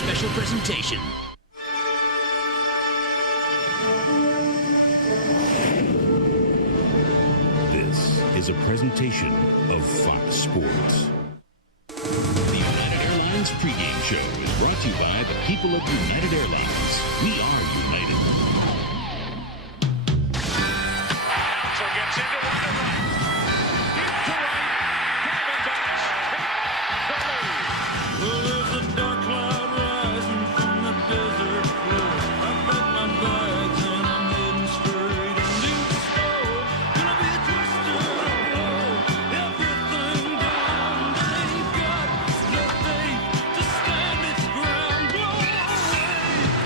special presentation. This is a presentation of Fox Sports. The United Airlines pregame show is brought to you by the people of United Airlines. We are united. Alonso gets into one to right. Deep to right. Diamondbacks take the lead. Well, there's a dark cloud rising from the desert floor. I bet my bags and I'm heading straight into the snow. Gonna be a twist and a blow. Everything down. They've got no faith to stand its ground. Blow away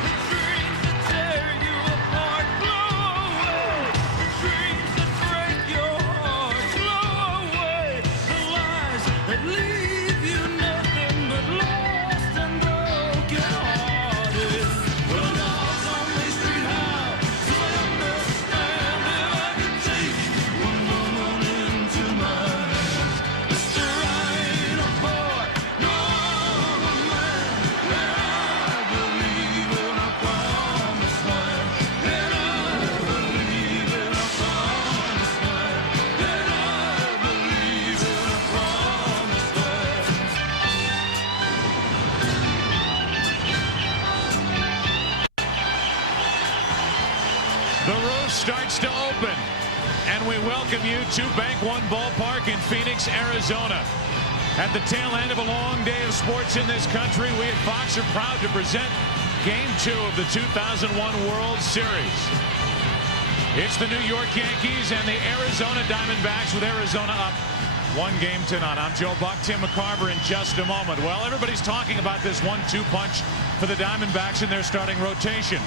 the dreams that tear you apart. Blow away the dreams that break your heart. Blow away the lies that leave you nothing but lost and broken hearted. Well, dogs on Main Street howl, so I understand if I could take one woman into my hands. Mr. I ain't a boy, no, I'm a man, and I believe in a promised land, and I believe in a promised land, and I believe in a promised land. The roof starts to open, and we welcome you to Bank One Ballpark in Phoenix, Arizona. At the tail end of a long day of sports in this country, we at Fox are proud to present Game 2 of the 2001 World Series. It's the New York Yankees and the Arizona Diamondbacks, with Arizona up 1-0. I'm Joe Buck. Tim McCarver in just a moment. Well, everybody's talking about this 1-2 punch for the Diamondbacks in their starting rotation.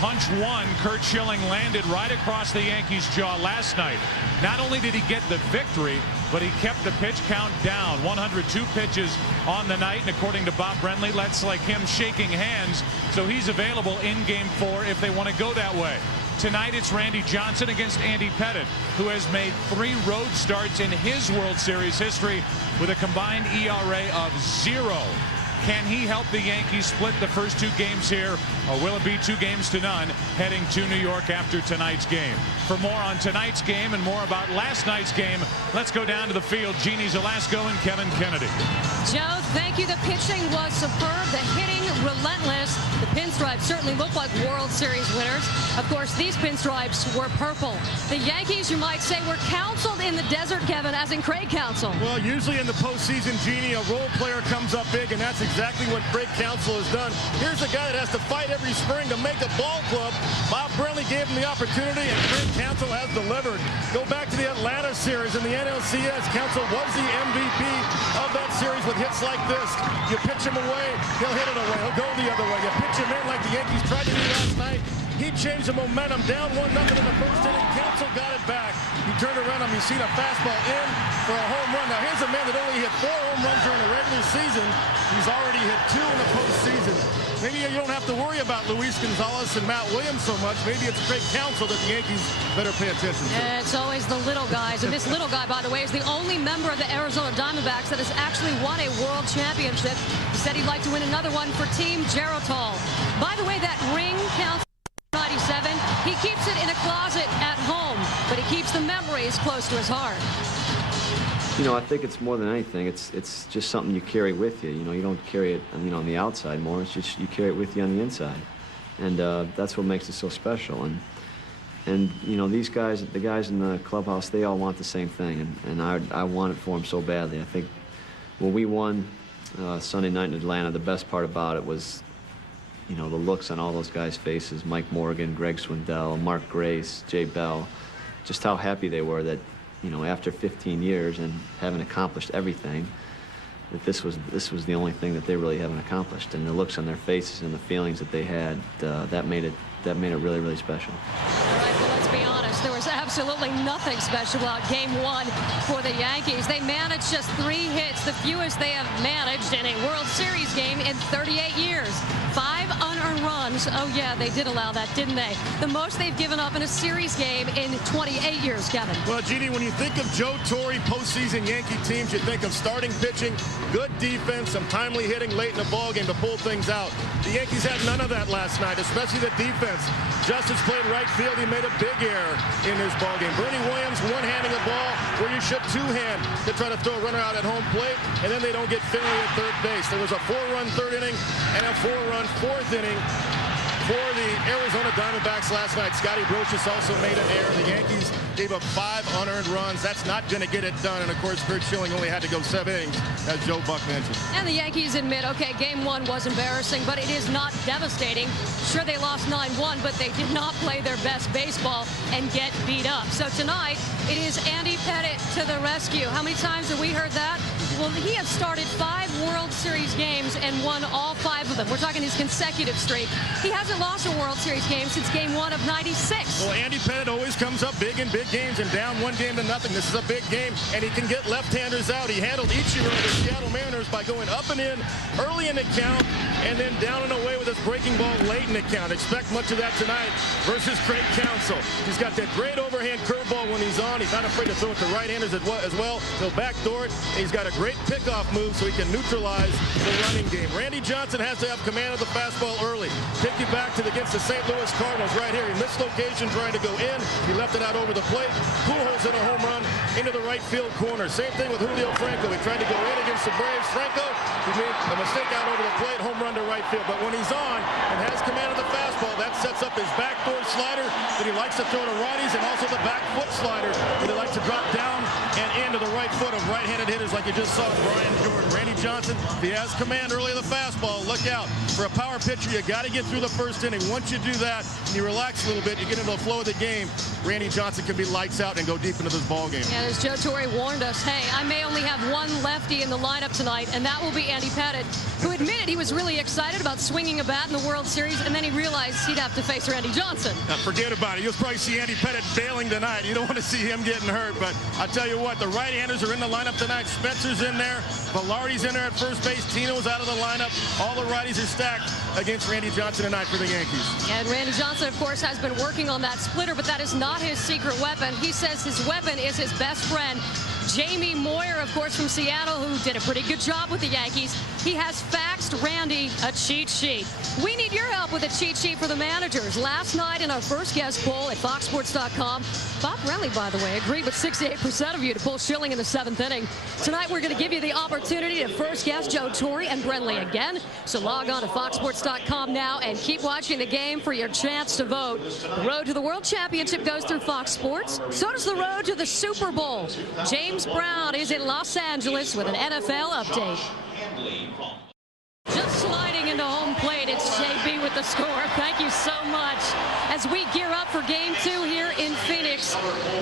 Punch one, Curt Schilling landed right across the Yankees' jaw last night. Not only did he get the victory, but he kept the pitch count down. 102 pitches on the night, and according to Bob Brenly, that's like him shaking hands, so he's available in Game 4 if they want to go that way. Tonight it's Randy Johnson against Andy Pettitte, who has made 3 road starts in his World Series history with a combined ERA of 0. Can he help the Yankees split the first 2 games here, or will it be 2-0 heading to New York after tonight's game? For more on tonight's game and more about last night's game, let's go down to the field. Jeannie Zelasco and Kevin Kennedy. Joe, thank you. The pitching was superb. The hitting relentless. The pinstripes certainly look like World Series winners. Of course, these pinstripes were purple. The Yankees, you might say, were counseled in the desert, Kevin, as in Craig Counsell. Well, usually in the postseason, Jeannie, a role player comes up big, and that's exactly what Craig Counsell has done. Here's a guy that has to fight every spring to make a ball club. Bob Brenly gave him the opportunity, and Craig Counsell has delivered. Go back to the Atlanta series in the NLCS. Counsell was the MVP of that series with hits like this. You pitch him away, he'll hit it away. He'll go the other way. You pitch him in like the Yankees tried to do last night. He changed the momentum, down 1-0 in the first inning. Counsell got it back. He turned around him. You see the fastball in for a home run. Now here's a man that only hit 4 home runs during the regular season. He's already hit 2 in the postseason. Maybe you don't have to worry about Luis Gonzalez and Matt Williams so much. Maybe it's Craig Counsell that the Yankees better pay attention to. It's always the little guys. And this little guy, by the way, is the only member of the Arizona Diamondbacks that has actually won a world championship. He said he'd like to win another one for Team Geritol. By the way, that ring counts 97. He keeps it in a closet at home, but he keeps the memories close to his heart. You know, I think it's more than anything. It's just something you carry with you. You know, you don't carry it, on the outside more. It's just you carry it with you on the inside, and that's what makes it so special. And these guys, the guys in the clubhouse, they all want the same thing, and I want it for them so badly. I think when we won Sunday night in Atlanta, the best part about it was, the looks on all those guys' faces. Mike Morgan, Greg Swindell, Mark Grace, Jay Bell, just how happy they were that, after 15 years and having accomplished everything, that this was the only thing that they really haven't accomplished. And the looks on their faces and the feelings that they had, that made it really, really special. All right, well, let's be honest. There was absolutely nothing special about Game 1 for the Yankees. They managed just 3 hits, the fewest they have managed in a World Series game in 38 years. 5 unearned runs Williams. Oh, yeah, they did allow that, didn't they? The most they've given up in a series game in 28 years, Kevin. Well, Jeannie, when you think of Joe Torre postseason Yankee teams, you think of starting pitching, good defense, some timely hitting late in the ballgame to pull things out. The Yankees had none of that last night, especially the defense. Justice played right field. He made a big error in this ballgame. Bernie Williams one-handing the ball where you should two-hand to try to throw a runner out at home plate, and then they don't get Finley at third base. There was a 4-run third inning and a 4-run fourth inning for the Arizona Diamondbacks last night. Scotty Brocious also made an error. The Yankees gave up 5 unearned runs. That's not going to get it done. And, of course, Curt Schilling only had to go 7 innings, as Joe Buck mentioned. And the Yankees admit, okay, game 1 was embarrassing, but it is not devastating. Sure, they lost 9-1, but they did not play their best baseball and get beat up. So tonight, it is Andy Pettitte to the rescue. How many times have we heard that? Well, he has started 5 World Series games and won all 5 of them. We're talking his consecutive streak. He hasn't lost a World Series game since game 1 of '96. Well, Andy Pettitte always comes up big in big games and down 1-0. This is a big game, and he can get left-handers out. He handled Ichiro of the Seattle Mariners by going up and in early in the count and then down and away with his breaking ball late in the count. Expect much of that tonight versus Craig Counsell. He's got that great overhand curveball when he's on. He's not afraid to throw it to right-handers as well. He'll backdoor it. He's got a great pickoff move so he can neutralize the running game. Randy Johnson has to have command of the fastball early. Take you back to against the St. Louis Cardinals right here. He missed location trying to go in. He left it out over the plate. Pujols hit a home run into the right field corner. Same thing with Julio Franco. He tried to go in against the Braves. Franco, he made a mistake out over the plate, home run to right field. But when he's on and has command of the fastball, that sets up his backdoor slider that he likes to throw to righties, and also the back foot slider that he likes to drop down and into the right foot of right-handed hitters like you just saw Brian Jordan. Randy Johnson, if he has command early of the fastball, look out. For a power pitcher, you got to get through the first inning. Once you do that, and you relax a little bit, you get into the flow of the game, Randy Johnson can be lights out and go deep into this ball game. And as Joe Torre warned us, hey, I may only have one lefty in the lineup tonight, and that will be Andy Pettitte, who admitted he was really excited about swinging a bat in the World Series, and then he realized he'd have to face Randy Johnson. Now, forget about it. You'll probably see Andy Pettitte bailing tonight. You don't want to see him getting hurt, but I'll tell you what, the right-handers are in the lineup tonight. Spencer's in there. Velarde's in there at first base. Tino's out of the lineup. All the righties are stacked against Randy Johnson tonight for the Yankees. And Randy Johnson, of course, has been working on that splitter, but that is not his secret weapon. He says his weapon is his best friend, Jamie Moyer, of course, from Seattle, who did a pretty good job with the Yankees. He has faxed Randy a cheat sheet. We need your help with a cheat sheet for the managers. Last night in our first guest poll at FoxSports.com, Bob Brenly, by the way, agreed with 68% of you to pull Schilling in the 7th inning. Tonight, we're going to give you the opportunity to first guess Joe Torre and Brenly again. So log on to FoxSports.com now and keep watching the game for your chance to vote. The road to the World Championship goes through Fox Sports. So does the road to the Super Bowl. James Brown is in Los Angeles with an NFL update. Just sliding into home plate, it's JB with the score. Thank you so much. As we gear up for Game 2 here in Phoenix,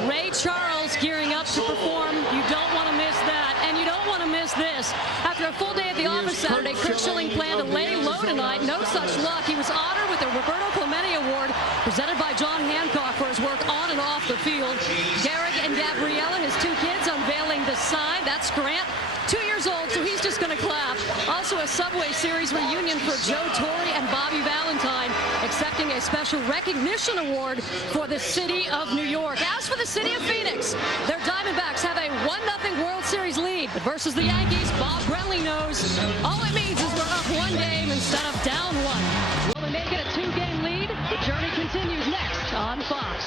Ray Charles gearing up to perform. You don't want to miss that, and you don't want to miss this. After a full day at the office Saturday, Curt Schilling planned to lay low tonight. No such luck. He was honored with the Roberto Clemente Award presented by John Hancock for his work on and off the field. Garrick and Gabriella, his 2 kids, unveiling the sign. That's Grant, 2 years old, so he's just going to clap. Also a Subway Series reunion for Joe Torre and Bobby Valentine, accepting a special recognition award for the city of New York. As for the city of Phoenix, their Diamondbacks have a 1-0 World Series lead. But versus the Yankees, Bob Brenly knows all it means is we're up 1 game instead of down 1. Will they make it a 2-game lead? The journey continues next on Fox.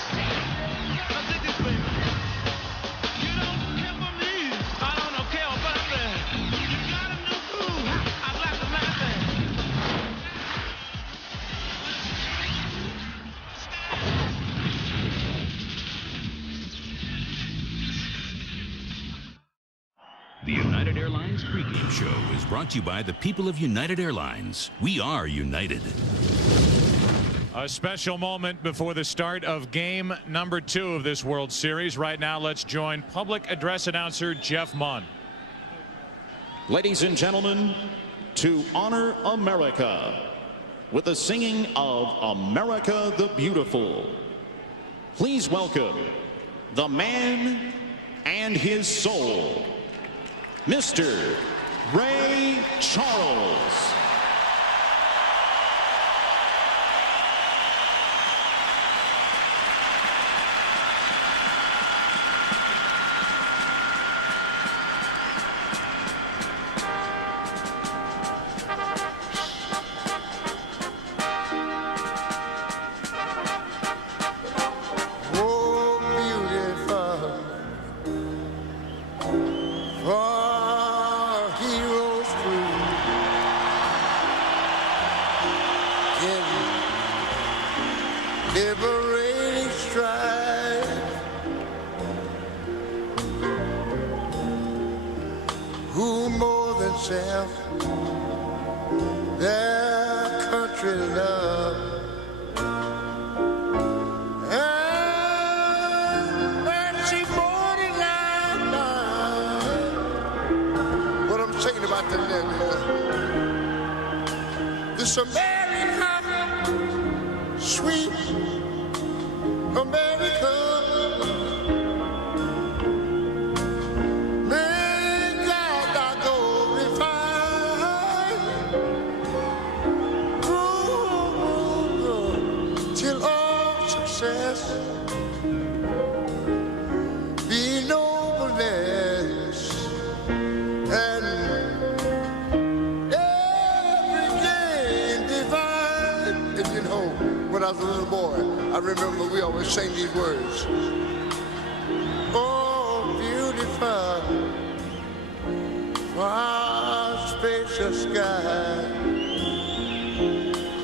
The United Airlines pregame show is brought to you by the people of United Airlines. We are united. A special moment before the start of game number 2 of this World Series. Right now, let's join public address announcer Jeff Munn. Ladies and gentlemen, to honor America with the singing of America the Beautiful, please welcome the man and his soul, Mr. Ray Charles. liberating strife. Who more than self their country love? And mercy more than life. What I'm saying about the land, this America, sweet America. Be nobleness and every gain divine. And you know, when I was a little boy, I remember we always sang these words. Oh, beautiful, far spacious sky,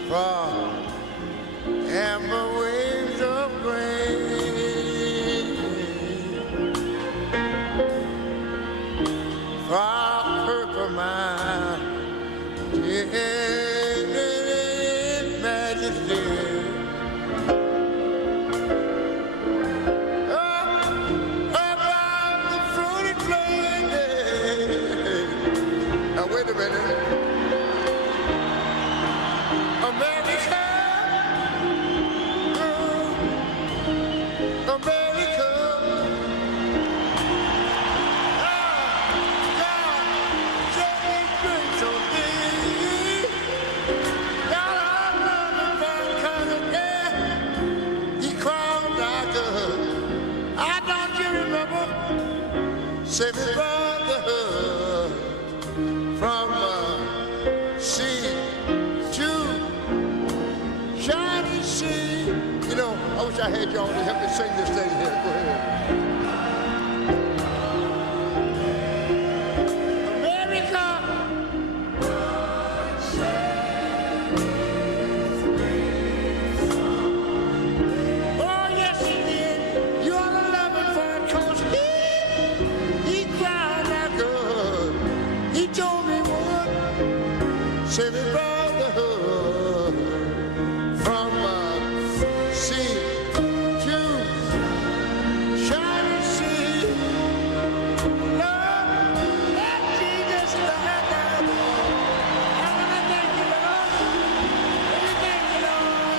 far amber waves of grain, far purple mountain majesty. Above the fruited plain. Now wait a minute. America. America, God, set me grace on thee. God, I love him for coming, yeah. He crowned our good. I don't you remember? Save me brotherhood from sea to shining sea. You know, I wish I had y'all to help me sing this thing here. Go ahead. America. Oh, yes, he did. You ought to love him for it, 'cause he cried out good. He told me what. Save me brotherhood from sea to shining sea. Lord, let Jesus light that door. I wanna thank you, Lord. Let me thank you, Lord.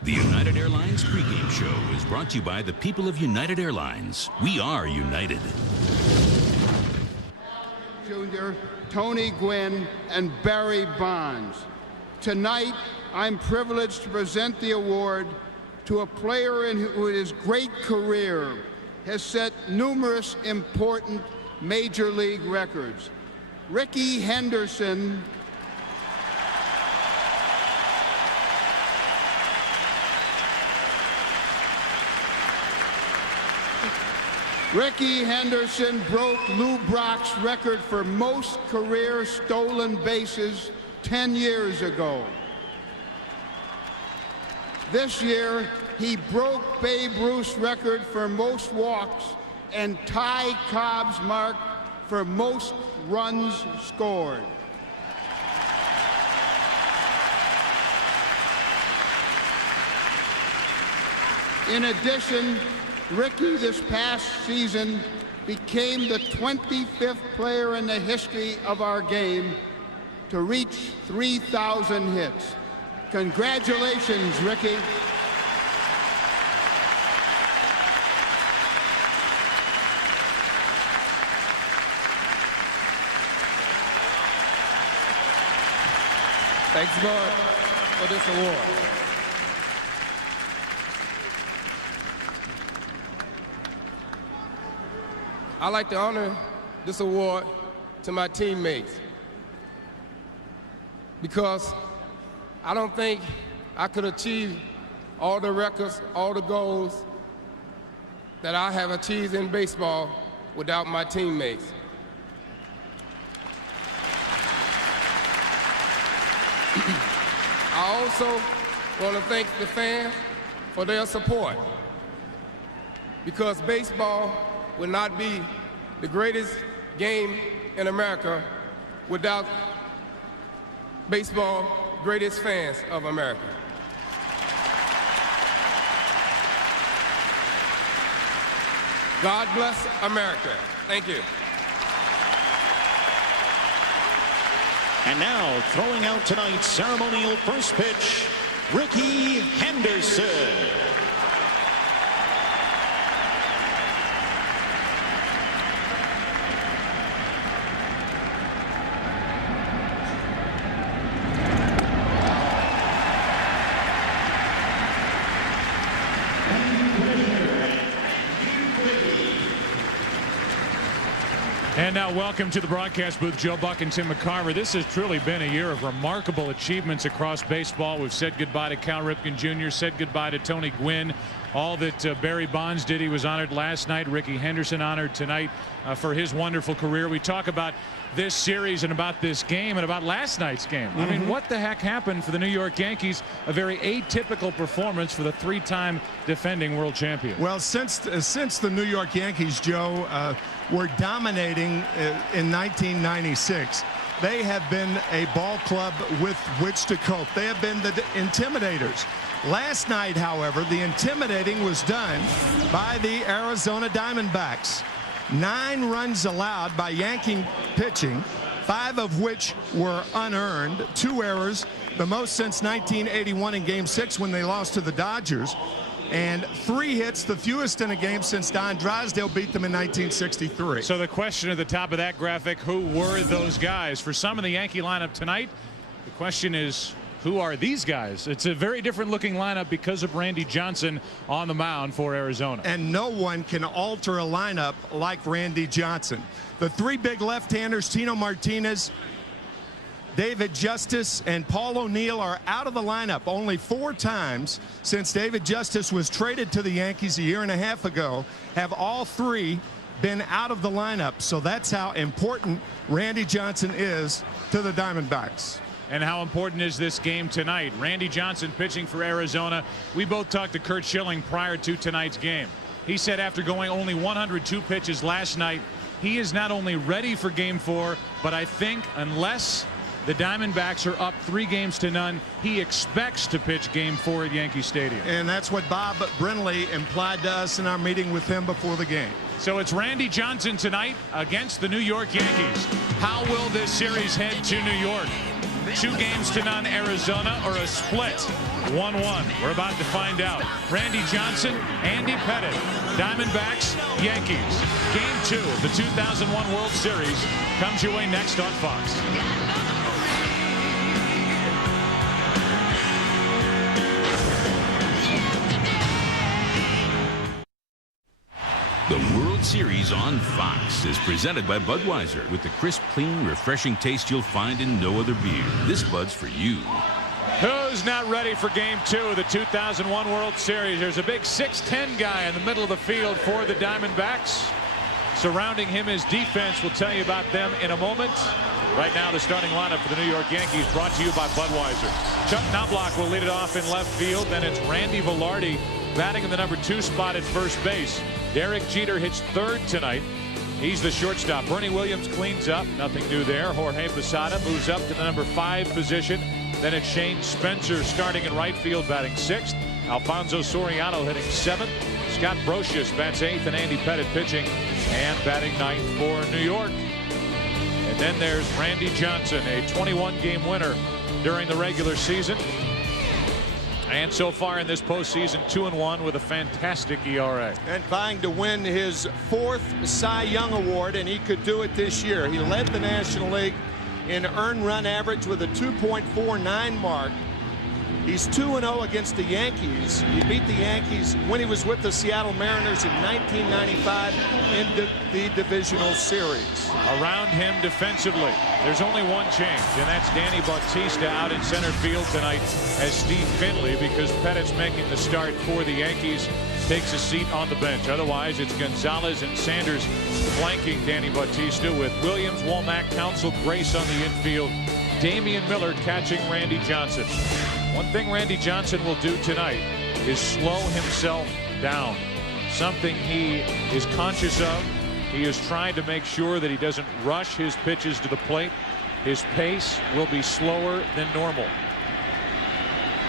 The United Airlines pregame show is brought to you by the people of United Airlines. We are united. Jr., Tony Gwynn, and Barry Bonds. Tonight, I'm privileged to present the award to a player who in his great career has set numerous important major league records. Rickey Henderson Rickey Henderson broke Lou Brock's record for most career stolen bases 10 years ago. This year, he broke Babe Ruth's record for most walks and Ty Cobb's mark for most runs scored. In addition, Rickey this past season became the 25th player in the history of our game to reach 3,000 hits. Congratulations, Ricky. Thanks, Bud, for this award. I'd like to honor this award to my teammates because I don't think I could achieve all the records, all the goals that I have achieved in baseball without my teammates. I also want to thank the fans for their support because baseball would not be the greatest game in America without baseball greatest fans of America. God bless America. Thank you. And now, throwing out tonight's ceremonial first pitch, Ricky Henderson. And now welcome to the broadcast booth, Joe Buck and Tim McCarver. This has truly been a year of remarkable achievements across baseball. We've said goodbye to Cal Ripken Jr., said goodbye to Tony Gwynn. All that Barry Bonds did, he was honored last night. Ricky Henderson honored tonight for his wonderful career. We talk about this series and about this game and about last night's game. I mean, what the heck happened for the New York Yankees? A very atypical performance for the three-time defending world champion. Well, since the New York Yankees, Joe, were dominating in 1996, they have been a ball club with which to cope. They have been the intimidators. Last night, however, the intimidating was done by the Arizona Diamondbacks. 9 runs allowed by Yankee pitching, 5 of which were unearned, 2 errors, the most since 1981 in Game 6 when they lost to the Dodgers, and 3 hits, the fewest in a game since Don Drysdale beat them in 1963. So the question at the top of that graphic, who were those guys? For some of the Yankee lineup tonight, the question is, who are these guys? It's a very different looking lineup because of Randy Johnson on the mound for Arizona. And no one can alter a lineup like Randy Johnson. The 3 big left-handers, Tino Martinez, David Justice, and Paul O'Neill, are out of the lineup only 4 times since David Justice was traded to the Yankees a year and a half ago. Have all 3 been out of the lineup. So that's how important Randy Johnson is to the Diamondbacks. And how important is this game tonight? Randy Johnson pitching for Arizona. We both talked to Curt Schilling prior to tonight's game. He said after going only 102 pitches last night, he is not only ready for Game 4, but I think unless the Diamondbacks are up 3-0, he expects to pitch Game 4 at Yankee Stadium. And that's what Bob Brenly implied to us in our meeting with him before the game. So it's Randy Johnson tonight against the New York Yankees. How will this series head to New York? 2-0 Arizona, or a split 1-1? We're about to find out. Randy Johnson, Andy Pettitte, Diamondbacks, Yankees. Game 2 of the 2001 World Series comes your way next on Fox. The World Series on Fox is presented by Budweiser with the crisp, clean, refreshing taste you'll find in no other beer. This Bud's for you. Who's not ready for Game 2 of the 2001 World Series? There's a big 6'10" guy in the middle of the field for the Diamondbacks. Surrounding him is defense. We'll tell you about them in a moment. Right now, the starting lineup for the New York Yankees brought to you by Budweiser. Chuck Knobloch will lead it off in left field. Then it's Randy Velarde batting in the number 2 spot at first base. Derek Jeter hits third tonight. He's the shortstop. Bernie Williams cleans up. Nothing new there. Jorge Posada moves up to the number 5 position. Then it's Shane Spencer starting in right field, batting 6th. Alfonso Soriano hitting 7th. Scott Brosius bats 8th, and Andy Pettitte pitching and batting 9th for New York. And And then there's Randy Johnson, a 21-game winner during the regular season. And so far in this postseason, 2-1 with a fantastic ERA. And vying to win his 4th Cy Young Award, and he could do it this year. He led the National League in earned run average with a 2.49 mark. He's 2-0 against the Yankees. He beat the Yankees when he was with the Seattle Mariners in 1995 in the divisional series. Around him defensively, there's only one change, and that's Danny Bautista out in center field tonight as Steve Finley, because Pettit's making the start for the Yankees, takes a seat on the bench. Otherwise, it's Gonzalez and Sanders flanking Danny Bautista, with Williams, Womack, Counsell, Grace on the infield. Damian Miller catching Randy Johnson. One thing Randy Johnson will do tonight is slow himself down. Something he is conscious of. He is trying to make sure that he doesn't rush his pitches to the plate. His pace will be slower than normal.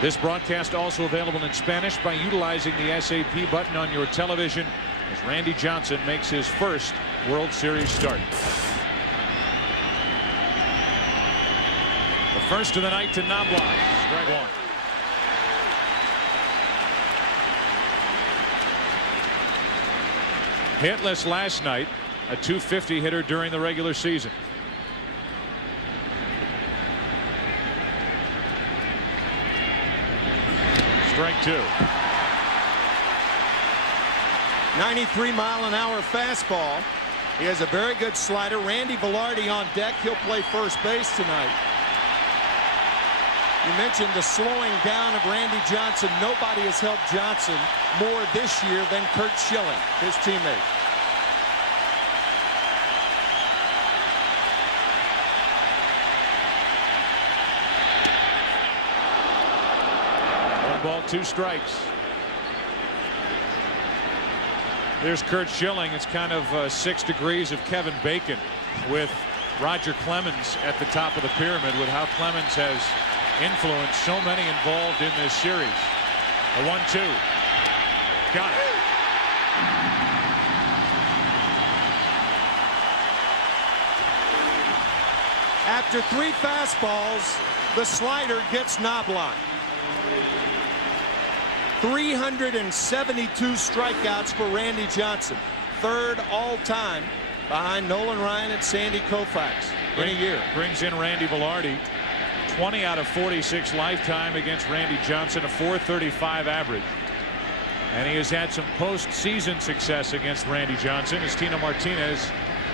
This broadcast also available in Spanish by utilizing the SAP button on your television as Randy Johnson makes his first World Series start. The first of the night to Knobloch. Strike one. Hitless last night, a .250 hitter during the regular season. Strike two. 93-mile-an-hour fastball. He has a very good slider. Randy Velarde on deck. He'll play first base tonight. You mentioned the slowing down of Randy Johnson. Nobody has helped Johnson more this year than Curt Schilling, his teammate. One ball, two strikes. There's Curt Schilling. It's kind of 6 degrees of Kevin Bacon with Roger Clemens at the top of the pyramid, with how Clemens has influenced so many involved in this series. A 1-2. Got it. After 3 fastballs, the slider gets Knobloch. 372 strikeouts for Randy Johnson. 3rd all-time behind Nolan Ryan and Sandy Koufax in a year. Brings in Randy Velarde. 20 out of 46 lifetime against Randy Johnson, a .435 average. And he has had some postseason success against Randy Johnson as Tino Martinez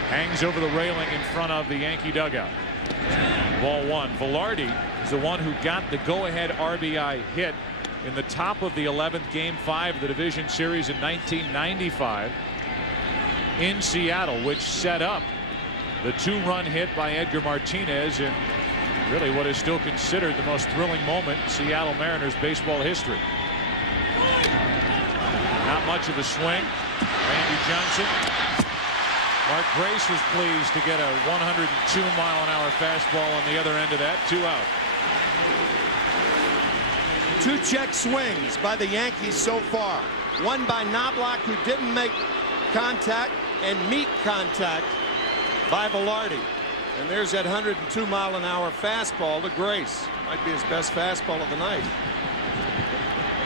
hangs over the railing in front of the Yankee dugout. Ball one. Velarde is the one who got the go-ahead RBI hit in the top of the 11th Game 5 of the division series in 1995 in Seattle, which set up the 2-run hit by Edgar Martinez in really what is still considered the most thrilling moment in Seattle Mariners baseball history. Not much of a swing. Randy Johnson. Mark Grace was pleased to get a 102-mile-an-hour fastball on the other end of that. 2 out. 2 check swings by the Yankees so far. One by Knobloch, who didn't make contact, and meet contact by Velarde. And there's that 102-mile-an-hour fastball to Grace. Might be his best fastball of the night.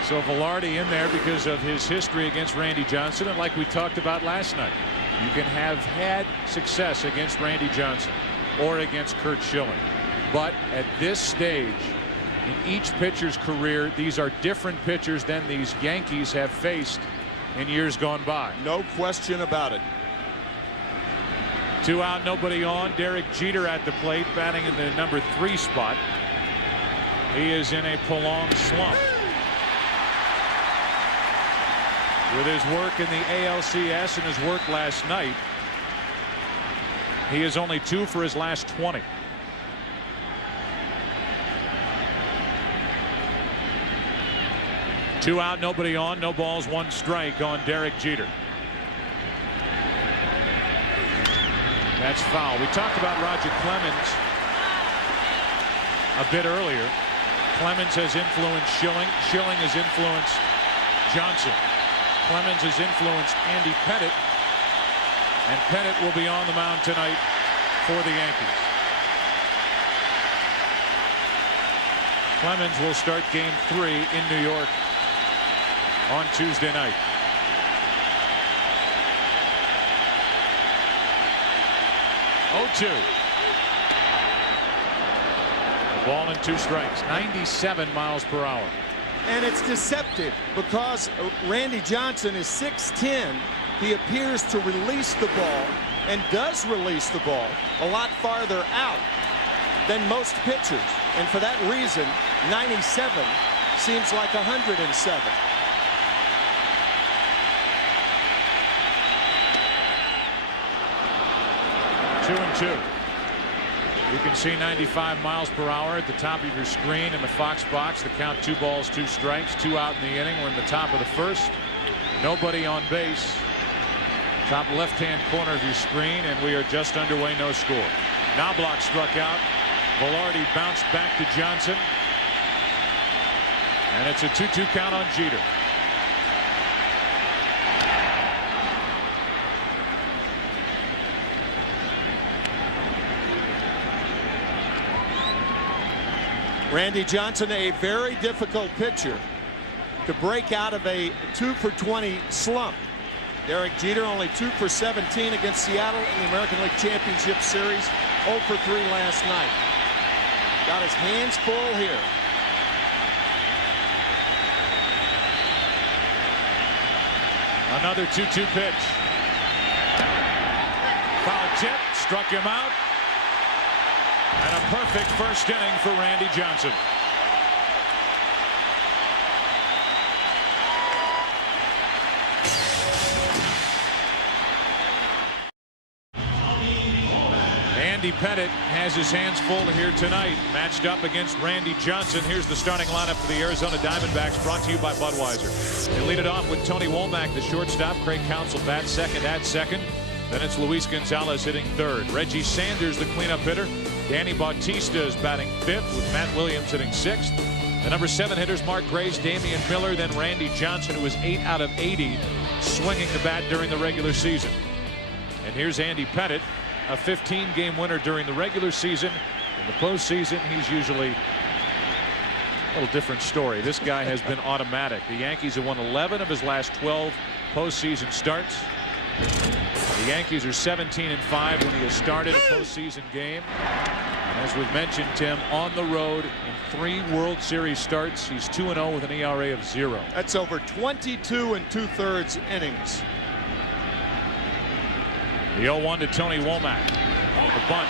So Velarde in there because of his history against Randy Johnson, and like we talked about last night, you can have had success against Randy Johnson or against Curt Schilling, but at this stage in each pitcher's career, these are different pitchers than these Yankees have faced in years gone by. No question about it. 2 out, nobody on. Derek Jeter at the plate, batting in the number 3 spot. He is in a prolonged slump. With his work in the ALCS and his work last night, he is only 2 for his last 20. Two out, nobody on, no balls, 1 strike on Derek Jeter. That's foul. We talked about Roger Clemens a bit earlier. Clemens has influenced Schilling. Schilling has influenced Johnson. Clemens has influenced Andy Pettitte. And Pettitte will be on the mound tonight for the Yankees. Clemens will start Game 3 in New York on Tuesday night. The ball and 2 strikes. 97 miles per hour. And it's deceptive because Randy Johnson is 6'10". He appears to release the ball and does release the ball a lot farther out than most pitchers. And for that reason, 97 seems like 107. Two and two. You can see 95 miles per hour at the top of your screen in the Fox box. The count 2 balls, 2 strikes, 2 out in the inning. We're in the top of the first. Nobody on base. Top left-hand corner of your screen, and we are just underway, no score. Knobloch struck out. Velarde bounced back to Johnson. And it's a 2-2 count on Jeter. Randy Johnson, a very difficult pitcher to break out of a 2-for-20 slump. Derek Jeter only 2-for-17 against Seattle in the American League Championship Series. 0-for-3 last night. Got his hands full here. Another 2-2 pitch. Foul tip, struck him out. And a perfect first inning for Randy Johnson. Andy Pettitte has his hands full here tonight, matched up against Randy Johnson. Here's the starting lineup for the Arizona Diamondbacks, brought to you by Budweiser. They lead it off with Tony Womack, the shortstop. Craig Counsell bats second at second. Then it's Luis Gonzalez hitting third. Reggie Sanders, the cleanup hitter. Danny Bautista is batting fifth, with Matt Williams hitting sixth. The number 7 hitters, Mark Grace, Damian Miller, then Randy Johnson, who was 8 out of 80 swinging the bat during the regular season. And here's Andy Pettitte, a 15-game winner during the regular season. In the postseason, he's usually a little different story. This guy has been automatic. The Yankees have won 11 of his last 12 postseason starts. The Yankees are 17-5 when he has started a postseason game. And as we've mentioned, Tim, on the road in 3 World Series starts. He's 2-0 with an ERA of 0. That's over 22 2/3 innings. The 0-1 to Tony Womack. The bunt.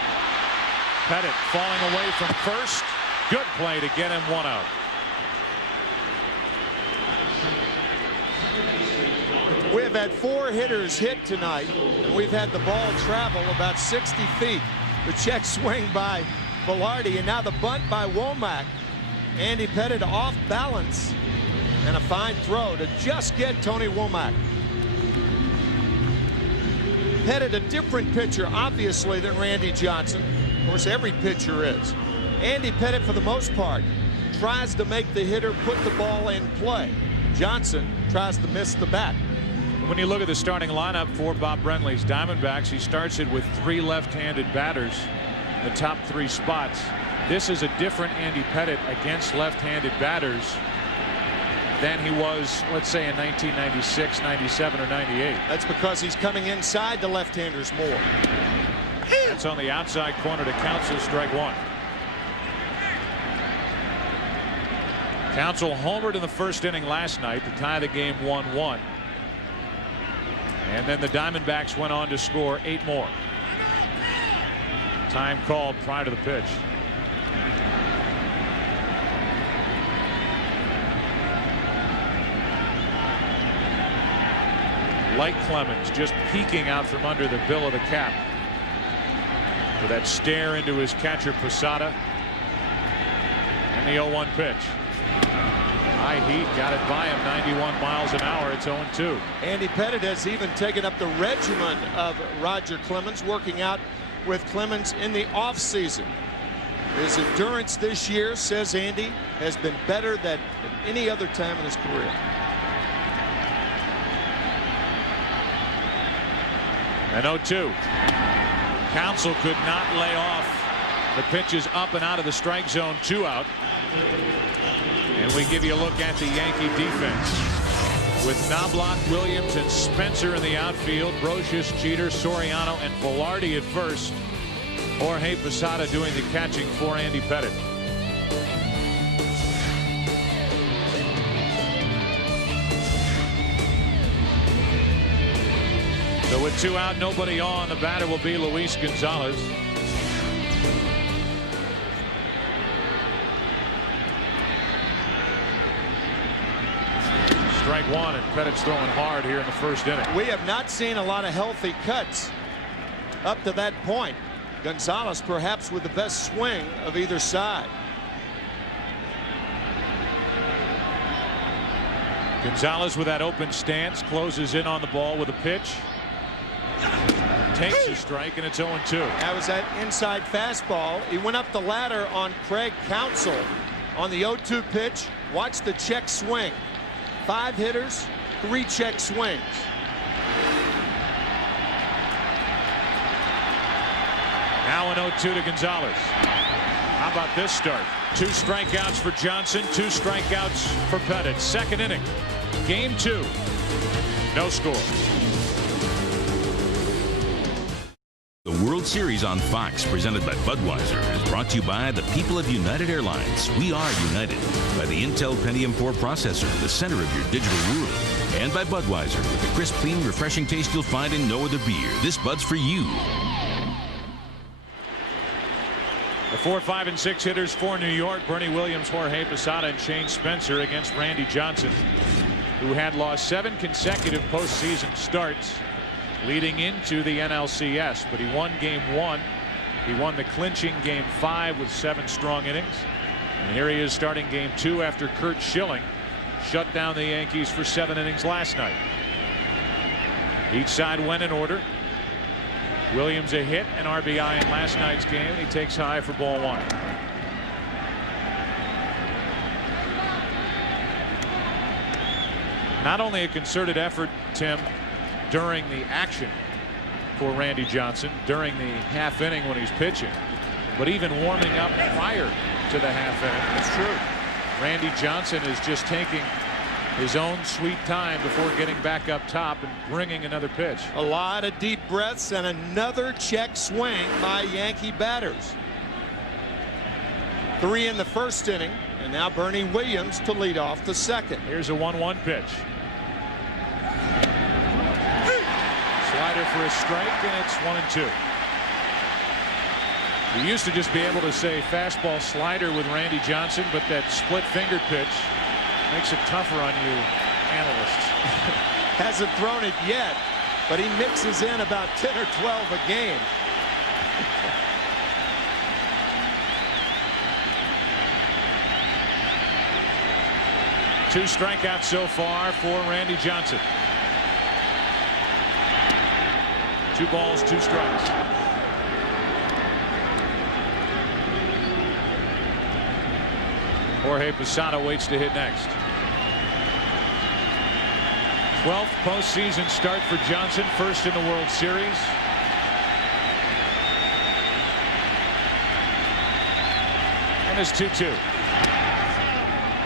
Pettitte falling away from first. Good play to get him 1 out. We have had 4 hitters hit tonight, and we've had the ball travel about 60 feet. The check swing by Velarde, and now the bunt by Womack. Andy Pettitte off balance, and a fine throw to just get Tony Womack. Pettitte, a different pitcher, obviously, than Randy Johnson. Of course, every pitcher is. Andy Pettitte, for the most part, tries to make the hitter put the ball in play. Johnson tries to miss the bat. When you look at the starting lineup for Bob Brenly's Diamondbacks, he starts it with 3 left-handed batters in the top 3 spots. This is a different Andy Pettitte against left-handed batters than he was, let's say, in 1996, 97, or 98. That's because he's coming inside the left-handers more. That's on the outside corner to Counsell, strike 1. Counsell homered in the first inning last night to tie the game 1-1. And then the Diamondbacks went on to score 8 more. Time called prior to the pitch. Like Clemens, just peeking out from under the bill of the cap. With that stare into his catcher Posada. And the 0-1 pitch. High heat, got it by him, 91 miles an hour. It's 0-2. Andy Pettitte has even taken up the regimen of Roger Clemens, working out with Clemens in the offseason. His endurance this year, says Andy, has been better than any other time in his career. And 0-2. Counsell could not lay off the pitches up and out of the strike zone. 2 out. And we give you a look at the Yankee defense with Knobloch, Williams, and Spencer in the outfield. Brocious, Jeter, Soriano, and Velarde at first. Jorge Posada doing the catching for Andy Pettitte. So with 2 out, nobody on, the batter will be Luis Gonzalez. Strike 1, and Pettitte's throwing hard here in the first inning. We have not seen a lot of healthy cuts up to that point. Gonzalez perhaps with the best swing of either side. Gonzalez with that open stance closes in on the ball with a pitch. Takes a strike, and it's 0-2. That was that inside fastball. He went up the ladder on Craig Counsell on the 0-2 pitch. Watch the check swing. 5 hitters, 3 check swings. Now an 0-2 to Gonzalez. How about this start? 2 strikeouts for Johnson, 2 strikeouts for Pettitte. Second inning, game 2. No score. The World Series on Fox, presented by Budweiser, is brought to you by the people of United Airlines. We are united. By the Intel Pentium 4 processor, the center of your digital world. And by Budweiser, with the crisp, clean, refreshing taste you'll find in no other beer. This Bud's for you. The 4, 5, and 6 hitters for New York: Bernie Williams, Jorge Posada, and Shane Spencer against Randy Johnson, who had lost 7 consecutive postseason starts leading into the NLCS. But he won game 1. He won the clinching game 5 with 7 strong innings. And here he is starting game 2 after Curt Schilling shut down the Yankees for 7 innings last night. Each side went in order. Williams a hit, an RBI in last night's game. He takes high for ball 1. Not only a concerted effort, Tim, during the action for Randy Johnson during the half inning when he's pitching, but even warming up prior to the half inning. That's true. Randy Johnson is just taking his own sweet time before getting back up top and bringing another pitch. A lot of deep breaths and another check swing by Yankee batters. 3 in the first inning, and now Bernie Williams to lead off the second. Here's a 1-1 pitch. Slider for a strike, and it's 1-2. We used to just be able to say fastball slider with Randy Johnson, but that split fingered pitch makes it tougher on you analysts. Hasn't thrown it yet, but he mixes in about 10 or 12 a game. Two strikeouts so far for Randy Johnson. 2 balls, 2 strikes. Jorge Posada waits to hit next. 12th postseason start for Johnson, first in the World Series. And it's 2-2.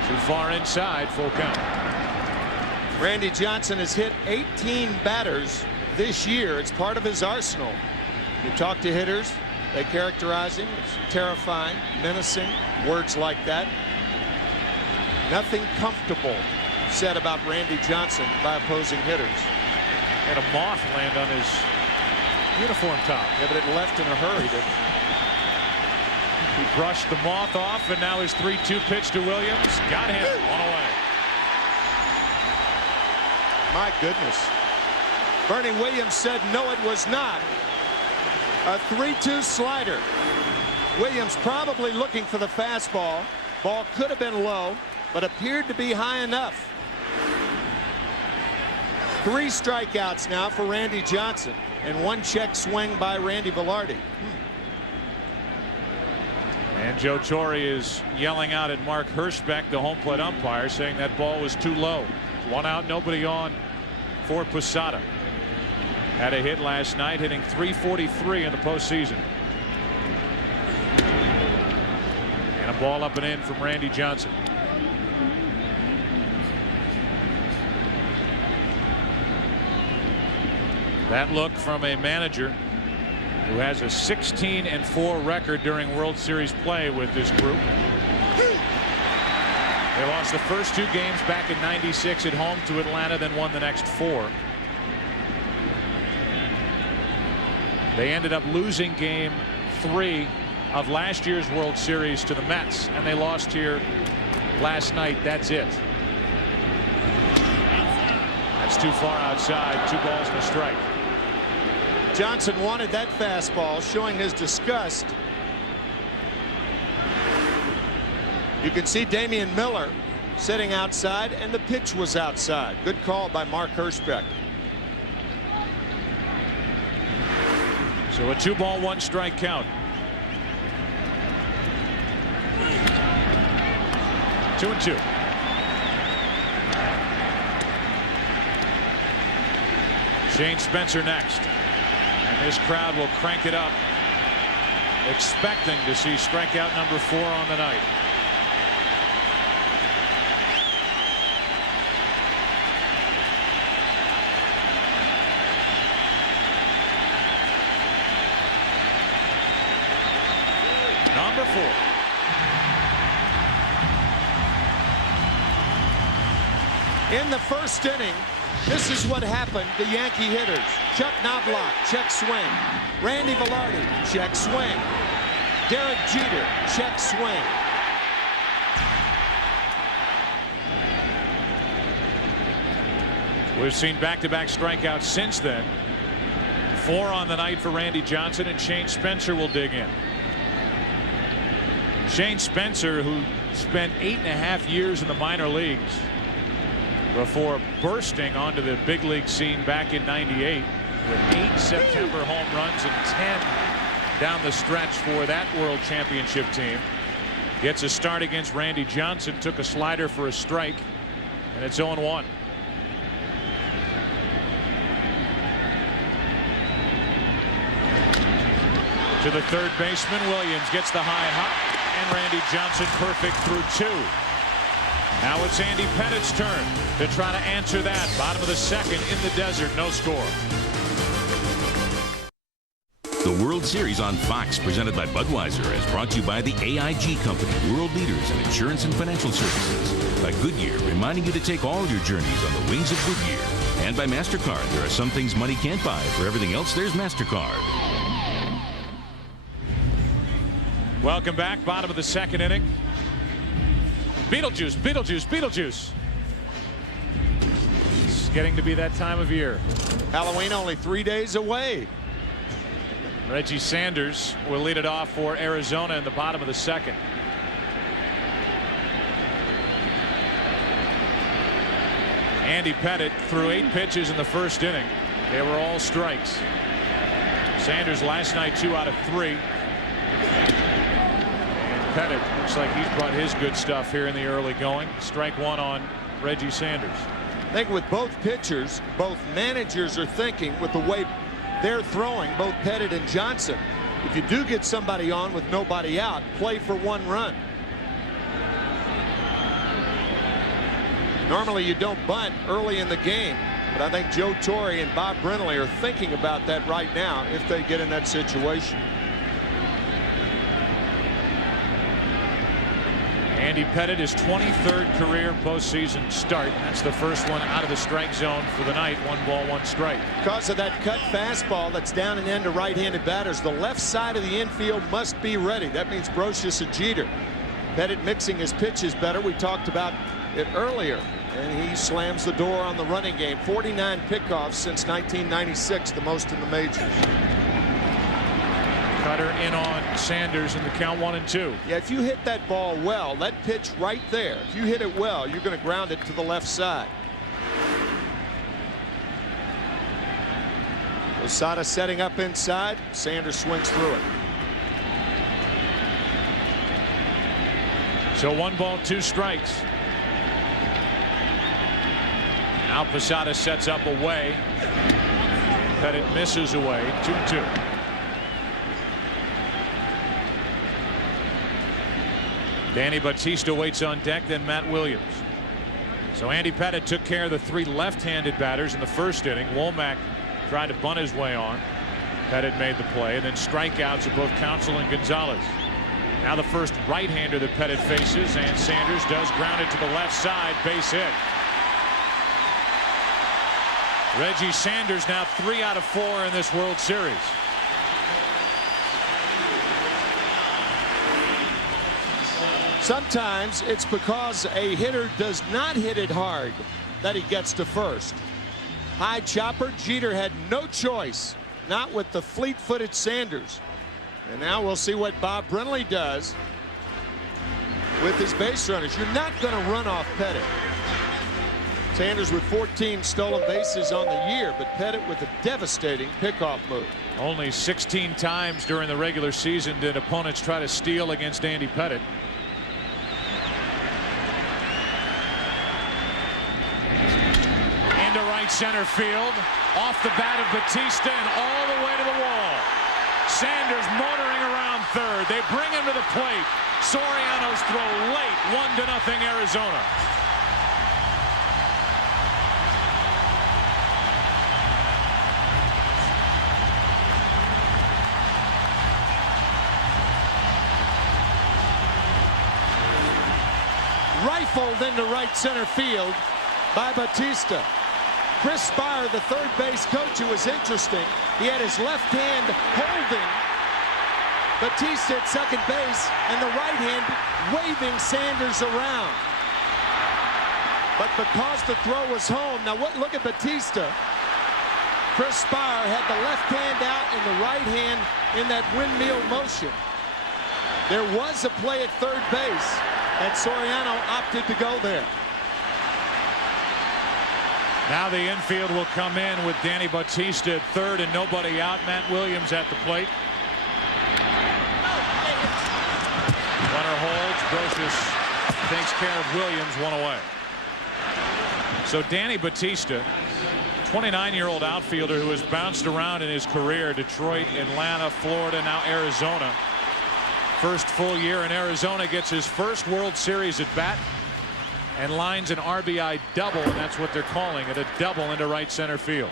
Too far inside, full count. Randy Johnson has hit 18 batters this year. It's part of his arsenal. You talk to hitters, they characterize him as terrifying, menacing, words like that. Nothing comfortable said about Randy Johnson by opposing hitters. And a moth land on his uniform top. Yeah, but it left in a hurry. He brushed the moth off, and now his 3-2 pitch to Williams. Got him. On away. My goodness. Bernie Williams said no, it was not. A 3-2 slider. Williams probably looking for the fastball. Ball could have been low, but appeared to be high enough. 3 strikeouts now for Randy Johnson, and 1 check swing by Randy Velarde. And Joe Torre is yelling out at Mark Hirschbeck, the home plate umpire, saying that ball was too low. 1 out, nobody on for Posada. Had a hit last night, hitting .343 in the postseason. And a ball up and in from Randy Johnson. That look from a manager who has a 16-4 record during World Series play with this group. They lost the first 2 games back in '96 at home to Atlanta, then won the next 4. They ended up losing game 3 of last year's World Series to the Mets, and they lost here last night. That's it. That's too far outside. 2 balls and a strike. Johnson wanted that fastball, showing his disgust. You can see Damian Miller sitting outside, and the pitch was outside. Good call by Mark Hirschbeck. So a 2-ball, 1-strike count. 2-2. Shane Spencer next. And this crowd will crank it up, expecting to see strikeout number 4 on the night. Number 4. In the first inning, this is what happened to Yankee hitters. Chuck Knobloch, check swing. Randy Velarde, check swing. Derek Jeter, check swing. We've seen back-to-back strikeouts since then. 4 on the night for Randy Johnson, and Shane Spencer will dig in. Shane Spencer, who spent 8.5 years in the minor leagues before bursting onto the big league scene back in '98 with 8 September home runs and 10 down the stretch for that World Championship team. Gets a start against Randy Johnson, took a slider for a strike, and it's 0-1. To the third baseman, Williams gets the high hop, and Randy Johnson perfect through 2. Now it's Andy Pettit's turn to try to answer that. Bottom of the second in the desert, no score. The World Series on Fox, presented by Budweiser, is brought to you by the AIG Company, world leaders in insurance and financial services. By Goodyear, reminding you to take all your journeys on the wings of Goodyear. And by MasterCard, there are some things money can't buy. For everything else, there's MasterCard. Welcome back. Bottom of the second inning. Beetlejuice, Beetlejuice, Beetlejuice. It's getting to be that time of year. Halloween only 3 days away. Reggie Sanders will lead it off for Arizona in the bottom of the second. Andy Pettitte threw 8 pitches in the first inning. They were all strikes. Sanders last night 2 out of 3. Pettitte looks like he's brought his good stuff here in the early going. Strike 1 on Reggie Sanders. I think with both pitchers, both managers are thinking with the way they're throwing, both Pettitte and Johnson, if you do get somebody on with nobody out, play for 1 run. Normally you don't bunt early in the game, but I think Joe Torre and Bob Brenly are thinking about that right now if they get in that situation. Andy Pettitte, his 23rd career postseason start. That's the first one out of the strike zone for the night. 1 ball, 1 strike. Because of that cut fastball that's down and in to right-handed batters, the left side of the infield must be ready. That means Brosius and Jeter. Pettitte mixing his pitches better. We talked about it earlier. And he slams the door on the running game. 49 pickoffs since 1996, the most in the majors. Cutter in on Sanders in the count 1-2. Yeah, if you hit that ball well, that pitch right there, if you hit it well, you're going to ground it to the left side. Losada setting up inside. Sanders swings through it. So 1 ball, 2 strikes. Now Posada sets up away. Pettit misses away. 2-2. Danny Batista waits on deck, then Matt Williams. So Andy Pettit took care of the 3 left-handed batters in the first inning. Womack tried to bunt his way on. Pettit made the play, and then strikeouts of both Counsell and Gonzalez. Now the first right-hander that Pettit faces, and Sanders does ground it to the left side, base hit. Reggie Sanders now 3 out of 4 in this World Series. Sometimes it's because a hitter does not hit it hard that he gets to first. High chopper. Jeter had no choice, not with the fleet-footed Sanders. And now we'll see what Bob Brenly does with his base runners. You're not going to run off Pettit. Sanders with 14 stolen bases on the year, but Pettit with a devastating pickoff move. Only 16 times during the regular season did opponents try to steal against Andy Pettit. Into right center field, off the bat of Batista and all the way to the wall. Sanders motoring around third. They bring him to the plate. Soriano's throw late, 1-0 Arizona. Rifled into right center field by Batista. Chris Spire, the third base coach, who was interesting. He had his left hand holding Batista at second base and the right hand waving Sanders around. But because the throw was home, now look at Batista. Chris Spire had the left hand out and the right hand in that windmill motion. There was a play at third base, and Soriano opted to go there. Now the infield will come in with Danny Batista at third and nobody out. Matt Williams at the plate. Runner holds. Brocious takes care of Williams, 1 away. So Danny Batista, 29-year-old outfielder who has bounced around in his career. Detroit, Atlanta, Florida, now Arizona. First full year in Arizona, gets his first World Series at bat and lines an RBI double, and that's what they're calling it, a double into right center field.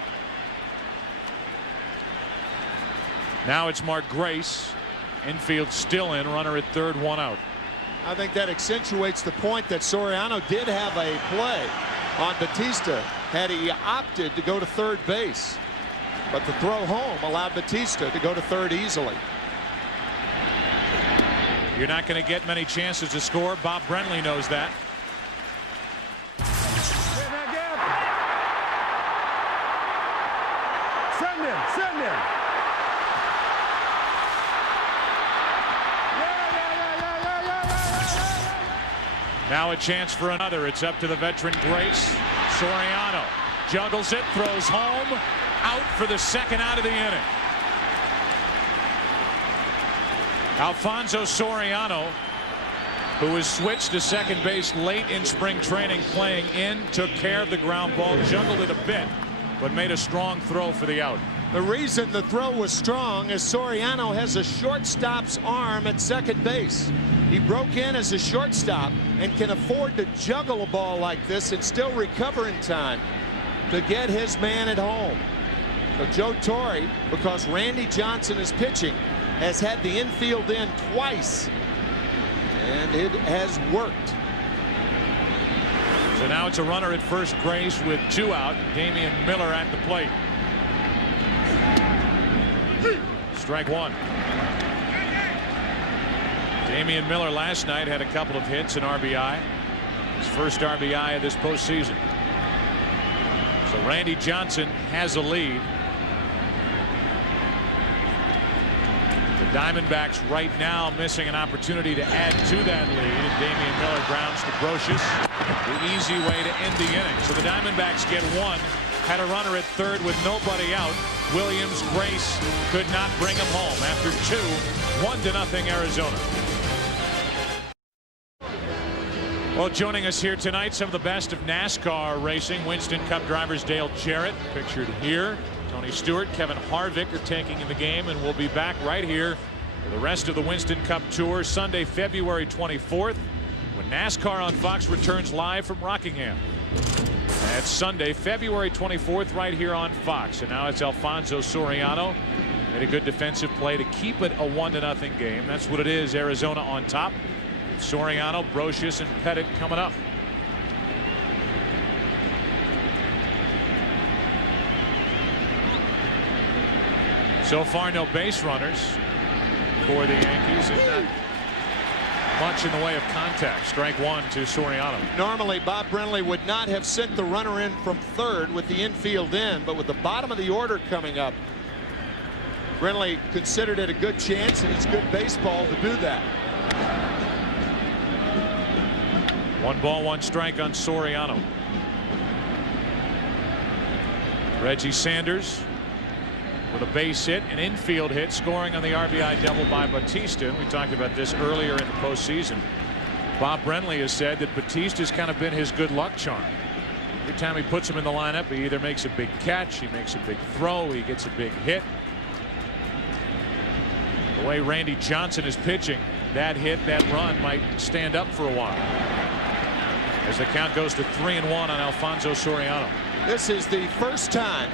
Now it's Mark Grace. Infield still in, runner at third, 1 out. I think that accentuates the point that Soriano did have a play on Batista had he opted to go to third base. But the throw home allowed Batista to go to third easily. You're not going to get many chances to score. Bob Brenly knows that. Send him. Now a chance for another. It's up to the veteran Grace. Soriano juggles it, throws home, out for the second out of the inning. Alfonso Soriano, who was switched to second base late in spring training, playing in, took care of the ground ball, juggled it a bit, but made a strong throw for the out. The reason the throw was strong is Soriano has a shortstop's arm at second base. He broke in as a shortstop and can afford to juggle a ball like this and still recover in time to get his man at home. So Joe Torre, because Randy Johnson is pitching, has had the infield in twice, and it has worked. So now it's a runner at first, Grace, with 2 out. Damian Miller at the plate. Strike 1. Damian Miller last night had a couple of hits and RBI. His first RBI of this postseason. So Randy Johnson has a lead. The Diamondbacks right now missing an opportunity to add to that lead. And Damian Miller grounds to Brocious. The easy way to end the inning. So the Diamondbacks get 1. Had a runner at third with nobody out. Williams, Grace could not bring him home after 2. 1-0 Arizona. Well, joining us here tonight, some of the best of NASCAR racing. Winston Cup drivers Dale Jarrett, pictured here. Tony Tony Stewart, Kevin Harvick are taking in the game, and we'll be back right here for the rest of the Winston Cup Tour Sunday, February 24th, when NASCAR on Fox returns live from Rockingham. That's Sunday, February 24th, right here on Fox. And now it's Alfonso Soriano. Made a good defensive play to keep it a 1-0 game. That's what it is. Arizona on top. Soriano, Brocious, and Pettit coming up. So far, no base runners for the Yankees, and not much in the way of contact. Strike one to Soriano. Normally, Bob Brenly would not have sent the runner in from third with the infield in, but with the bottom of the order coming up, Brenly considered it a good chance, and it's good baseball to do that. 1 ball, 1 strike on Soriano. Reggie Sanders with a base hit, an infield hit, scoring on the RBI double by Batista. We talked about this earlier in the postseason. Bob Brenly has said that Batista's kind of been his good luck charm. Every time he puts him in the lineup, he either makes a big catch, he makes a big throw, he gets a big hit. The way Randy Johnson is pitching, that hit, that run might stand up for a while. As the count goes to 3-1 on Alfonso Soriano. This is the first time,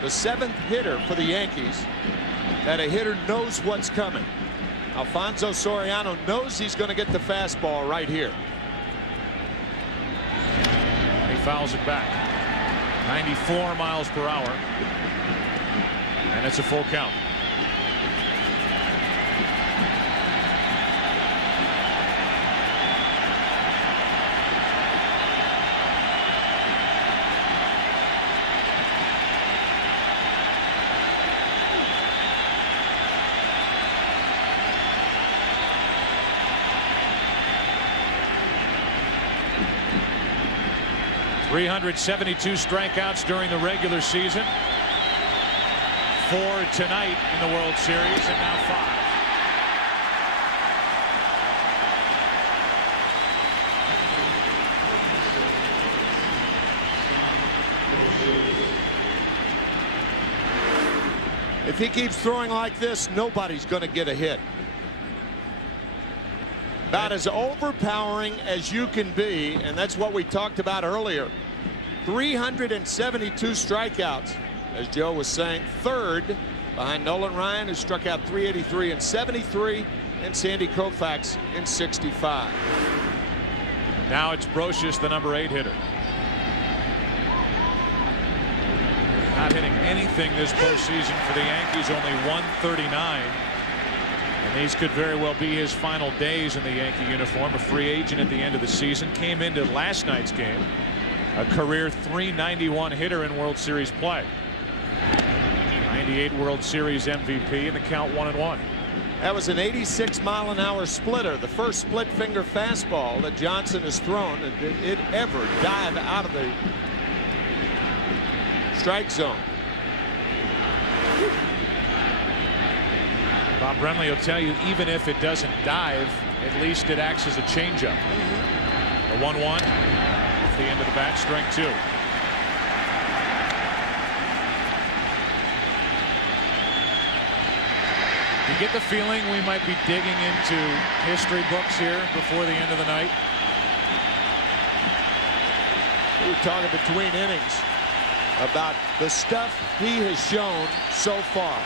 the 7th hitter for the Yankees, that a hitter knows what's coming. Alfonso Soriano knows he's going to get the fastball right here. He fouls it back. 94 miles per hour. And it's a full count. .372 strikeouts during the regular season. 4 tonight in the World Series, and now 5. If he keeps throwing like this, nobody's going to get a hit. About as overpowering as you can be, and that's what we talked about earlier. 372 strikeouts, as Joe was saying, third behind Nolan Ryan, who struck out 383 in 73, and Sandy Koufax in 65. Now it's Brocious, the number 8 hitter. Not hitting anything this postseason for the Yankees, only 139. And these could very well be his final days in the Yankee uniform. A free agent at the end of the season. Came into last night's game a career .391 hitter in World Series play. 98 World Series MVP, and the count 1-1. That was an 86-mile-an-hour splitter, the first split finger fastball that Johnson has thrown, and did it ever dive out of the strike zone. Bob Brenly will tell you, even if it doesn't dive, at least it acts as a changeup. The 1-1 off the end of the bat, strike 2. You get the feeling we might be digging into history books here before the end of the night. We were talking between innings about the stuff he has shown so far.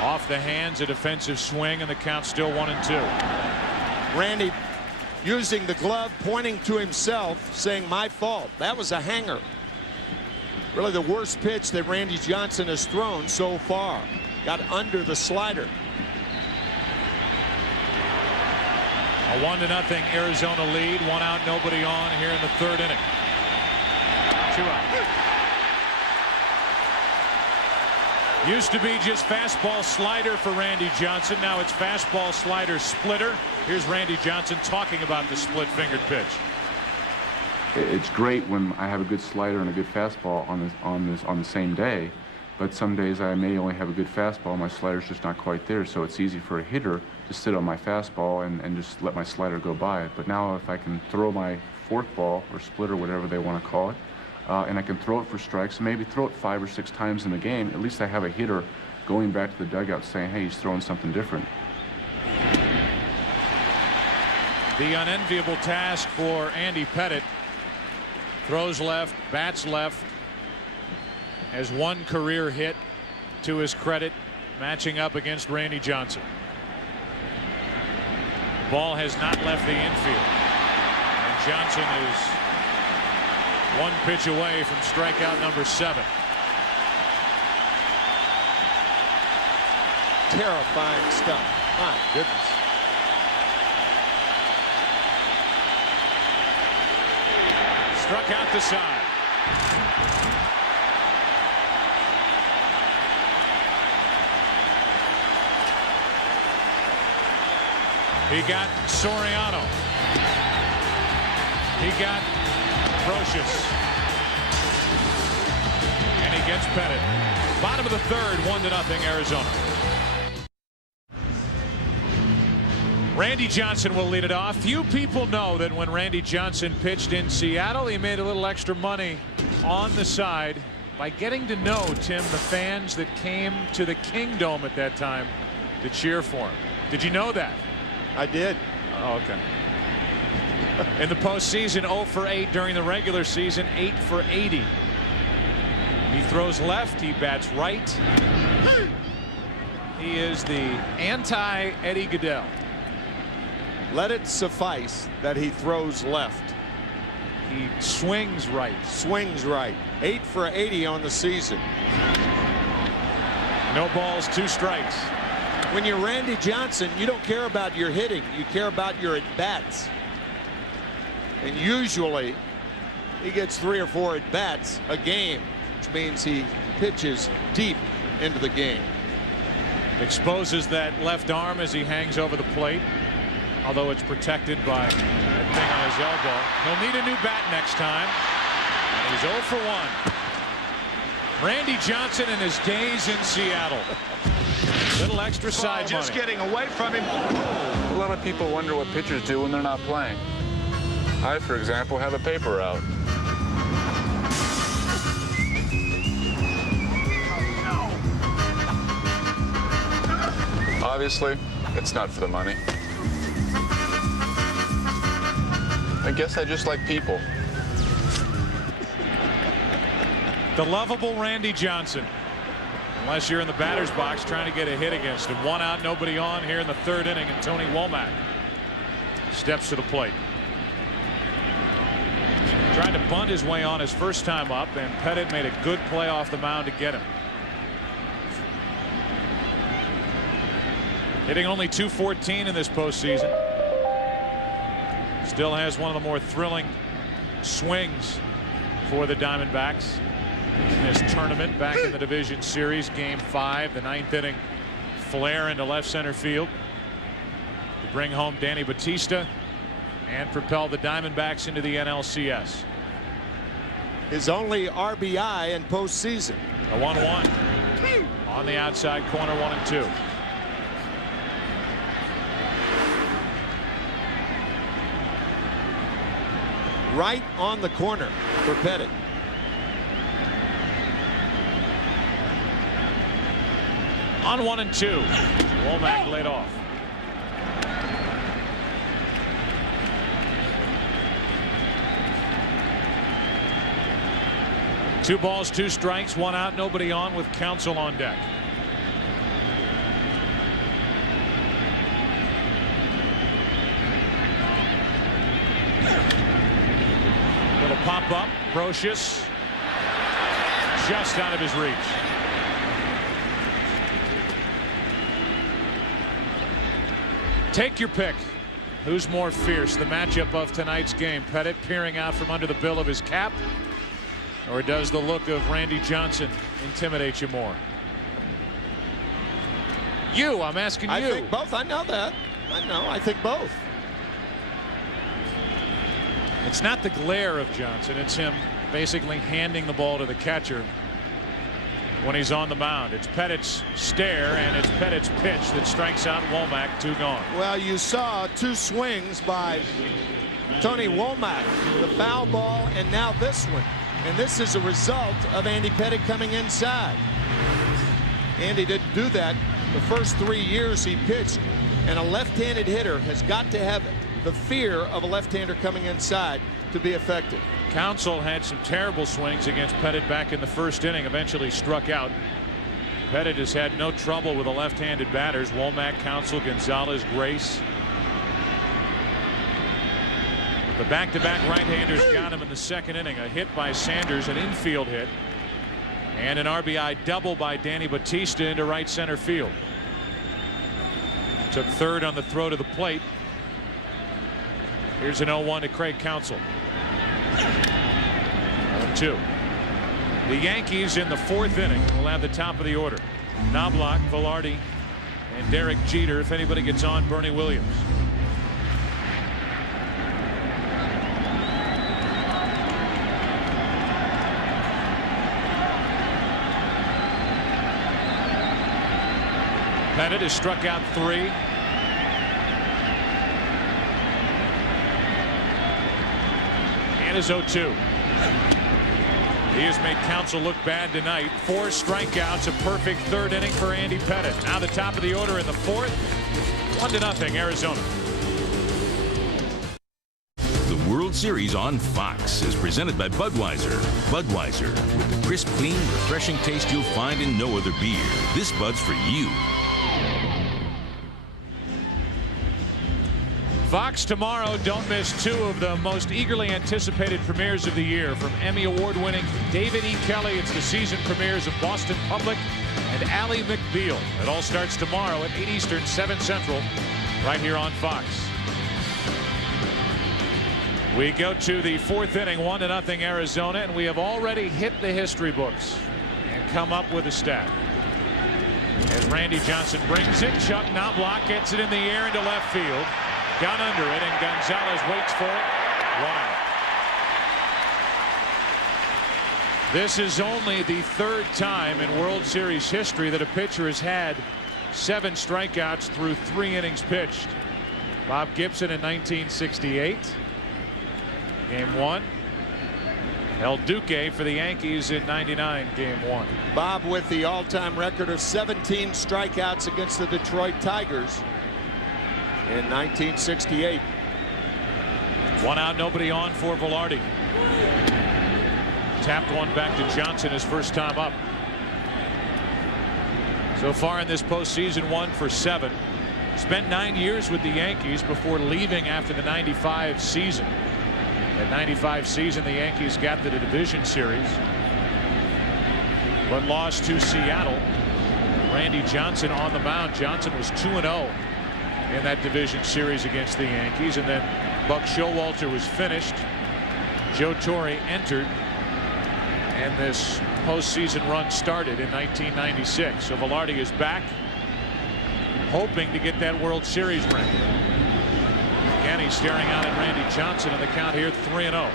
Off the hands, a defensive swing, and the count still 1-2. Randy using the glove, pointing to himself, saying, "My fault. That was a hanger." Really the worst pitch that Randy Johnson has thrown so far. Got under the slider. A 1-0 Arizona lead. 1 out, nobody on here in the 3rd inning. 2 out. Used to be just fastball slider for Randy Johnson. Now it's fastball slider splitter. Here's Randy Johnson talking about the split fingered pitch. It's great when I have a good slider and a good fastball on the same day, but some days I may only have a good fastball, my slider's just not quite there, so it's easy for a hitter to sit on my fastball and just let my slider go by it. But now if I can throw my fork ball or split or whatever they want to call it, and I can throw it for strikes, maybe throw it 5 or 6 times in the game, at least I have a hitter going back to the dugout saying, hey, he's throwing something different. The unenviable task for Andy Pettitte. Throws left, bats left, has 1 career hit to his credit, matching up against Randy Johnson. The ball has not left the infield, and Johnson is 1 pitch away from strikeout number 7. Terrifying stuff. My goodness. Struck out the side. He got Soriano. He got Brocious. And he gets Pettitte. Bottom of the 3rd, 1-0 Arizona. Randy Johnson will lead it off. Few people know that when Randy Johnson pitched in Seattle, he made a little extra money on the side by getting to know, Tim, the fans that came to the Kingdome at that time to cheer for him. Did you know that? I did. Oh, okay. In the postseason, 0 for 8 during the regular season, 8 for 80. He throws left, he bats right. He is the anti-Eddie Goodell. Let it suffice that he throws left. He swings right. Swings right. 8 for 80 on the season. No balls, 2 strikes. When you're Randy Johnson, you don't care about your hitting. You care about your at-bats. And usually he gets 3 or 4 at-bats a game, which means he pitches deep into the game. Exposes that left arm as he hangs over the plate, although it's protected by that thing on his elbow. He'll need a new bat next time. And he's 0 for 1. Randy Johnson and his days in Seattle. Little extra side just money. getting away from him. A lot of people wonder what pitchers do when they're not playing. I, for example, have a paper route. Obviously, it's not for the money. I guess I just like people. The lovable Randy Johnson. Unless you're in the batter's box trying to get a hit against him. 1 out, nobody on here in the 3rd inning, and Tony Womack steps to the plate. Tried to bunt his way on his first time up, and Pettitte made a good play off the mound to get him. Hitting only .214 in this postseason. Still has one of the more thrilling swings for the Diamondbacks in this tournament back in the division series. Game 5, the 9th inning flare into left center field to bring home Danny Batista and propel the Diamondbacks into the NLCS. His only RBI in postseason. A 1-1 on the outside corner, 1-2. Right on the corner for Pettitte. On 1-2. Womack laid off. Two balls, 2 strikes, 1 out, nobody on with Counsell on deck. Little pop up, Brocious just out of his reach. Take your pick. Who's more fierce? The matchup of tonight's game. Pettitte peering out from under the bill of his cap, or does the look of Randy Johnson intimidate you more? I'm asking you. I think both. I know that. I know. I think both. It's not the glare of Johnson. It's him basically handing the ball to the catcher when he's on the mound. It's Pettitte's stare, and it's Pettitte's pitch that strikes out Womack. 2 gone. Well, you saw 2 swings by Tony Womack. The foul ball and now this one. And this is a result of Andy Pettitte coming inside. Andy didn't do that the first 3 years he pitched. And a left-handed hitter has got to have the fear of a left-hander coming inside to be effective. Counsell had some terrible swings against Pettitte back in the first inning, eventually struck out. Pettitte has had no trouble with the left-handed batters. Womack, Counsell, Gonzalez, Grace. The back-to-back right-handers got him in the second inning. A hit by Sanders, an infield hit, and an RBI double by Danny Batista into right center field. Took third on the throw to the plate. Here's an 0-1 to Craig Counsell. 0-2. The Yankees in the fourth inning will have the top of the order. Knobloch, Velarde, and Derek Jeter. If anybody gets on, Bernie Williams. Pettitte has struck out 3. And his 0-2. He has made Counsell look bad tonight. 4 strikeouts, a perfect third inning for Andy Pettitte. Now the top of the order in the fourth. 1-0 Arizona. The World Series on Fox is presented by Budweiser. Budweiser, with the crisp, clean, refreshing taste you'll find in no other beer. This Bud's for you. Fox tomorrow. Don't miss 2 of the most eagerly anticipated premieres of the year. From Emmy Award-winning David E. Kelley, it's the season premieres of Boston Public and Ally McBeal. It all starts tomorrow at 8 Eastern, 7 Central, right here on Fox. We go to the fourth inning, 1-0 Arizona, and we have already hit the history books and come up with a stat. As Randy Johnson brings it, Chuck Knobloch gets it in the air into left field. Got under it, and Gonzalez waits for it. 1 out. This is only the 3rd time in World Series history that a pitcher has had 7 strikeouts through 3 innings pitched. Bob Gibson in 1968. Game 1. El Duque for the Yankees in '99, Game 1. Bob with the all-time record of 17 strikeouts against the Detroit Tigers in 1968. 1 out, nobody on for Velarde. Tapped one back to Johnson his first time up. So far in this postseason, 1 for 7. Spent 9 years with the Yankees before leaving after the '95 season. That '95 season, the Yankees got to the division series, but lost to Seattle. Randy Johnson on the mound. Johnson was 2-0 in that division series against the Yankees, and then Buck Showalter was finished. Joe Torre entered, and this postseason run started in 1996. So Velarde is back, hoping to get that World Series ring. Again, he's staring out at Randy Johnson, and the count here 3-0.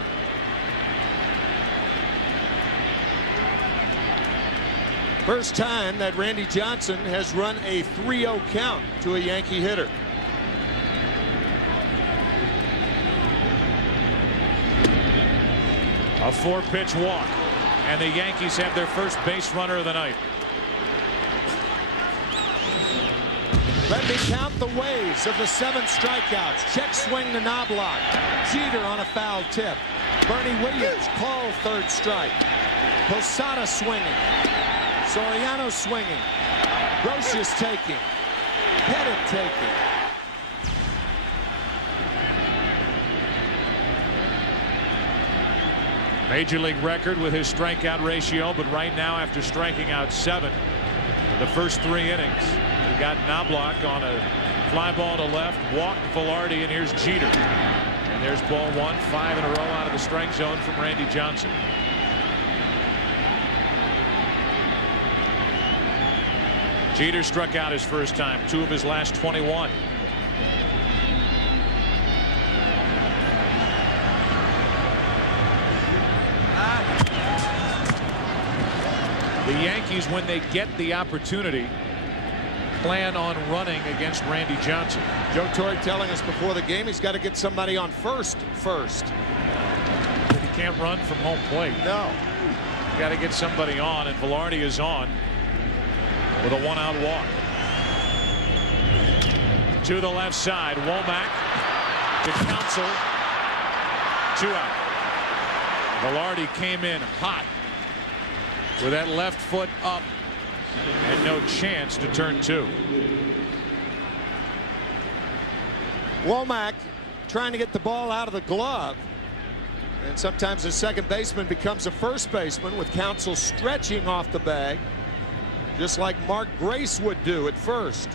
First time that Randy Johnson has run a 3-0 count to a Yankee hitter. A 4-pitch walk, and the Yankees have their first base runner of the night. Let me count the waves of the 7 strikeouts. Check swing to Knobloch. Jeter on a foul tip. Bernie Williams called 3rd strike. Posada swinging. Soriano swinging. Brosius taking. Pettitte taking. Major league record with his strikeout ratio, but right now, after striking out 7 the first 3 innings, he got Knobloch on a fly ball to left, walked Velarde, and here's Jeter. And there's ball 1, 5 in a row out of the strike zone from Randy Johnson. Jeter struck out his first time, 2 of his last 21. The Yankees, when they get the opportunity, plan on running against Randy Johnson. Joe Torre telling us before the game he's got to get somebody on first. If he can't run from home plate. No. Got to get somebody on, and Velarde is on with a 1-out walk. To the left side, Womack to Counsell. 2 out. Velarde came in hot with that left foot up and no chance to turn 2. Womack trying to get the ball out of the glove. And sometimes the second baseman becomes a first baseman with Counsell stretching off the bag, just like Mark Grace would do at first.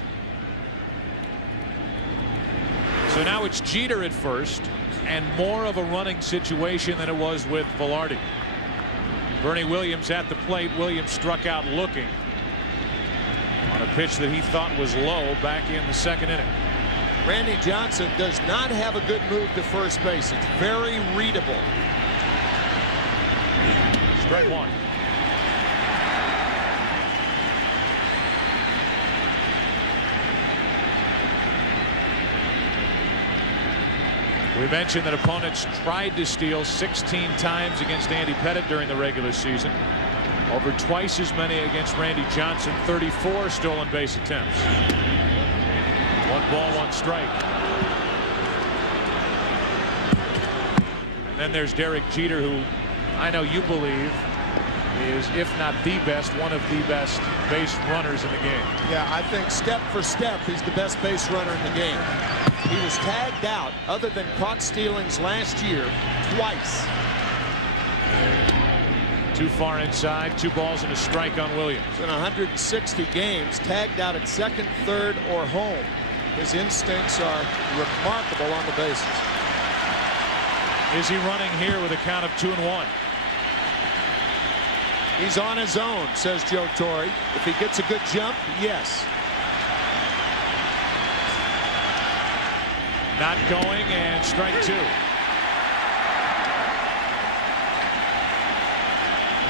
So now it's Jeter at first, and more of a running situation than it was with Velarde. Bernie Williams at the plate. Williams struck out looking on a pitch that he thought was low back in the second inning. Randy Johnson does not have a good move to first base. It's very readable. Strike 1. We mentioned that opponents tried to steal 16 times against Andy Pettitte during the regular season. Over twice as many against Randy Johnson. 34 stolen base attempts. 1 ball, 1 strike. And then there's Derek Jeter, who I know you believe is, if not the best, one of the best base runners in the game. Yeah, I think step for step, he's the best base runner in the game. He was tagged out, other than caught stealings last year, twice. Too far inside, 2 balls and a strike on Williams. In 160 games, tagged out at second, third, or home. His instincts are remarkable on the bases. Is he running here with a count of 2-1? He's on his own, says Joe Torre. If he gets a good jump, yes. Not going, and strike 2.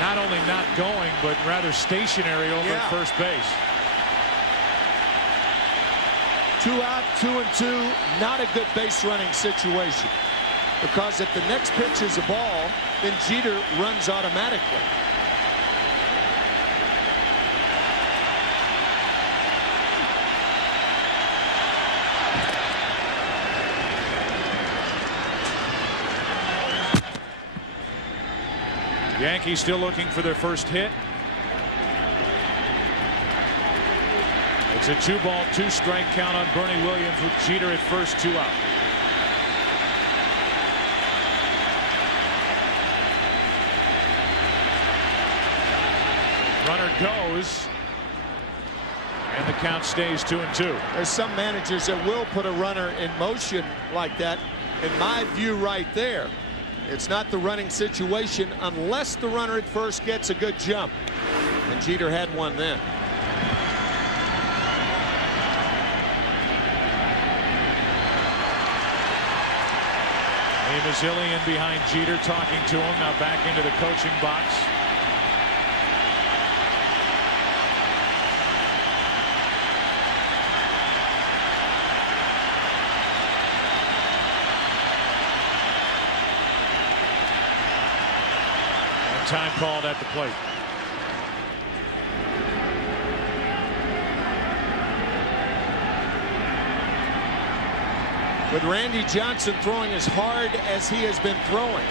Not only not going, but rather stationary over at first base. 2 out, 2-2. Not a good base running situation, because if the next pitch is a ball, then Jeter runs automatically. Yankees still looking for their first hit. It's a 2-ball, 2-strike count on Bernie Williams with Jeter at first, 2 out. Runner goes, and the count stays 2-2. There's some managers that will put a runner in motion like that. In my view, right there, it's not the running situation unless the runner at first gets a good jump. And Jeter had one then. Mazzillian behind Jeter, talking to him. Now back into the coaching box. And time called at the plate. With Randy Johnson throwing as hard as he has been throwing,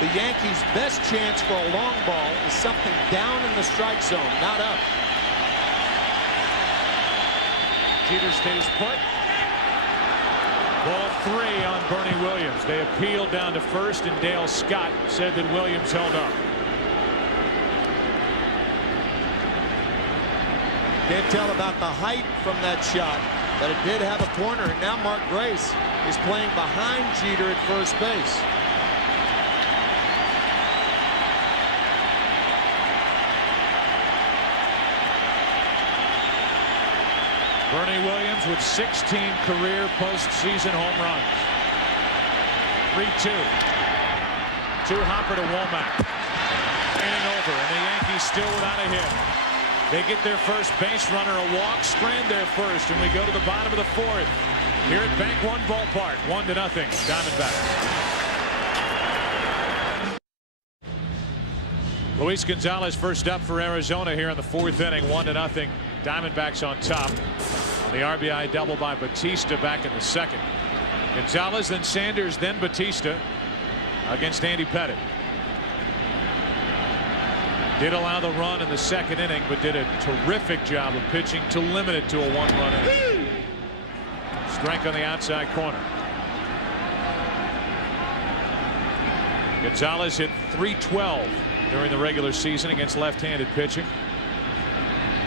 the Yankees' best chance for a long ball is something down in the strike zone, not up. Jeter stays put. Ball 3 on Bernie Williams. They appealed down to first, and Dale Scott said that Williams held up. Can't tell about the height from that shot, but it did have a corner, and now Mark Grace is playing behind Jeter at first base. Bernie Williams with 16 career postseason home runs. 3-2. 2-hopper to Womack. Inning over, and the Yankees still without a hit. They get their first base runner a walk, strand their first, and we go to the bottom of the 4th. Here at Bank One Ballpark, 1-0, Diamondbacks. Luis Gonzalez first up for Arizona here in the 4th inning. 1-0. Diamondbacks on top. On the RBI double by Batista back in the 2nd. Gonzalez, then Sanders, then Batista against Andy Pettitte. Did allow the run in the 2nd inning, but did a terrific job of pitching to limit it to a 1-run inning. Strike on the outside corner. Gonzalez hit .312 during the regular season against left-handed pitching.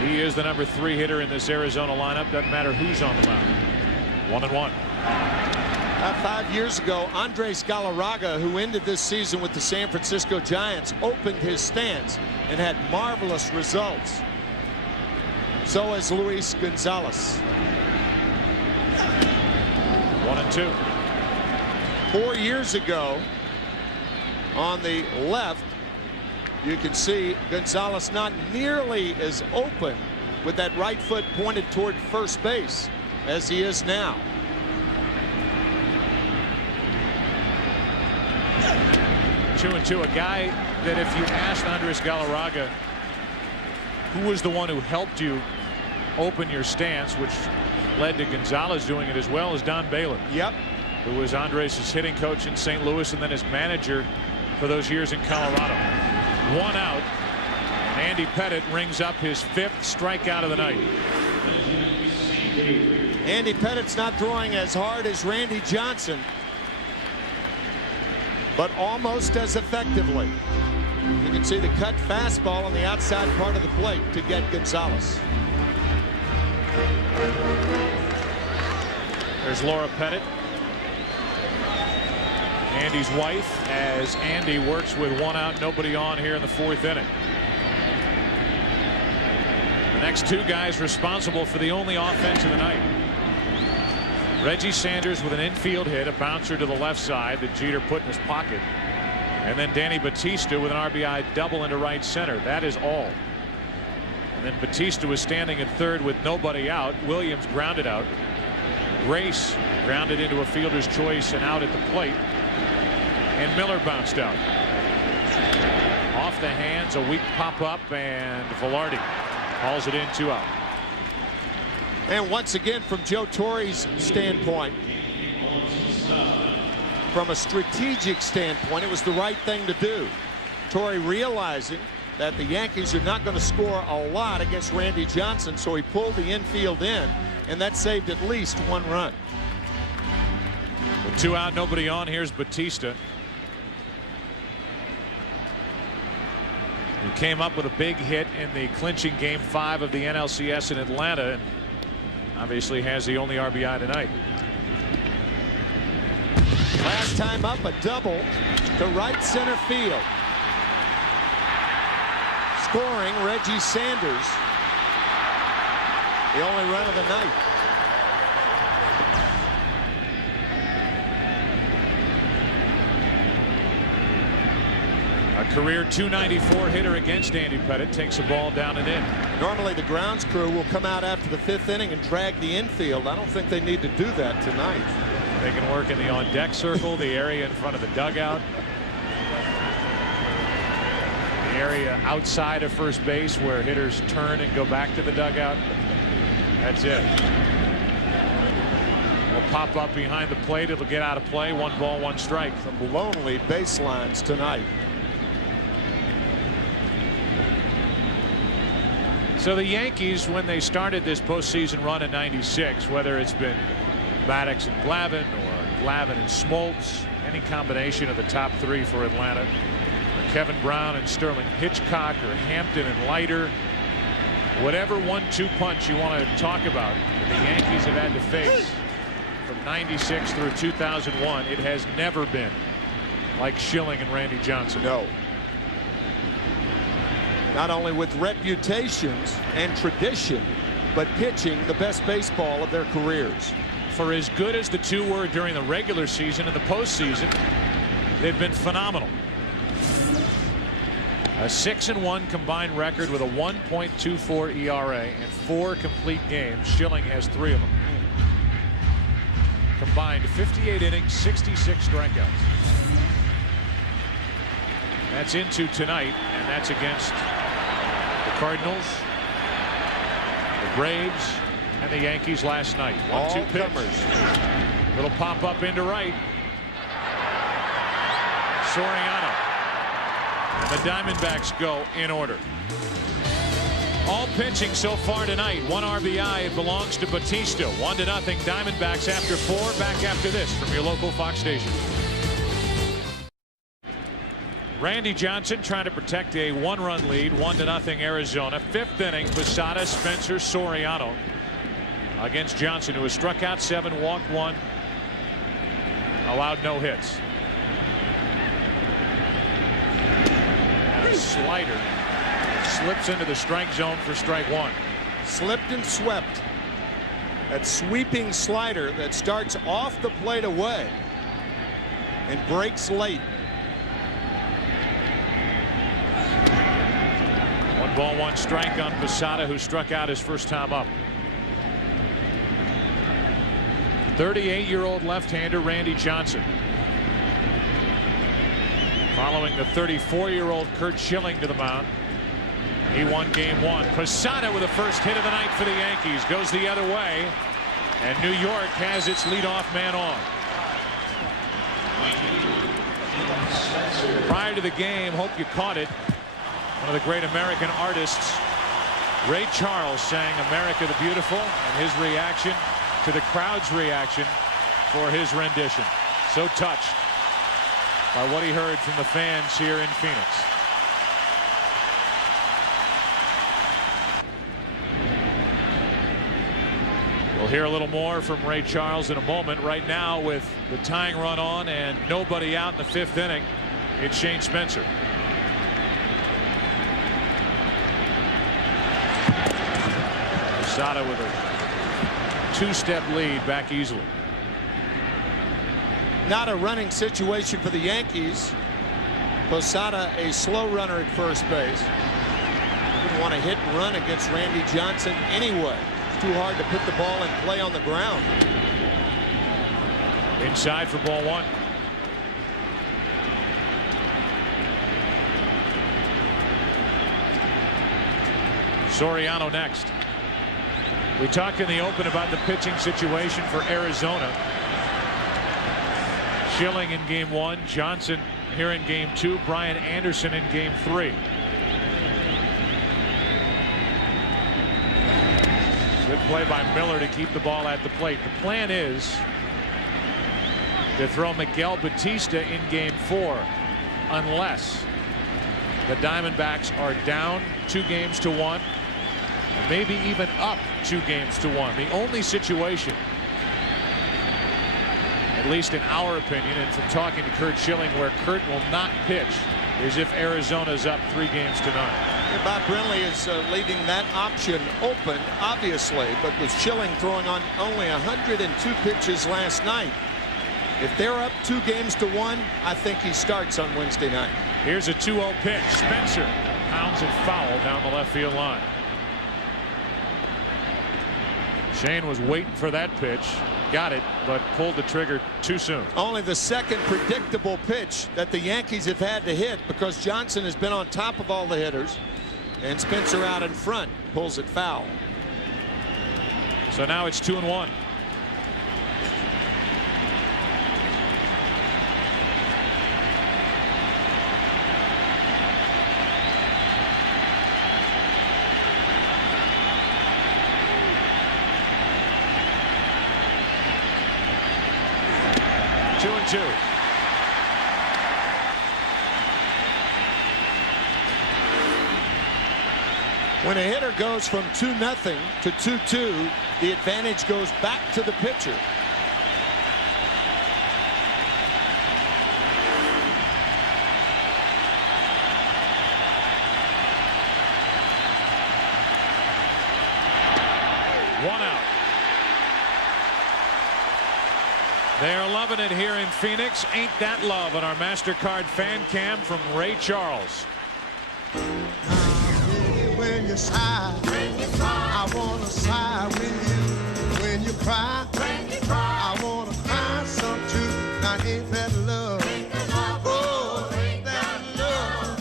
He is the number 3 hitter in this Arizona lineup. Doesn't matter who's on the mound. 1-1. 5 years ago, Andres Galarraga, who ended this season with the San Francisco Giants, opened his stance and had marvelous results. So has Luis Gonzalez. 1-2. 4 years ago, on the left, you can see Gonzalez not nearly as open with that right foot pointed toward first base as he is now. 2-2. A guy that if you asked Andres Galarraga who was the one who helped you open your stance, which led to Gonzalez doing it as well, as Don Baylor. Yep. Who was Andres' hitting coach in St. Louis and then his manager for those years in Colorado. 1 out. Andy Pettitte rings up his 5th strikeout of the night. Andy Pettitte's not throwing as hard as Randy Johnson, but almost as effectively. You can see the cut fastball on the outside part of the plate to get Gonzalez. There's Laura Pettitte, Andy's wife, as Andy works with 1 out, nobody on here in the 4th inning. The next 2 guys responsible for the only offense of the night. Reggie Sanders with an infield hit, a bouncer to the left side that Jeter put in his pocket. And then Danny Batista with an RBI double into right center. That is all. And then Batista was standing at 3rd with nobody out. Williams grounded out. Grace grounded into a fielder's choice and out at the plate. And Miller bounced out. Off the hands, a weak pop up, and Velarde hauls it in, 2 out. And once again, from Joe Torre's standpoint, from a strategic standpoint, it was the right thing to do. Torre realizing that the Yankees are not going to score a lot against Randy Johnson, so he pulled the infield in, and that saved at least 1 run. With 2 out, nobody on, here's Batista. He came up with a big hit in the clinching Game 5 of the NLCS in Atlanta, and obviously has the only RBI tonight. Last time up, a double to right center field. Scoring Reggie Sanders, the only run of the night. A career .294 hitter against Andy Pettitte takes a ball down and in. Normally the grounds crew will come out after the 5th inning and drag the infield. I don't think they need to do that tonight. They can work in the on-deck circle, the area in front of the dugout, the area outside of first base where hitters turn and go back to the dugout. That's it. Will pop up behind the plate. It'll get out of play. 1 ball, 1 strike. Some lonely baselines tonight. So the Yankees, when they started this postseason run in '96, whether it's been Maddox and Glavine or Glavine and Smoltz, any combination of the top 3 for Atlanta, or Kevin Brown and Sterling Hitchcock, or Hampton and Leiter, whatever 1-2 punch you want to talk about that the Yankees have had to face from '96 through 2001, it has never been like Schilling and Randy Johnson. No. Not only with reputations and tradition, but pitching the best baseball of their careers. For as good as the 2 were during the regular season and the postseason, they've been phenomenal. A 6-1 combined record with a 1.24 ERA and 4 complete games. Schilling has 3 of them. Combined 58 innings, 66 strikeouts. That's into tonight, and that's against the Cardinals, the Braves, and the Yankees last night. 1-2 pitch. Little pop up into right. Soriano. And the Diamondbacks go in order. All pitching so far tonight. 1 RBI. It belongs to Batista. 1-0 Diamondbacks after 4. Back after this from your local Fox station. Randy Johnson trying to protect a 1-run lead. 1-0 Arizona. 5th inning. Posada, Spencer, Soriano against Johnson, who has struck out 7, walked 1, allowed no hits. And a slider slips into the strike zone for strike 1. Slipped and swept. That sweeping slider that starts off the plate away and breaks late. 1 ball, 1 strike on Posada, who struck out his first time up. 38-year-old left-hander Randy Johnson, following the 34-year-old Curt Schilling to the mound. He won game 1. Posada with the first hit of the night for the Yankees goes the other way, and New York has its leadoff man on. Prior to the game, hope you caught it, one of the great American artists, Ray Charles, sang "America the Beautiful," and his reaction to the crowd's reaction for his rendition. So touched by what he heard from the fans here in Phoenix. We'll hear a little more from Ray Charles in a moment. Right now, with the tying run on and nobody out in the 5th inning, it's Shane Spencer. Posada with a 2-step lead, back easily. Not a running situation for the Yankees. Posada a slow runner at first base. Didn't want to hit and run against Randy Johnson anyway. It's too hard to put the ball in play on the ground. Inside for ball 1. Soriano next. We talked in the open about the pitching situation for Arizona. Schilling in game 1, Johnson here in game 2, Brian Anderson in game 3. Good play by Miller to keep the ball at the plate. The plan is to throw Miguel Batista in game 4 unless the Diamondbacks are down 2-1, maybe even up 2-1. The only situation, at least in our opinion, and from talking to Curt Schilling, where Curt will not pitch is if Arizona's up 3-0. Bob Brenly is leaving that option open, obviously, but with Schilling throwing on only 102 pitches last night, if they're up 2-1, I think he starts on Wednesday night. Here's a 2-0 pitch. Spencer pounds it foul down the left field line. Shane was waiting for that pitch, got it, but pulled the trigger too soon. Only the second predictable pitch that the Yankees have had to hit, because Johnson has been on top of all the hitters, and Spencer out in front pulls it foul. So now it's 2-1. When a hitter goes from 2-0 to 2-2, the advantage goes back to the pitcher. One out. They're loving it here in Phoenix. Ain't that love on our MasterCard fan cam from Ray Charles. When you sigh, I wanna sigh with you. When you cry, I wanna cry some too. Now ain't that love? Oh, ain't that love?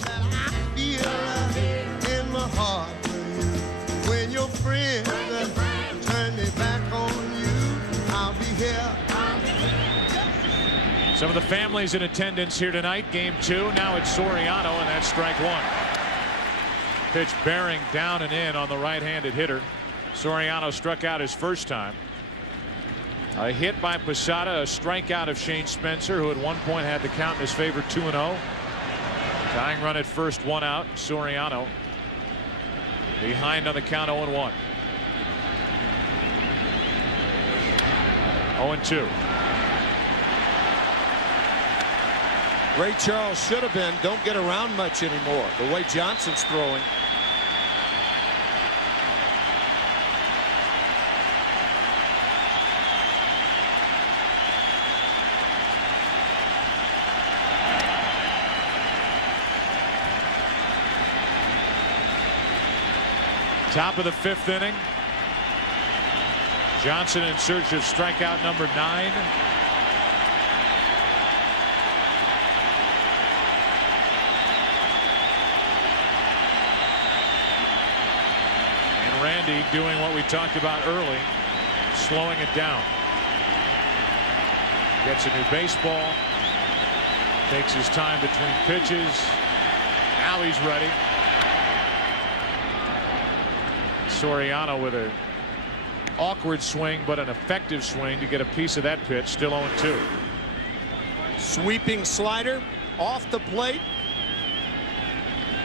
Some of the families in attendance here tonight. Game 2. Now it's Soriano, and that's strike 1. Pitch bearing down and in on the right-handed hitter. Soriano struck out his first time. A hit by Posada, a strikeout of Shane Spencer, who at one point had the count in his favor 2-0. Tying run at first, 1 out. Soriano behind on the count 0-1. 0-2. Ray Charles should have been. Don't get around much anymore. The way Johnson's throwing. Top of the 5th inning. Johnson in search of strikeout number 9. And Randy doing what we talked about early, slowing it down. Gets a new baseball. Takes his time between pitches. Now he's ready. Soriano with an awkward swing, but an effective swing to get a piece of that pitch. Still 0-2. Sweeping slider off the plate.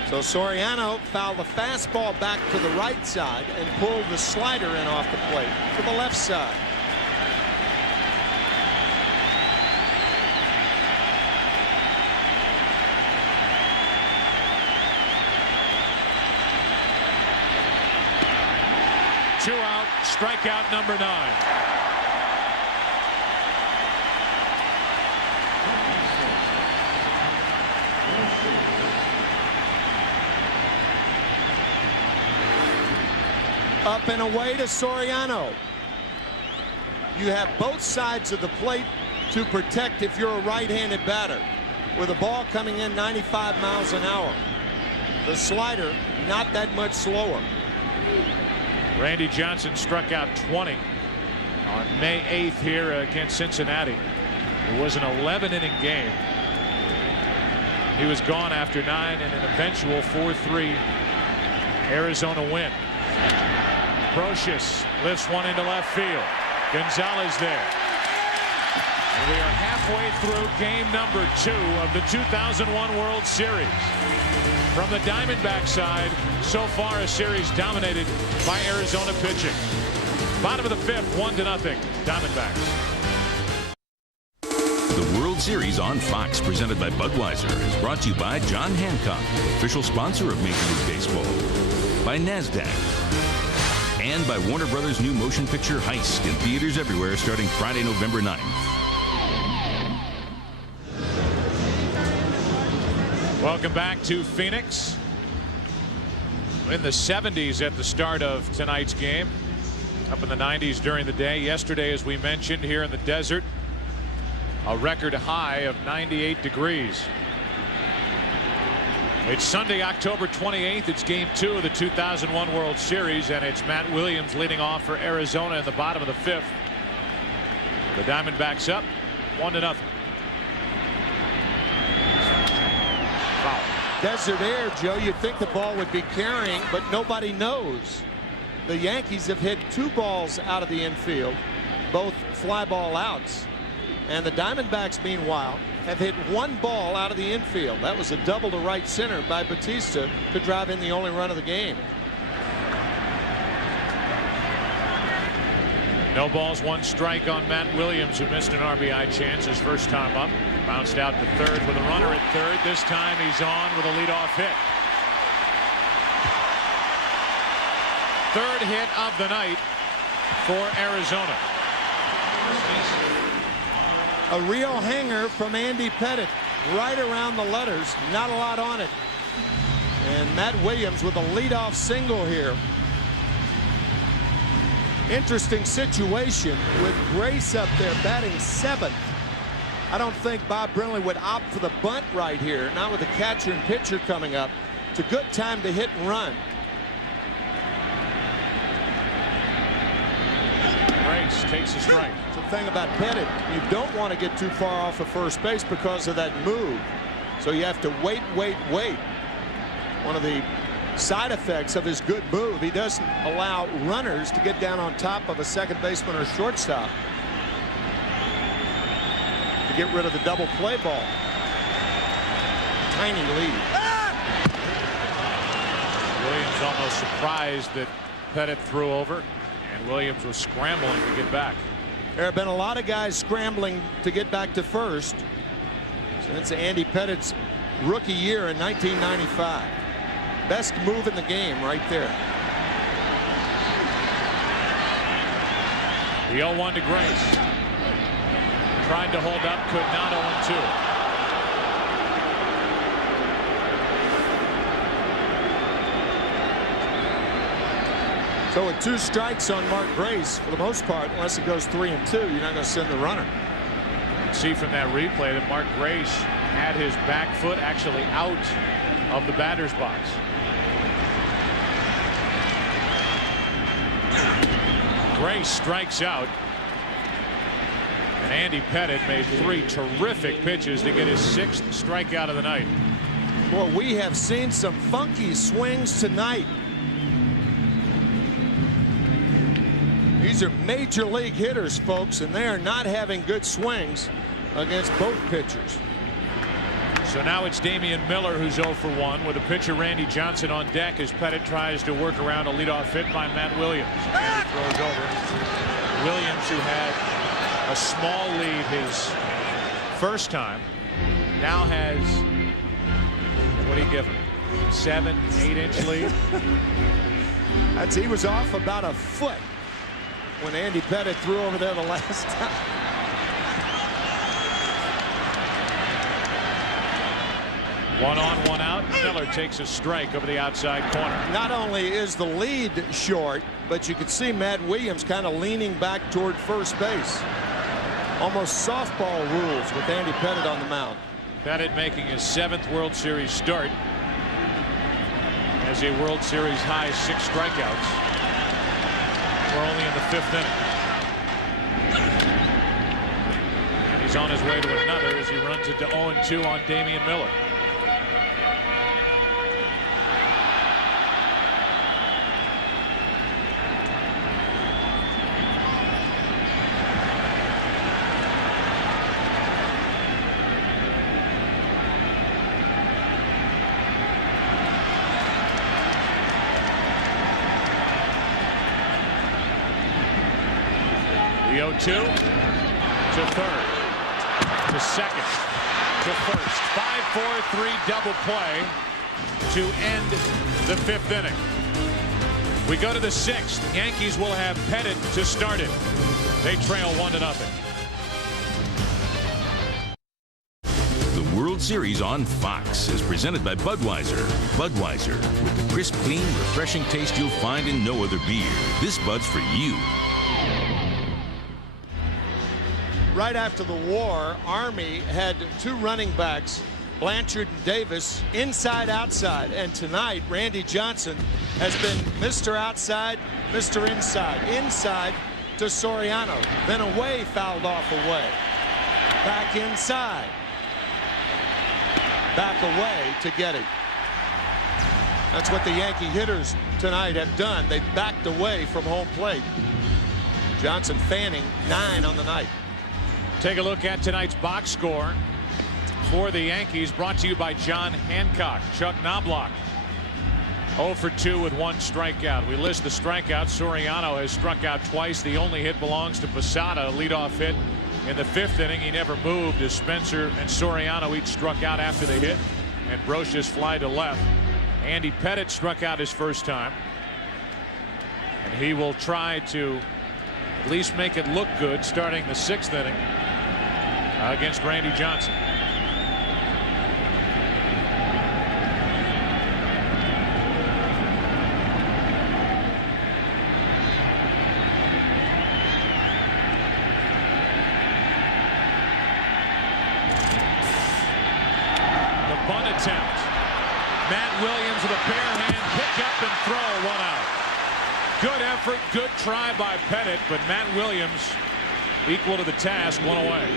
So Soriano fouled the fastball back to the right side and pulled the slider in off the plate to the left side. Two out, strikeout number 9. Up and away to Soriano. You have both sides of the plate to protect if you're a right-handed batter. With a ball coming in 95 miles an hour. The slider not that much slower. Randy Johnson struck out 20 on May 8th here against Cincinnati. It was an 11-inning game. He was gone after 9 in an eventual 4-3 Arizona win. Brocious lifts one into left field. Gonzalez there. And we are halfway through game number 2 of the 2001 World Series. From the Diamondback side, so far a series dominated by Arizona pitching. Bottom of the 5th, 1-0 Diamondbacks. The World Series on Fox, presented by Budweiser, is brought to you by John Hancock, official sponsor of Major League Baseball, by NASDAQ, and by Warner Brothers' new motion picture Heist in theaters everywhere starting Friday, November 9th. Welcome back to Phoenix. In the 70s at the start of tonight's game. Up in the 90s during the day. Yesterday, as we mentioned, here in the desert, a record high of 98 degrees. It's Sunday, October 28th. It's game 2 of the 2001 World Series, and it's Matt Williams leading off for Arizona in the bottom of the 5th. The Diamondbacks up 1-0. Desert air, Joe. You'd think the ball would be carrying, but nobody knows. The Yankees have hit 2 balls out of the infield, both fly ball outs. And the Diamondbacks, meanwhile, have hit 1 ball out of the infield. That was a double to right center by Batista to drive in the only run of the game. No balls, 1 strike on Matt Williams, who missed an RBI chance his first time up. Bounced out to third with a runner at third. This time he's on with a leadoff hit. 3rd hit of the night for Arizona. A real hanger from Andy Pettitte, right around the letters, not a lot on it. And Matt Williams with a leadoff single here. Interesting situation with Grace up there batting 7th. I don't think Bob Brenly would opt for the bunt right here, not with the catcher and pitcher coming up. It's a good time to hit and run. Grace takes a strike. The thing about Pettit, you don't want to get too far off of first base because of that move. So you have to wait. One of the side effects of his good move, he doesn't allow runners to get down on top of a second baseman or shortstop to get rid of the double play ball. Tiny lead. Williams almost surprised that Pettit threw over, and Williams was scrambling to get back. There have been a lot of guys scrambling to get back to first since Andy Pettit's rookie year in 1995. Best move in the game right there. The 0-1 to Grace. Tried to hold up, could not. 0-2. So with 2 strikes on Mark Grace, for the most part, unless it goes 3-2, you're not going to send the runner. You can see from that replay that Mark Grace had his back foot actually out of the batter's box. Grace strikes out. And Andy Pettit made 3 terrific pitches to get his 6th strikeout of the night. Boy, we have seen some funky swings tonight. These are major league hitters, folks, and they are not having good swings against both pitchers. So now it's Damian Miller who's 0 for 1 with a pitcher Randy Johnson on deck as Pettit tries to work around a leadoff hit by Matt Williams. And he throws over. Williams, who had a small lead his first time, now has, what do you give him? 7-8 inch lead. He was off about a foot when Andy Pettit threw over there the last time. One on, one out. Miller takes a strike over the outside corner. Not only is the lead short, but you can see Matt Williams kind of leaning back toward first base. Almost softball rules with Andy Pettit on the mound. Pettit making his 7th World Series start. Has a World Series high 6 strikeouts. We're only in the 5th inning. And he's on his way to another as he runs into 0-2 on Damian Miller. The 0-2 to third, to second, to first. 5-4-3 double play to end the 5th inning. We go to the 6th. Yankees will have Pettit to start it. They trail 1-0. The World Series on Fox is presented by Budweiser. Budweiser, with the crisp, clean, refreshing taste you'll find in no other beer. This Bud's for you. Right after the war, Army had 2 running backs, Blanchard and Davis, inside outside, and tonight Randy Johnson has been Mr. Outside, Mr. Inside. Inside to Soriano, then away, fouled off away, back inside, back away to Getty. That's what the Yankee hitters tonight have done. They've backed away from home plate. Johnson fanning 9 on the night. Take a look at tonight's box score for the Yankees, brought to you by John Hancock. Chuck Knobloch 0 for 2 with 1 strikeout. We list the strikeouts. Soriano has struck out twice. The only hit belongs to Posada, a leadoff hit in the 5th inning. He never moved as Spencer and Soriano each struck out after the hit, and Brocious fly to left. Andy Pettit struck out his first time, and he will try to at least make it look good starting the 6th inning against Randy Johnson. The bunt attempt. Matt Williams with a bare hand, pick up and throw, 1 out. Good effort, good try by Pettit, but Matt Williams equal to the task, one away.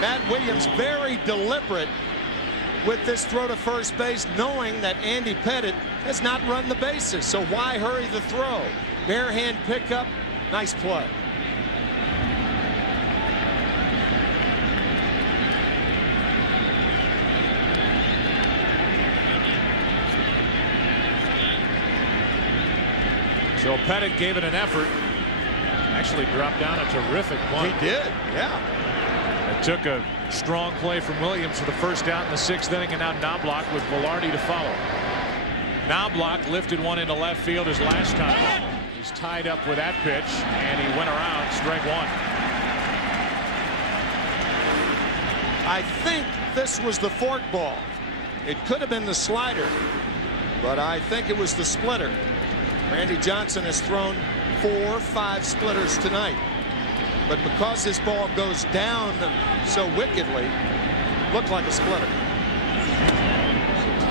Matt Williams very deliberate with this throw to first base, knowing that Andy Pettit has not run the bases. So why hurry the throw? Bare hand pickup, nice play. So Pettit gave it an effort. Actually dropped down a terrific one. He did, yeah. It took a strong play from Williams for the first out in the 6th inning, and now Knobloch with Velarde to follow. Knobloch lifted one into left field his last time. He's tied up with that pitch, and he went around, strike one. I think this was the fork ball. It could have been the slider, but I think it was the splitter. Randy Johnson has thrown 4 or 5 splitters tonight. But because this ball goes down so wickedly, looked like a splitter.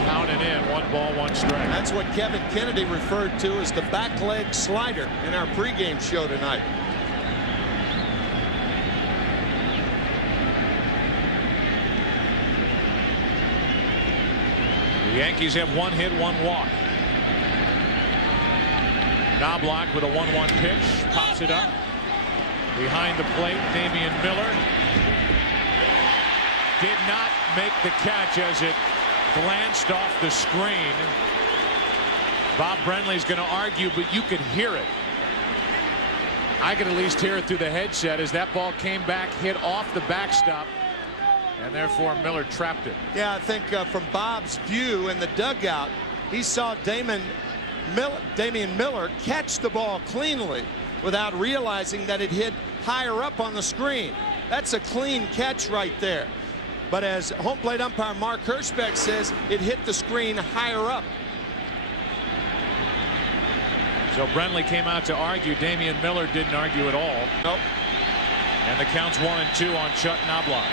Counted in, 1 ball, 1 strike. That's what Kevin Kennedy referred to as the back leg slider in our pregame show tonight. The Yankees have 1 hit, 1 walk. Knobloch with a 1-1 pitch, pops it up. Behind the plate, Damian Miller did not make the catch as it glanced off the screen. Bob Brenly's going to argue, but you could hear it. I could at least hear it through the headset as that ball came back, hit off the backstop, and therefore Miller trapped it. Yeah, I think from Bob's view in the dugout, he saw Damian Miller catch the ball cleanly without realizing that it hit higher up on the screen. That's a clean catch right there. But as home plate umpire Mark Hirschbeck says, it hit the screen higher up. So Brenly came out to argue. Damian Miller didn't argue at all. Nope. And the count's 1-2 on Chuck Knobloch.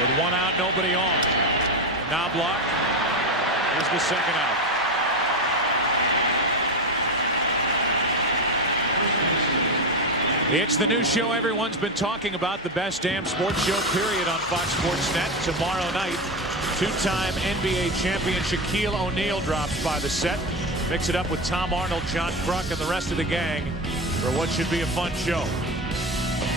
With 1 out, nobody on. Knobloch is the 2nd out. It's the new show everyone's been talking about, the best damn sports show period on Fox Sports Net. Tomorrow night, 2-time NBA champion Shaquille O'Neal drops by the set. Mix it up with Tom Arnold, John Kruk, and the rest of the gang for what should be a fun show.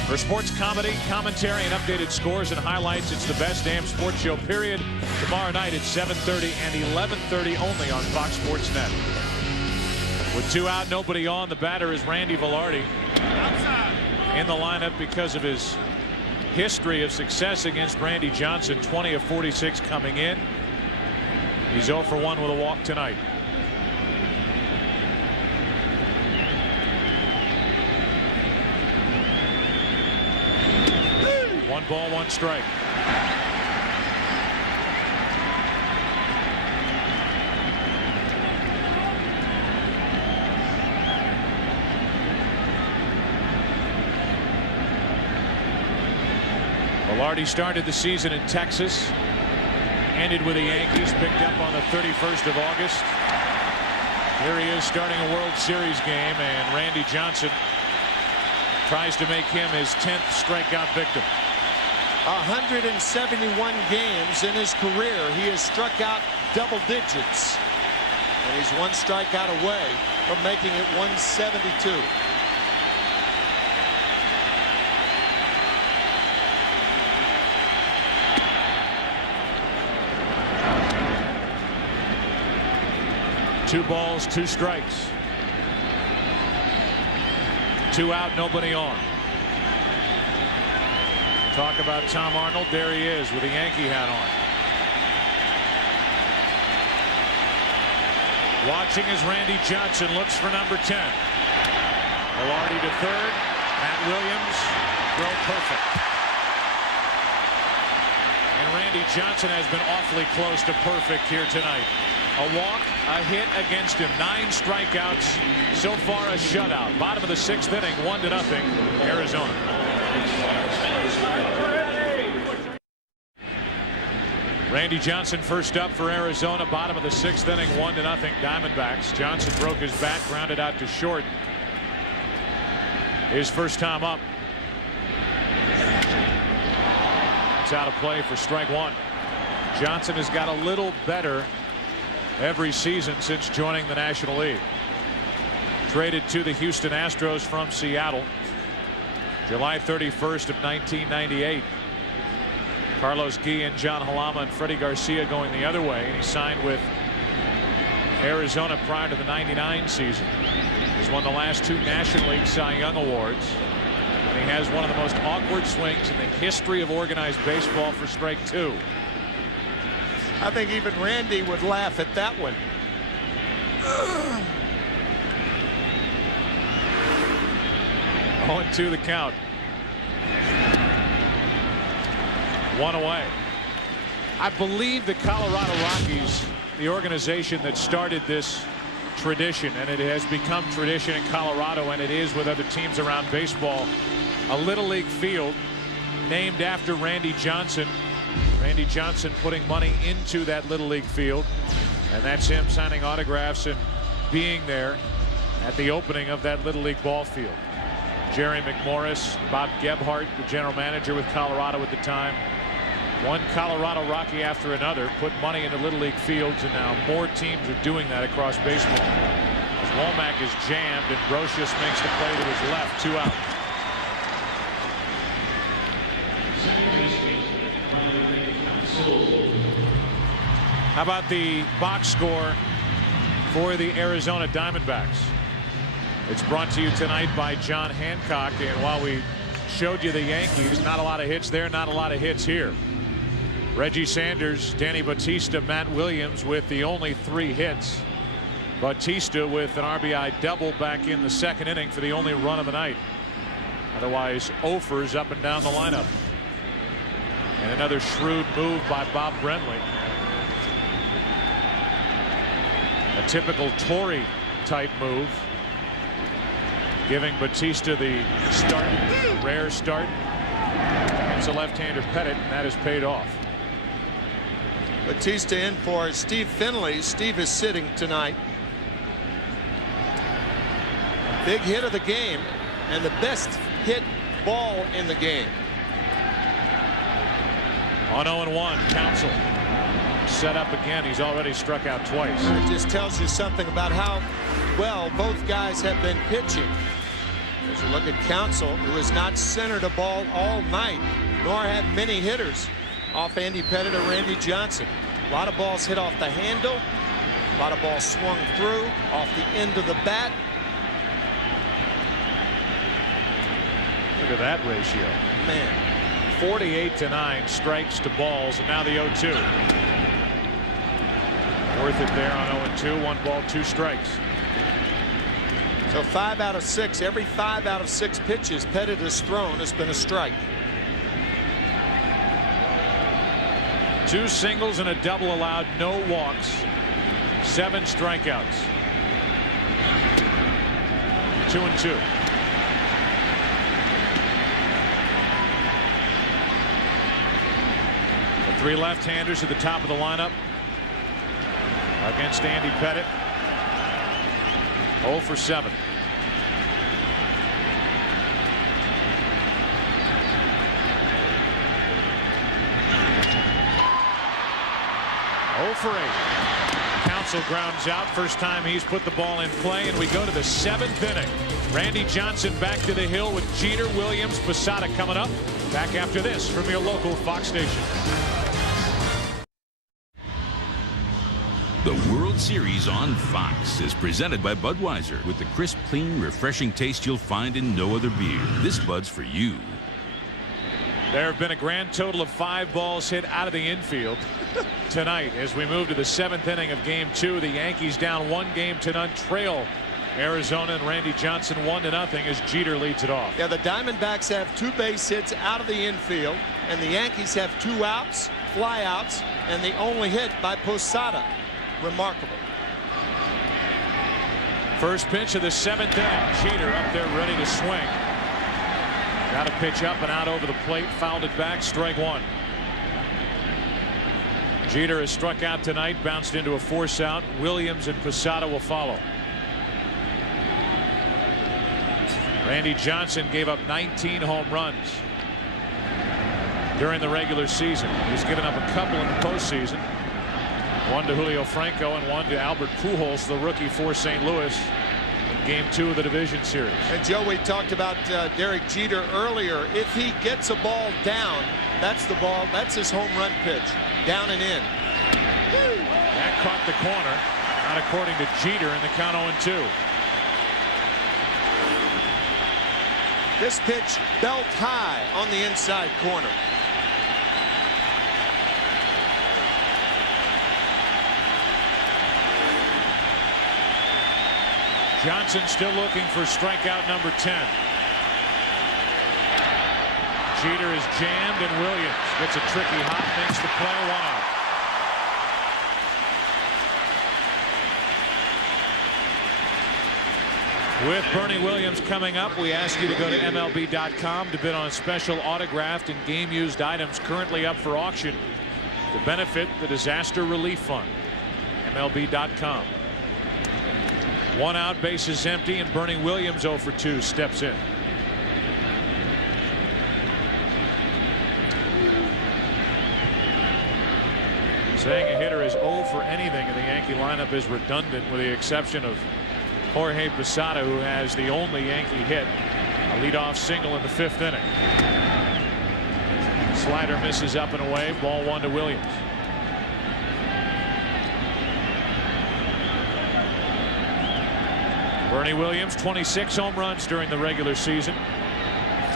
For sports comedy, commentary, and updated scores and highlights, it's the best damn sports show period. Tomorrow night at 7:30 and 11:30 only on Fox Sports Net. With 2 out, nobody on, the batter is Randy Velarde. In the lineup because of his history of success against Randy Johnson, 20 of 46 coming in. He's 0 for 1 with a walk tonight. One ball, 1 strike. Velarde started the season in Texas, ended with the Yankees, picked up on the 31st of August. Here he is starting a World Series game, and Randy Johnson tries to make him his 10th strikeout victim. 171 games in his career. He has struck out double digits. And he's 1 strikeout away from making it 172. Two balls, 2 strikes. 2 out, nobody on. Talk about Tom Arnold. There he is with a Yankee hat on. Watching as Randy Johnson looks for number 10. Velarde to third. Matt Williams, throw perfect. And Randy Johnson has been awfully close to perfect here tonight. A walk, a hit against him. 9 strikeouts. So far a shutout. Bottom of the 6th inning, 1-0 Arizona. Randy Johnson first up for Arizona, bottom of the 6th inning, 1-0 Diamondbacks. Johnson broke his bat, grounded out to short. His first time up. It's out of play for strike one. Johnson has got a little better every season since joining the National League. Traded to the Houston Astros from Seattle July 31st of 1998. Carlos Guillen, John Halama, and Freddie Garcia going the other way, and he signed with Arizona prior to the '99 season. He's won the last 2 National League Cy Young Awards, and he has one of the most awkward swings in the history of organized baseball for strike 2. I think even Randy would laugh at that one. 0-2 the count. 1 away. I believe the Colorado Rockies, the organization that started this tradition, and it has become tradition in Colorado, and it is with other teams around baseball, a Little League field named after Randy Johnson. Randy Johnson putting money into that Little League field, and that's him signing autographs and being there at the opening of that Little League ball field. Jerry McMorris, Bob Gebhardt, the general manager with Colorado at the time. One Colorado Rocky after another put money into Little League fields, and now more teams are doing that across baseball. As Womack is jammed and Brocious makes the play to his left, 2 out. How about the box score for the Arizona Diamondbacks? It's brought to you tonight by John Hancock, and while we showed you the Yankees, not a lot of hits there, not a lot of hits here. Reggie Sanders, Danny Batista, Matt Williams with the only 3 hits. Batista with an RBI double back in the 2nd inning for the only run of the night. Otherwise, offers up and down the lineup. And another shrewd move by Bob Brenly. A typical Torrey type move, giving Batista the start, the rare start. It's a left-hander Pettit, and that has paid off. Batista in for Steve Finley. Steve is sitting tonight. Big hit of the game, and the best hit ball in the game. On 0-1, Counsell set up again. He's already struck out twice. It just tells you something about how well both guys have been pitching. As you look at Counsell, who has not centered a ball all night, nor had many hitters off Andy Pettit or Randy Johnson. A lot of balls hit off the handle. A lot of balls swung through off the end of the bat. Look at that ratio. Man. 48-9 strikes to balls, and now the 0-2. Worth it there on 0-2. 1 ball, 2 strikes. So 5 out of 6. Every 5 out of 6 pitches Pettit has thrown has been a strike. 2 singles and a double allowed, no walks, 7 strikeouts. 2-2. The 3 left-handers at the top of the lineup against Andy Pettit. 0 for 7. For 8. Counsell grounds out. First time he's put the ball in play, and we go to the 7th inning. Randy Johnson back to the hill with Jeter, Williams, Posada coming up. Back after this from your local Fox station. The World Series on Fox is presented by Budweiser with the crisp, clean, refreshing taste you'll find in no other beer. This Bud's for you. There have been a grand total of 5 balls hit out of the infield tonight as we move to the 7th inning of Game 2. The Yankees down 1-0 trail Arizona, and Randy Johnson 1-0 as Jeter leads it off. Yeah, the Diamondbacks have 2 base hits out of the infield, and the Yankees have 2 outs, fly outs, and the only hit by Posada. Remarkable. First pitch of the 7th inning. Jeter up there ready to swing. Got a pitch up and out over the plate, fouled it back, strike 1. Jeter has struck out tonight, bounced into a force out. Williams and Posada will follow. Randy Johnson gave up 19 home runs during the regular season. He's given up a couple in the postseason. One to Julio Franco and one to Albert Pujols, the rookie for St. Louis, in Game 2 of the division series. And Joe, we talked about Derek Jeter earlier. If he gets a ball down, that's the ball. That's his home run pitch, down and in. That caught the corner, not according to Jeter, in the count 0-2. This pitch belt high on the inside corner. Johnson still looking for strikeout number 10. Jeter is jammed, and Williams gets a tricky hop, makes the play, 1 out. With Bernie Williams coming up, we ask you to go to MLB.com to bid on special autographed and game-used items currently up for auction to benefit the Disaster Relief Fund. MLB.com. 1 out, bases empty, and Bernie Williams 0 for 2 steps in. Saying a hitter is 0 for anything in the Yankee lineup is redundant, with the exception of Jorge Posada, who has the only Yankee hit, a leadoff single in the 5th inning. Slider misses up and away. Ball 1 to Williams. Bernie Williams, 26 home runs during the regular season,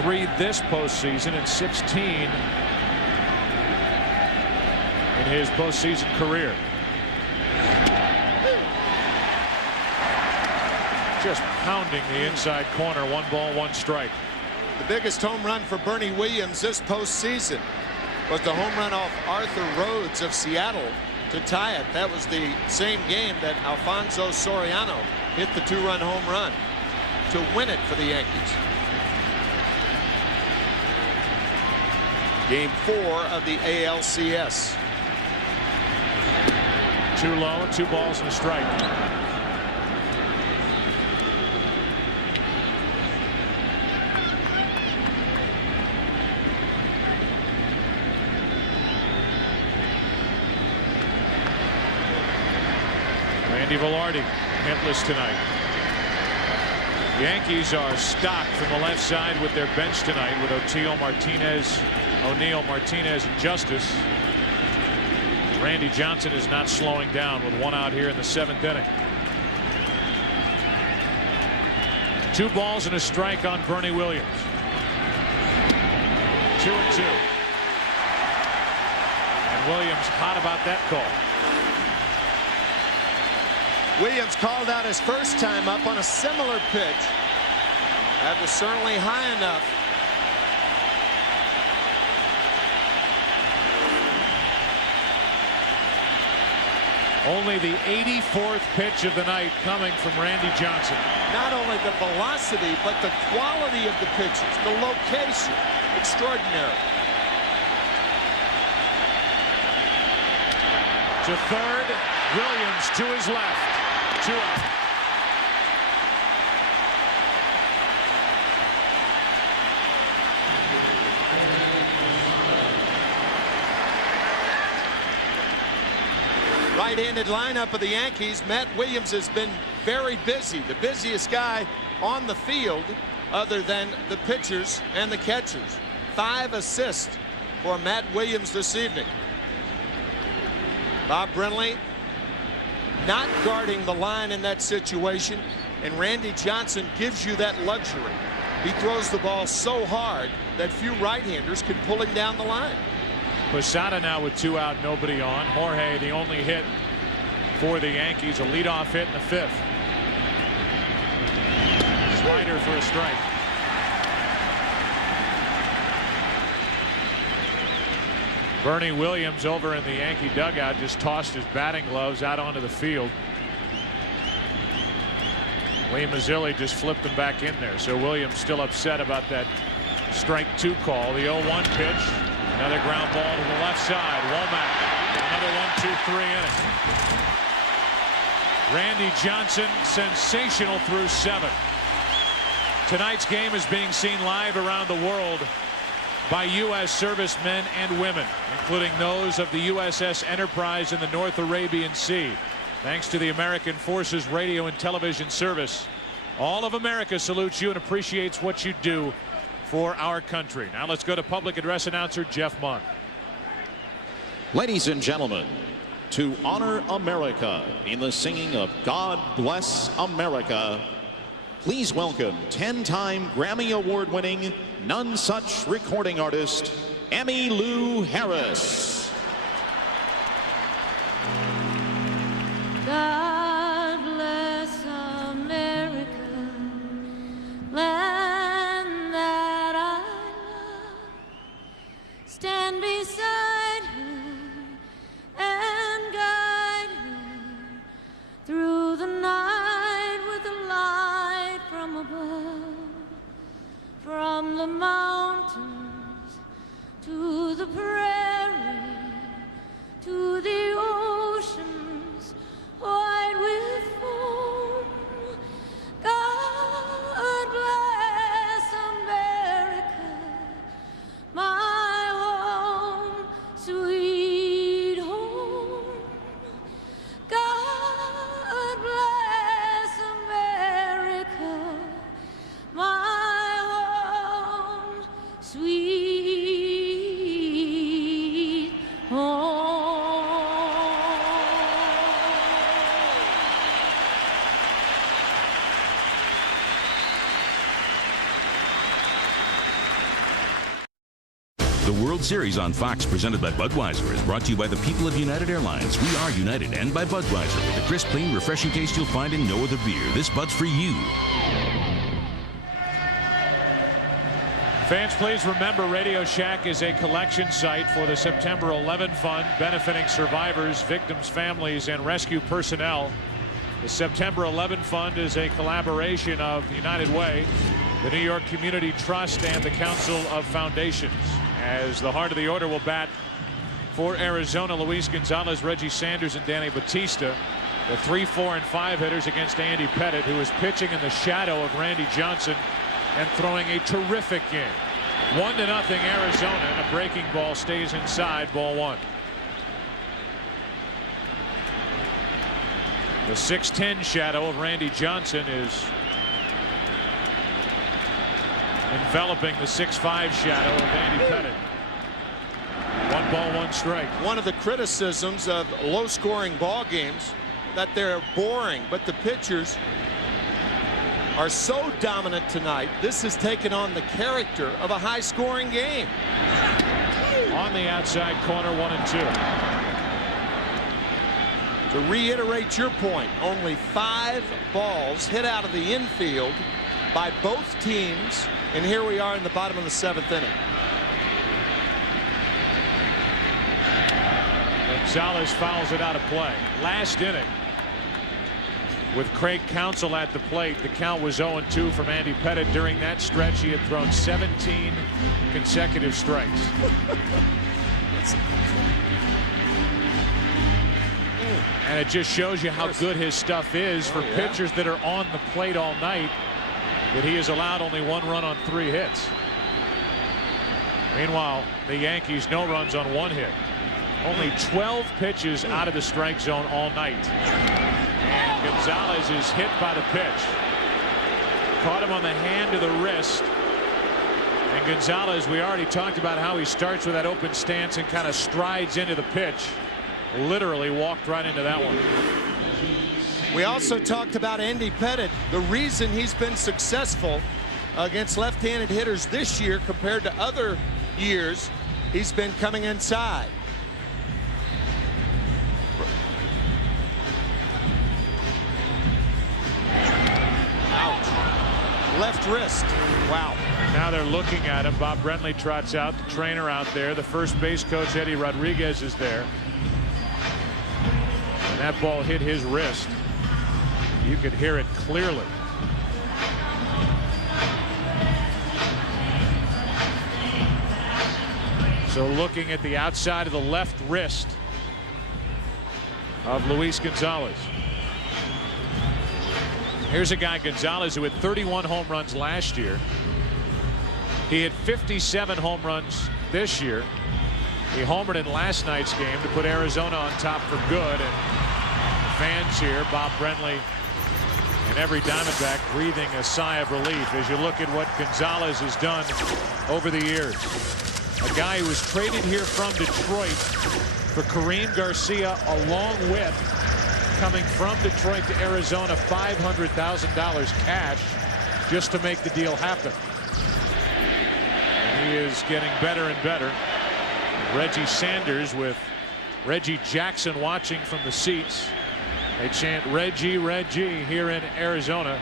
3 this postseason, and 16 in his postseason career. Just pounding the inside corner. 1 ball, 1 strike. The biggest home run for Bernie Williams this postseason was the home run off Arthur Rhodes of Seattle to tie it. That was the same game that Alfonso Soriano hit the 2-run home run to win it for the Yankees. Game 4 of the ALCS. Too low, 2 balls and a strike. Randy Velarde hitless tonight. Yankees are stocked from the left side with their bench tonight, with O'Neill, Martinez, and Justice. Randy Johnson is not slowing down with 1 out here in the 7th inning. 2 balls and a strike on Bernie Williams. 2-2. And Williams hot about that call. Williams called out his first time up on a similar pitch. That was certainly high enough. Only the 84th pitch of the night coming from Randy Johnson. Not only the velocity, but the quality of the pitches, the location, extraordinary. To third, Williams to his left. 2 out. Right-handed lineup of the Yankees. Matt Williams has been very busy, the busiest guy on the field other than the pitchers and the catchers. 5 assists for Matt Williams this evening. Bob Brenly not guarding the line in that situation, and Randy Johnson gives you that luxury. He throws the ball so hard that few right-handers can pull him down the line. Posada now with 2 out, nobody on. Jorge, the only hit for the Yankees, a leadoff hit in the 5th. Slider for a strike. Bernie Williams over in the Yankee dugout just tossed his batting gloves out onto the field. Lee Mazzilli just flipped them back in there. So Williams still upset about that strike 2 call. The 0-1 pitch. Another ground ball to the left side. Womack Another 1-2-3 inning. Randy Johnson, sensational through 7. Tonight's game is being seen live around the world by U.S. servicemen and women, including those of the USS Enterprise in the North Arabian Sea. Thanks to the American Forces Radio and Television Service, all of America salutes you and appreciates what you do for our country. Now let's go to public address announcer Jeff Munn. Ladies and gentlemen, to honor America in the singing of God Bless America, please welcome 10-time Grammy Award-winning None Such recording artist, Emmylou Harris. God bless America, land that I love. Stand beside her and guide her through the night with a light from above. From the mountains to the prairie to the oceans wide with foam. God bless America, my home, sweet home. God bless America, my home, sweet home. The World Series on Fox, presented by Budweiser, is brought to you by the people of United Airlines. We are United, and by Budweiser, with the crisp, clean, refreshing taste you'll find in no other beer. This Bud's for you. Fans, please remember Radio Shack is a collection site for the September 11 Fund, benefiting survivors, victims, families, and rescue personnel. The September 11 Fund is a collaboration of United Way, the New York Community Trust, and the Council of Foundations. As the heart of the order will bat for Arizona, Luis Gonzalez, Reggie Sanders, and Danny Batista. The 3, 4, and 5 hitters against Andy Pettitte, who is pitching in the shadow of Randy Johnson and throwing a terrific game. 1-0 Arizona, and a breaking ball stays inside, ball 1. The 6'10" shadow of Randy Johnson is enveloping the 6'5" shadow of Andy Pettitte. 1 ball, 1 strike. One of the criticisms of low-scoring ball games that they're boring, but the pitchers are so dominant tonight. This has taken on the character of a high-scoring game. On the outside corner, 1-2. To reiterate your point, only 5 balls hit out of the infield by both teams, and here we are in the bottom of the 7th inning. Gonzalez fouls it out of play. Last inning, with Craig Counsell at the plate, the count was 0-2 from Andy Pettitte. During that stretch, he had thrown 17 consecutive strikes. And it just shows you how good his stuff is for pitchers that are on the plate all night, that he has allowed only 1 run on 3 hits. Meanwhile, the Yankees, no runs on 1 hit. Only 12 pitches out of the strike zone all night. And Gonzalez is hit by the pitch. Caught him on the hand to the wrist. And Gonzalez, we already talked about how he starts with that open stance and kind of strides into the pitch. Literally walked right into that one. We also talked about Andy Pettitte. The reason he's been successful against left-handed hitters this year compared to other years, he's been coming inside. Ouch. Left wrist. Wow. Now they're looking at him. Bob Brenly trots out, the trainer out there. The first base coach, Eddie Rodriguez, is there. And that ball hit his wrist. You could hear it clearly. So looking at the outside of the left wrist of Luis Gonzalez. Here's a guy, Gonzalez, who had 31 home runs last year. He had 57 home runs this year. He homered in last night's game to put Arizona on top for good. And fans here, Bob Brenly and every Diamondback, breathing a sigh of relief as you look at what Gonzalez has done over the years. A guy who was traded here from Detroit for Kareem Garcia, along with coming from Detroit to Arizona, $500,000 cash just to make the deal happen. And he is getting better and better. Reggie Sanders with Reggie Jackson watching from the seats. They chant Reggie, Reggie here in Arizona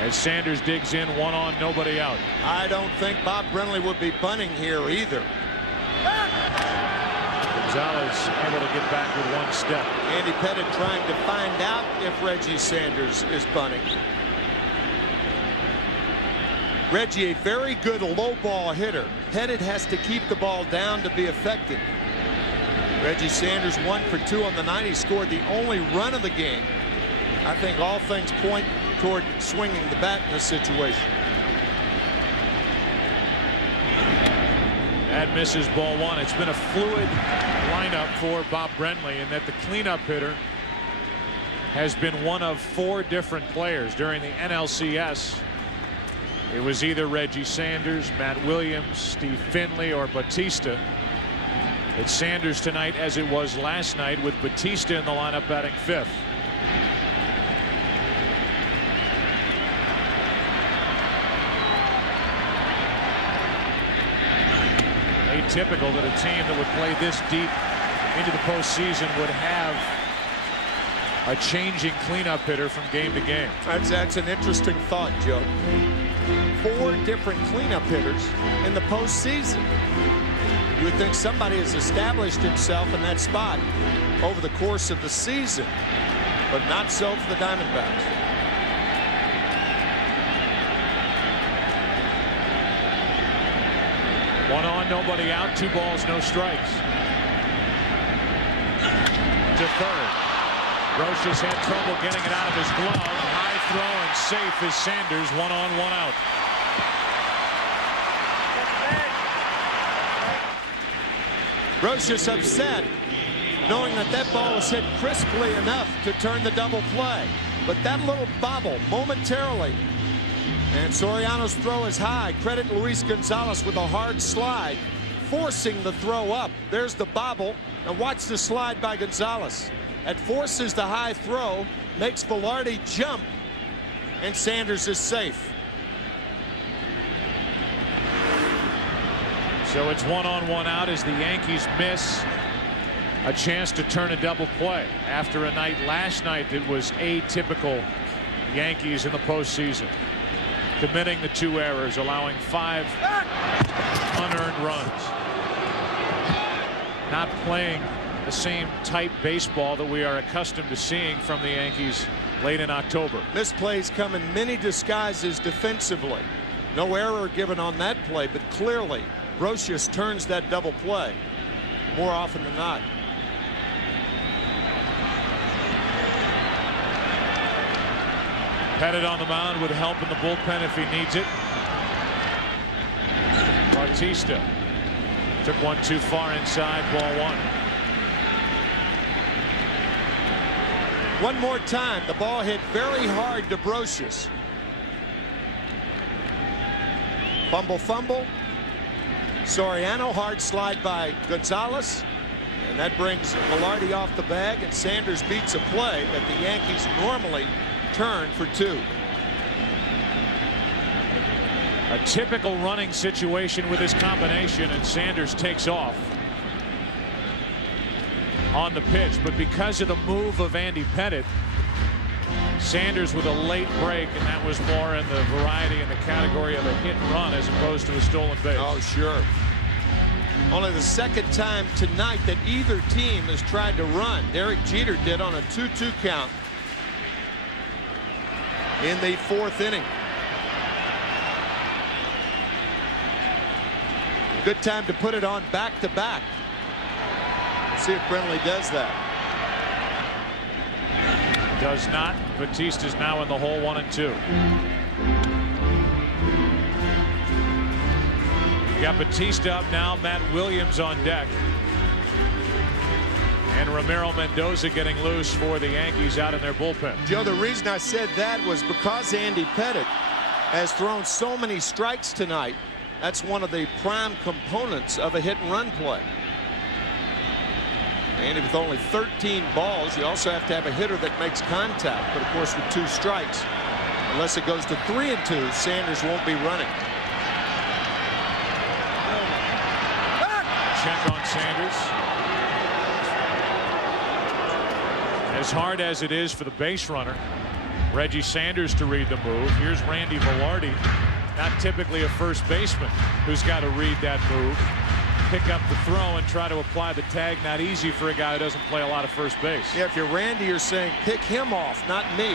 as Sanders digs in, one on, nobody out. I don't think Bob Brenly would be bunting here either. Gonzalez able to get back with one step. Andy Pettitte trying to find out if Reggie Sanders is bunting. Reggie, a very good low ball hitter. Pettitte has to keep the ball down to be effective. Reggie Sanders 1 for 2 on the night. He scored the only run of the game. I think all things point toward swinging the bat in this situation. That misses, ball one. It's been a fluid lineup for Bob Brenly, and that the cleanup hitter has been one of 4 different players during the NLCS. It was either Reggie Sanders, Matt Williams, Steve Finley, or Batista. It's Sanders tonight, as it was last night, with Batista in the lineup batting 5th. Atypical that a team that would play this deep into the postseason would have a changing cleanup hitter from game to game. That's an interesting thought, Joe. 4 different cleanup hitters in the postseason. You would think somebody has established himself in that spot over the course of the season, but not so for the Diamondbacks. One on, nobody out, 2 balls, no strikes. To third. Brosius had trouble getting it out of his glove. High throw and safe is Sanders. 1 on, 1 out. Brosius upset, knowing that that ball was hit crisply enough to turn the double play. But that little bobble momentarily, and Soriano's throw is high. Credit Luis Gonzalez with a hard slide, forcing the throw up. There's the bobble. Now watch the slide by Gonzalez. That forces the high throw, makes Velarde jump, and Sanders is safe. So it's 1 on, 1 out as the Yankees miss a chance to turn a double play after a night last night that was atypical Yankees in the postseason. Committing the 2 errors, allowing 5 unearned runs. Not playing the same type baseball that we are accustomed to seeing from the Yankees late in October. Misplays come in many disguises defensively. No error given on that play, but clearly Brosius turns that double play more often than not. Pettitte on the mound would help in the bullpen if he needs it. Bautista took one too far inside, ball 1. One more time, the ball hit very hard to Brosius. Fumble. Soriano, hard slide by Gonzalez. And that brings Velarde off the bag, and Sanders beats a play that the Yankees normally turn for 2. A typical running situation with this combination, and Sanders takes off on the pitch. But because of the move of Andy Pettitte, Sanders with a late break, and that was more in the variety in the category of a hit and run as opposed to a stolen base. Oh, sure. Only the second time tonight that either team has tried to run. Derek Jeter did on a 2-2 count in the 4th inning. Good time to put it on back-to-back. See if Brenly does that. Does not. Batista's now in the hole, 1-2. You got Batista up now, Matt Williams on deck. And Ramiro Mendoza getting loose for the Yankees out in their bullpen. Joe, the reason I said that was because Andy Pettitte has thrown so many strikes tonight. That's one of the prime components of a hit-and-run play. And with only 13 balls, you also have to have a hitter that makes contact. But of course, with 2 strikes, unless it goes to 3-2, Sanders won't be running. Check on Sanders. As hard as it is for the base runner, Reggie Sanders, to read the move, here's Randy Velarde, not typically a first baseman, who's got to read that move, pick up the throw, and try to apply the tag. Not easy for a guy who doesn't play a lot of first base. Yeah, if you're Randy, you're saying pick him off, not me.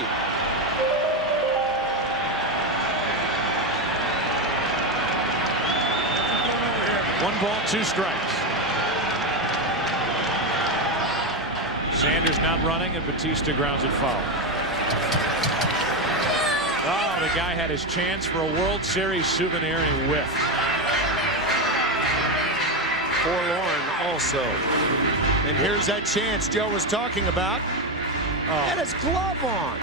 1 ball, 2 strikes. Sanders not running, and Batista grounds it foul. Oh, the guy had his chance for a World Series souvenir, and he whiffed. Forlorn also. And here's that chance Joe was talking about. Had his glove on.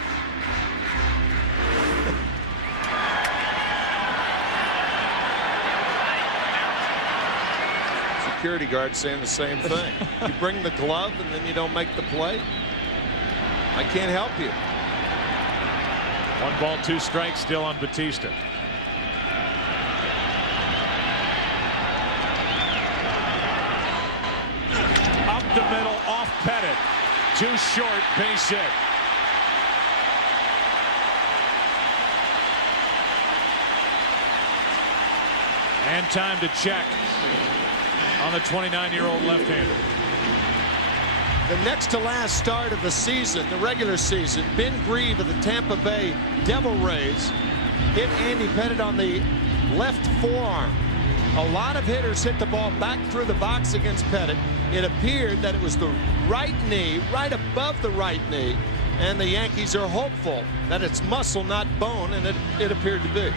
Security guard saying the same thing. You bring the glove and then you don't make the play. I can't help you. 1 ball, 2 strikes still on Batista. Up the middle, off Pettitte. Too short, base hit. And time to check on the 29-year-old left-hander. The next to last start of the season, the regular season, Ben Grieve of the Tampa Bay Devil Rays hit Andy Pettitte on the left forearm. A lot of hitters hit the ball back through the box against Pettitte. It appeared that it was the right knee, right above the right knee, and the Yankees are hopeful that it's muscle, not bone, and it appeared to be.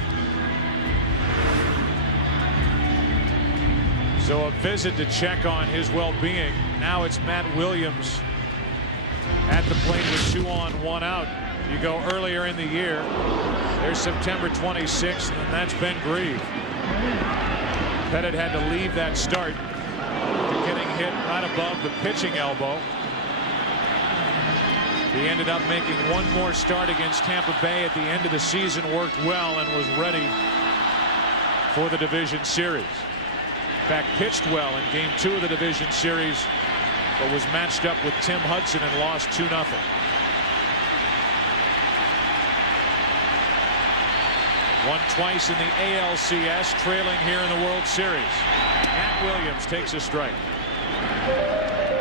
So a visit to check on his well-being. Now it's Matt Williams at the plate with 2 on, 1 out. You go earlier in the year. There's September 26th, and that's Ben Grieve. Pettitte had to leave that start to getting hit right above the pitching elbow. He ended up making 1 more start against Tampa Bay at the end of the season, worked well, and was ready for the division series. In fact, pitched well in game 2 of the division series, but was matched up with Tim Hudson and lost 2-0. Won twice in the ALCS, trailing here in the World Series. Matt Williams takes a strike.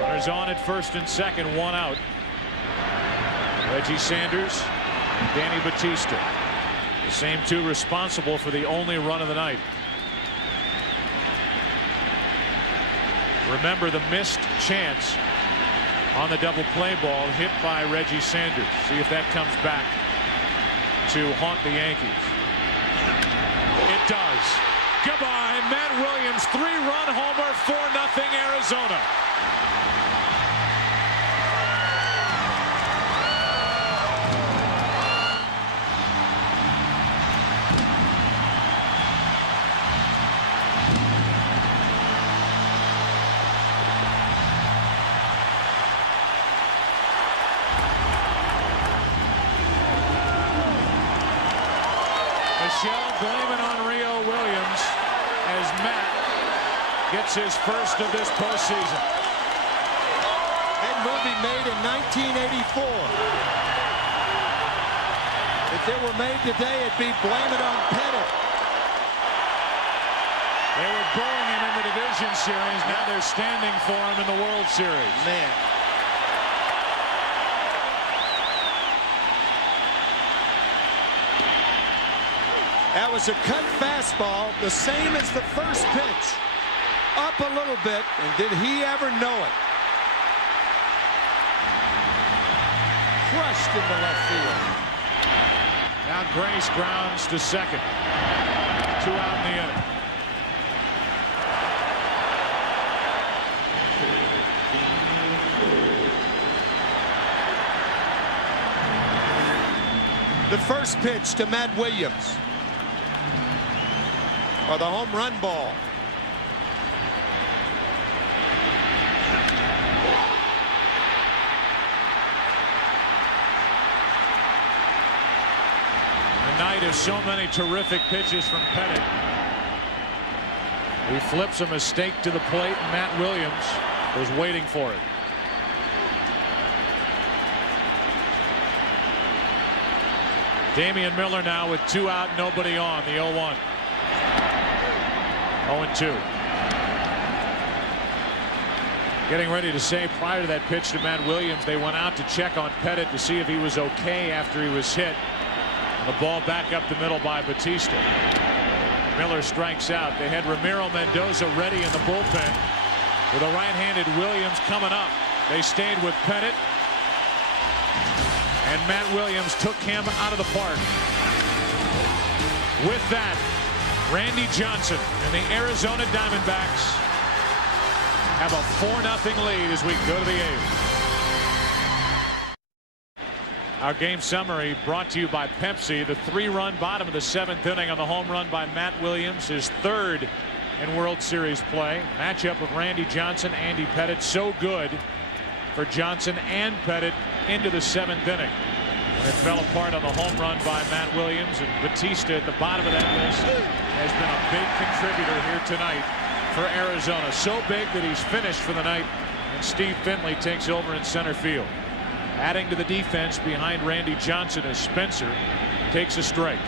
Runners on at first and second, 1 out. Reggie Sanders, Danny Batista. The same 2 responsible for the only run of the night. Remember the missed chance on the double play ball hit by Reggie Sanders. See if that comes back to haunt the Yankees. It does. Goodbye, Matt Williams, 3-run homer, 4-0 Arizona. Michelle blaming on Rio Williams as Matt gets his first of this postseason. That movie made in 1984. If it were made today, it'd be Blame It on Pettitte. They were booing him in the division series. Now they're standing for him in the World Series. Man. That was a cut fastball, the same as the first pitch. Up a little bit, and did he ever know it? crushed into left field. Now Grace grounds to second. 2 out in the inning. The first pitch to Matt Williams. Or the home run ball. A night of so many terrific pitches from Pettit. He flips a mistake to the plate, and Matt Williams was waiting for it. Damian Miller now with 2 out, nobody on. The 0-1. 0-2. Getting ready to say, prior to that pitch to Matt Williams, they went out to check on Pettit to see if he was okay after he was hit. And the ball back up the middle by Batista. Miller strikes out. They had Ramiro Mendoza ready in the bullpen with a right-handed Williams coming up. They stayed with Pettit. And Matt Williams took him out of the park. With that, Randy Johnson and the Arizona Diamondbacks have a 4-0 lead as we go to the 8th. Our game summary brought to you by Pepsi. The 3-run bottom of the 7th inning on the home run by Matt Williams, his 3rd in World Series play. Matchup of Randy Johnson, Andy Pettit, so good for Johnson and Pettit into the 7th inning. When it fell apart on the home run by Matt Williams, and Batista at the bottom of that list has been a big contributor here tonight for Arizona. So big that he's finished for the night, and Steve Finley takes over in center field. Adding to the defense behind Randy Johnson as Spencer takes a strike.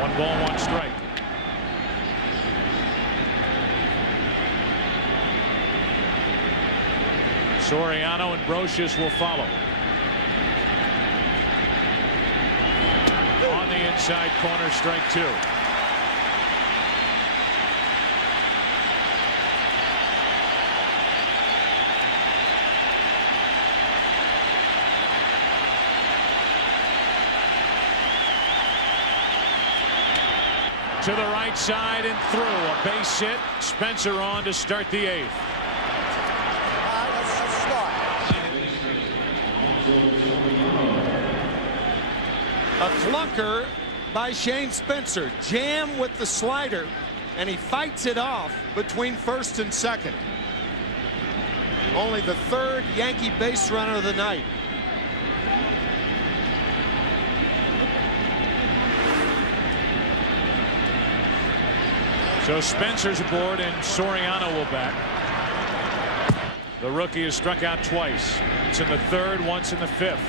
One ball, one strike. Soriano and Brocious will follow. On the inside corner, strike 2. To the right side and through. A base hit. Spencer on to start the 8th. A clunker by Shane Spencer. Jam with the slider, and he fights it off between first and second. Only the 3rd Yankee base runner of the night. So Spencer's aboard and Soriano will bat. The rookie has struck out twice. It's in the 3rd, once in the 5th.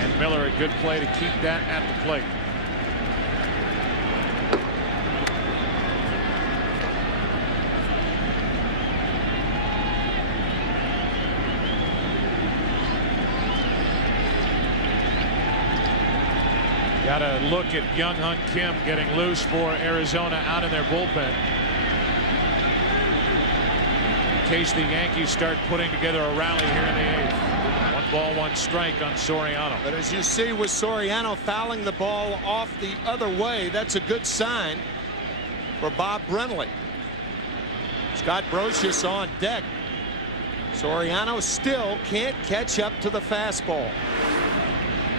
And Miller, a good play to keep that at the plate. Got to look at Young-Hun Kim getting loose for Arizona out in their bullpen. In case the Yankees start putting together a rally here in the 8th. 1 ball, 1 strike on Soriano. But as you see with Soriano fouling the ball off the other way, that's a good sign for Bob Brenly. Scott Brocious on deck. Soriano still can't catch up to the fastball.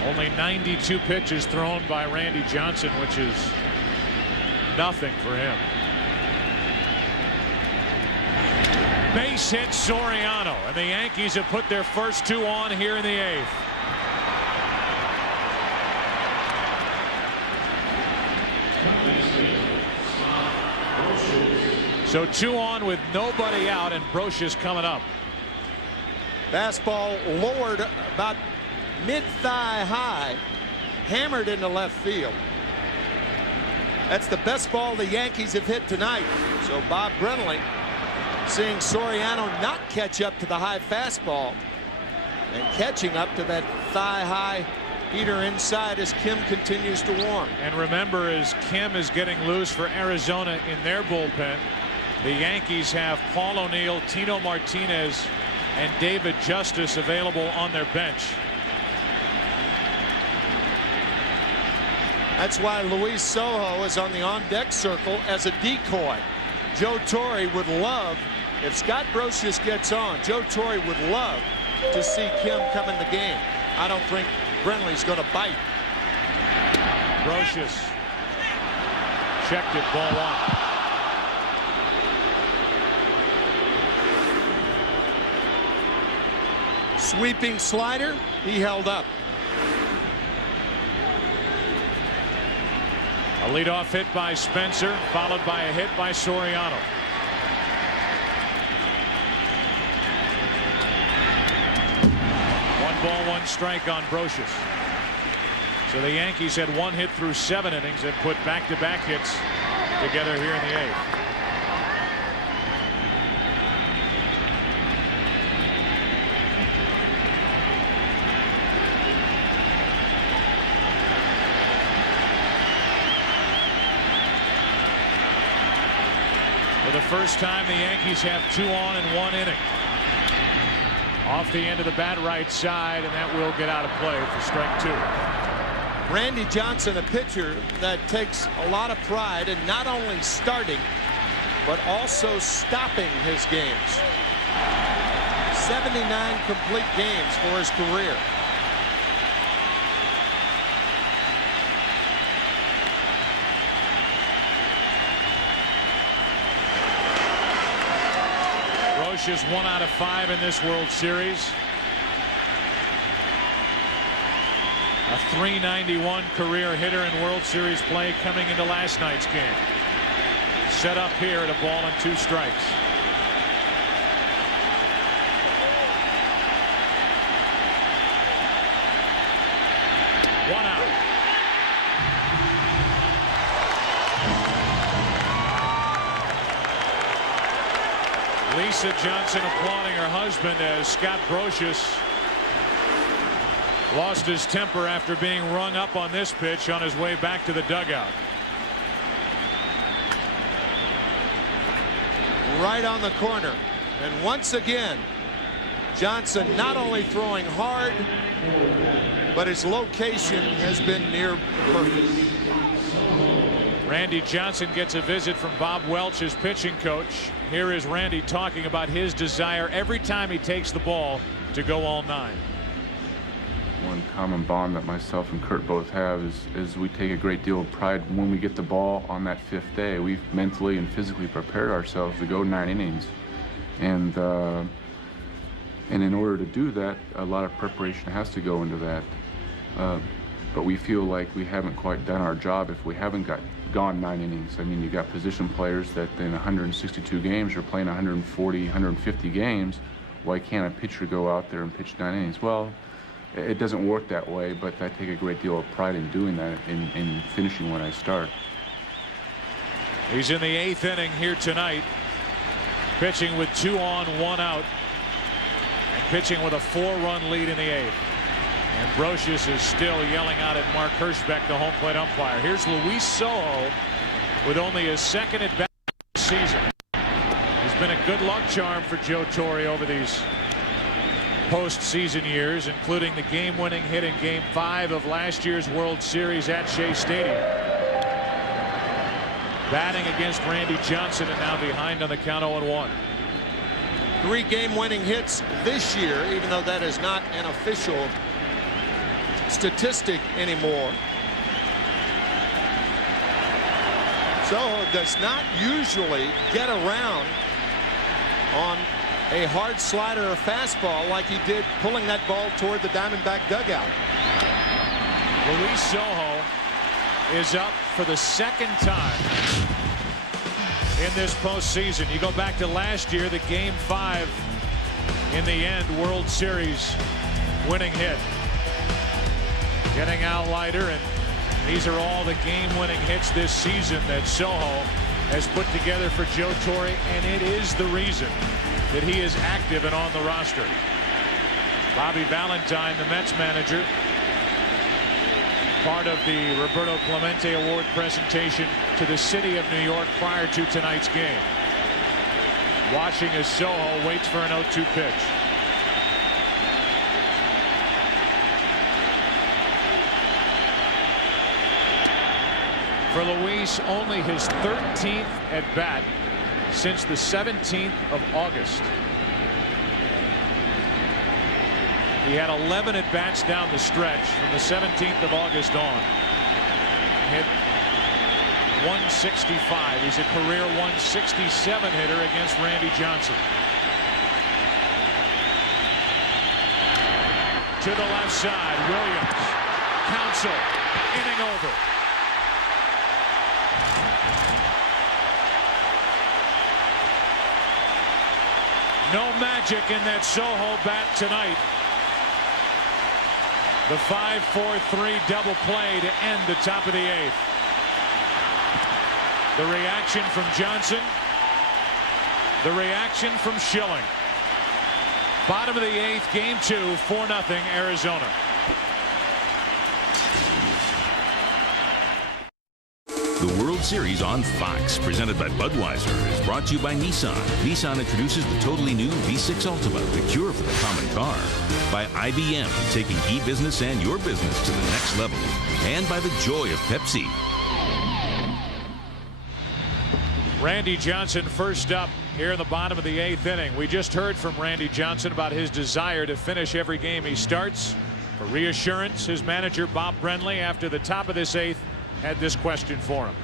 Only 92 pitches thrown by Randy Johnson, which is nothing for him. Base hit Soriano, and the Yankees have put their first 2 on here in the 8th. So 2 on with nobody out, and Brocious coming up. Fastball lowered about mid-thigh high, hammered into left field. That's the best ball the Yankees have hit tonight. So Bob Brenly seeing Soriano not catch up to the high fastball and catching up to that thigh-high heater inside as Kim continues to warm. And remember, as Kim is getting loose for Arizona in their bullpen, The Yankees have Paul O'Neill, Tino Martinez, and David Justice available on their bench. That's why Luis Sojo is on the on-deck circle as a decoy. Joe Torre would love, if Scott Brosius gets on, Joe Torre would love to see Kim come in the game. I don't think Brenly's going to bite. Brosius checked it, ball one. Sweeping slider, he held up. A leadoff hit by Spencer, followed by a hit by Soriano. One ball, one strike on Brosius. So the Yankees had one hit through 7 innings that put back-to-back hits together here in the 8th. For the first time, the Yankees have 2 on in 1 inning. Off the end of the bat right side, and that will get out of play for strike 2. Randy Johnson, a pitcher that takes a lot of pride in not only starting, but also stopping his games. 79 complete games for his career. Brosius 1 out of 5 in this World Series. A .391 career hitter in World Series play coming into last night's game. Set up here at a ball and 2 strikes. One out. Lisa Johnson applauding her husband as Scott Brosius lost his temper after being rung up on this pitch on his way back to the dugout. Right on the corner. And once again, Johnson not only throwing hard, but his location has been near perfect. Randy Johnson gets a visit from Bob Welch, his pitching coach. Here is Randy talking about his desire every time he takes the ball to go all 9. One common bond that myself and Kurt both have is we take a great deal of pride when we get the ball on that 5th day. We've mentally and physically prepared ourselves to go 9 innings. And in order to do that, a lot of preparation has to go into that. But we feel like we haven't quite done our job if we haven't gone 9 innings. I mean, you got position players that in 162 games are playing 140, 150 games. Why can't a pitcher go out there and pitch 9 innings? Well, it doesn't work that way, but I take a great deal of pride in doing that, in finishing when I start. He's in the 8th inning here tonight, pitching with 2 on, 1 out, and pitching with a 4-run lead in the 8th. And Brosius is still yelling out at Mark Hirschbeck, the home plate umpire. Here's Luis Sojo with only his 2nd at bat this season. He's been a good luck charm for Joe Torre over these postseason years, including the game-winning hit in Game 5 of last year's World Series at Shea Stadium. Batting against Randy Johnson and now behind on the count 0-1. 3 game-winning hits this year, even though that is not an official statistic anymore. Sojo does not usually get around on a hard slider or fastball like he did pulling that ball toward the Diamondback dugout. Luis Sojo is up for the 2nd time in this postseason. You go back to last year, the Game 5 in the end World Series winning hit. Getting Al Leiter, and these are all the game-winning hits this season that Sojo has put together for Joe Torre, and it is the reason that he is active and on the roster. Bobby Valentine, the Mets manager, part of the Roberto Clemente Award presentation to the city of New York prior to tonight's game. Watching as Soho waits for an 0-2 pitch. For Luis, only his 13th at bat since the 17th of August. He had 11 at bats down the stretch from the 17th of August on. Hit 165. He's a career 167 hitter against Randy Johnson. To the left side, Williams. Counsell, inning over. No magic in that Soho bat tonight. The 5-4-3 double play to end the top of the 8th. The reaction from Johnson. The reaction from Schilling. Bottom of the 8th, game 2, 4-0 Arizona. The World Series on Fox, presented by Budweiser, is brought to you by Nissan. Nissan introduces the totally new V6 Ultima, the cure for the common car. By IBM, taking e-business and your business to the next level. And by the joy of Pepsi. Randy Johnson first up here in the bottom of the 8th inning. We just heard from Randy Johnson about his desire to finish every game he starts. For reassurance, his manager Bob Brenly, after the top of this 8th, had this question for him.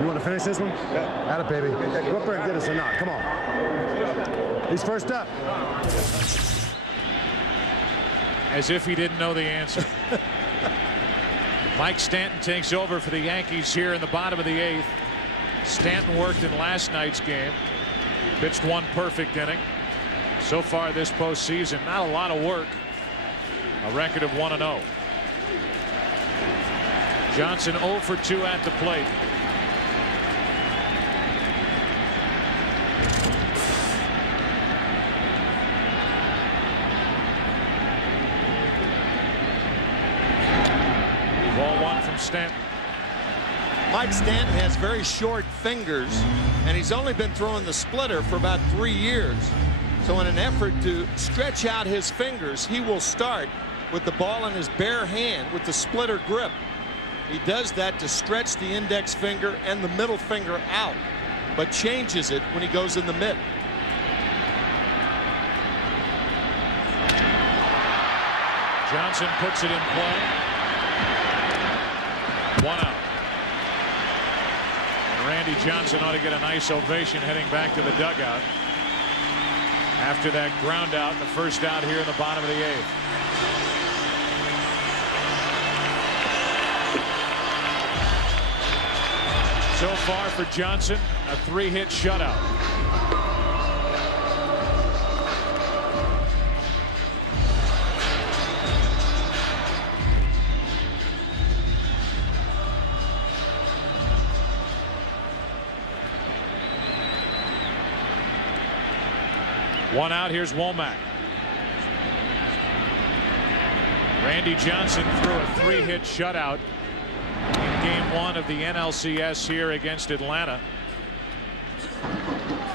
You want to finish this one? Yeah. Atta baby. Go up there and get us a knock. Come on. He's first up. As if he didn't know the answer. Mike Stanton takes over for the Yankees here in the bottom of the 8th. Stanton worked in last night's game. Pitched one perfect inning. So far this postseason, not a lot of work. A record of 1-0. Johnson 0 for 2 at the plate. Ball 1 from Stanton. Mike Stanton has very short fingers, and he's only been throwing the splitter for about 3 years. So in an effort to stretch out his fingers, he will start with the ball in his bare hand with the splitter grip. He does that to stretch the index finger and the middle finger out, but changes it when he goes in the mitt. Johnson puts it in play. 1 out. And Randy Johnson ought to get a nice ovation heading back to the dugout after that ground out in the first out here in the bottom of the 8th. So far for Johnson, a 3-hit shutout. One out. Here's Womack. Randy Johnson threw a 3-hit shutout in game 1 of the NLCS here against Atlanta.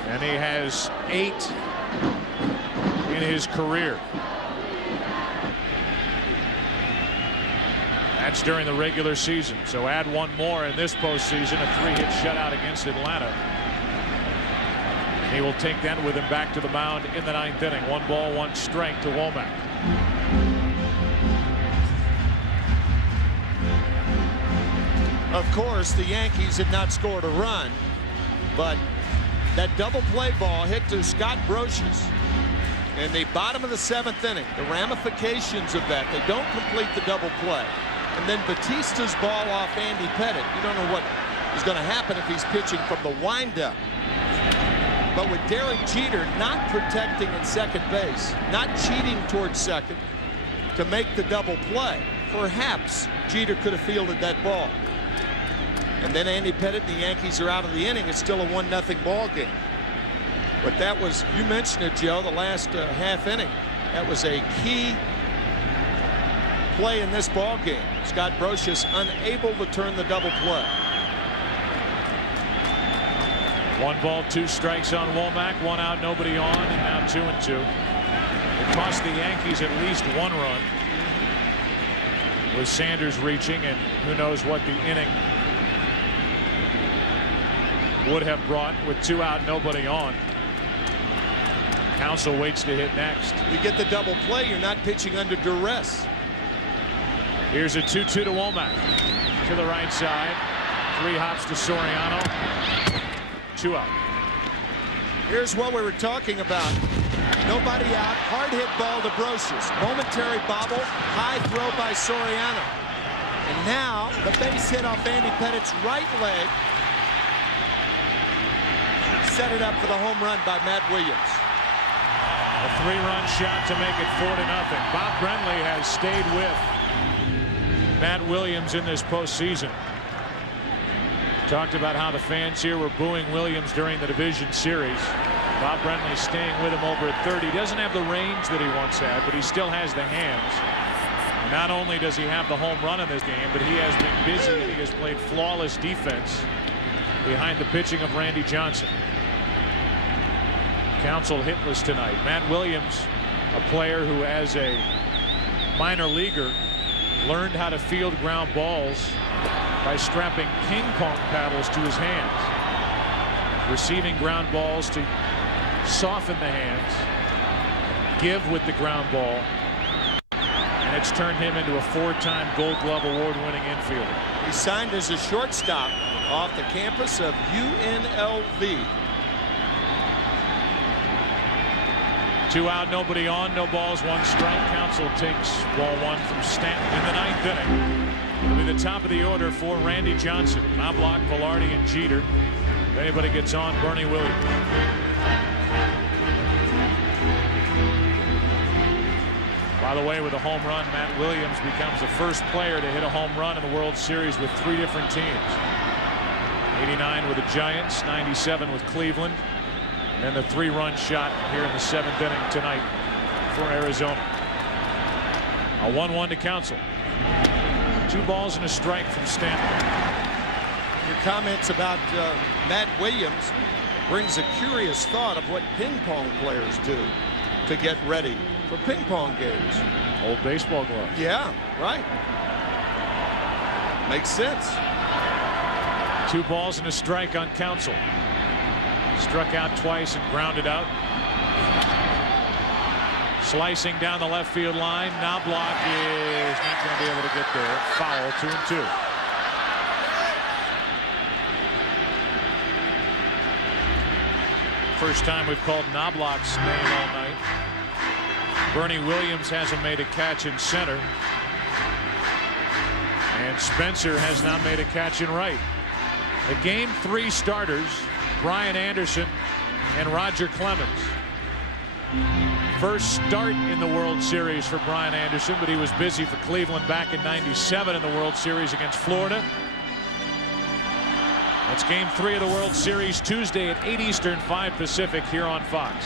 And he has 8 in his career. That's during the regular season. So add one more in this postseason, a 3-hit shutout against Atlanta. He will take that with him back to the mound in the 9th inning. 1 ball, 1 strike to Womack. Of course, the Yankees had not scored a run, but that double play ball hit to Scott Brosius in the bottom of the 7th inning. The ramifications of that, they don't complete the double play. And then Batista's ball off Andy Pettitte. You don't know what is going to happen if he's pitching from the windup. But with Derek Jeter not protecting at second base, not cheating towards second to make the double play, perhaps Jeter could have fielded that ball. And then Andy Pettitte and the Yankees are out of the inning. It's still a 1-0 ball game. But that was, you mentioned it, Joe, the last half inning. That was a key play in this ball game. Scott Brosius unable to turn the double play. 1 ball, 2 strikes on Womack. 1 out, nobody on, and now 2-2. It cost the Yankees at least 1 run with Sanders reaching, and who knows what the inning would have brought with 2 out, nobody on. Counsell waits to hit next. You get the double play, you're not pitching under duress. Here's a 2-2 to Womack. To the right side. 3 hops to Soriano. 2 out. Here's what we were talking about. Nobody out. Hard hit ball to Brosius. Momentary bobble. High throw by Soriano. And now the base hit off Andy Pettit's right leg. Set it up for the home run by Matt Williams. A 3-run shot to make it 4-0. Bob Brenly has stayed with Matt Williams in this postseason. Talked about how the fans here were booing Williams during the division series. Bob Brenly staying with him over at third. He doesn't have the range that he once had, but he still has the hands. And not only does he have the home run in this game, but he has been busy and he has played flawless defense behind the pitching of Randy Johnson. Counsell hitless tonight. Matt Williams, a player who as a minor leaguer learned how to field ground balls by strapping ping pong paddles to his hands, receiving ground balls to soften the hands, give with the ground ball, and it's turned him into a 4-time Gold Glove award-winning infielder. He signed as a shortstop off the campus of UNLV. 2 out, nobody on, no balls, 1 strike. Counsell takes ball 1 from Stanton in the 9th inning. It'll be the top of the order for Randy Johnson. Knobloch, Velarde, and Jeter. If anybody gets on, Bernie Williams. By the way, with a home run, Matt Williams becomes the first player to hit a home run in the World Series with 3 different teams. 89 with the Giants, 97 with Cleveland, and then the 3-run shot here in the 7th inning tonight for Arizona. A 1-1 to Counsell. 2 balls and a strike from Stanton. Your comments about Matt Williams brings a curious thought of what ping pong players do to get ready for ping pong games. Old baseball glove. Yeah, right. Makes sense. 2 balls and a strike on Counsell. Struck out twice and grounded out. Slicing down the left field line. Knobloch is not going to be able to get there. Foul, 2-2. First time we've called Knobloch's name all night. Bernie Williams hasn't made a catch in center. And Spencer has not made a catch in right. The Game 3 starters, Brian Anderson and Roger Clemens. First start in the World Series for Brian Anderson, but he was busy for Cleveland back in '97 in the World Series against Florida. That's Game 3 of the World Series Tuesday at 8 Eastern, 5 Pacific here on Fox.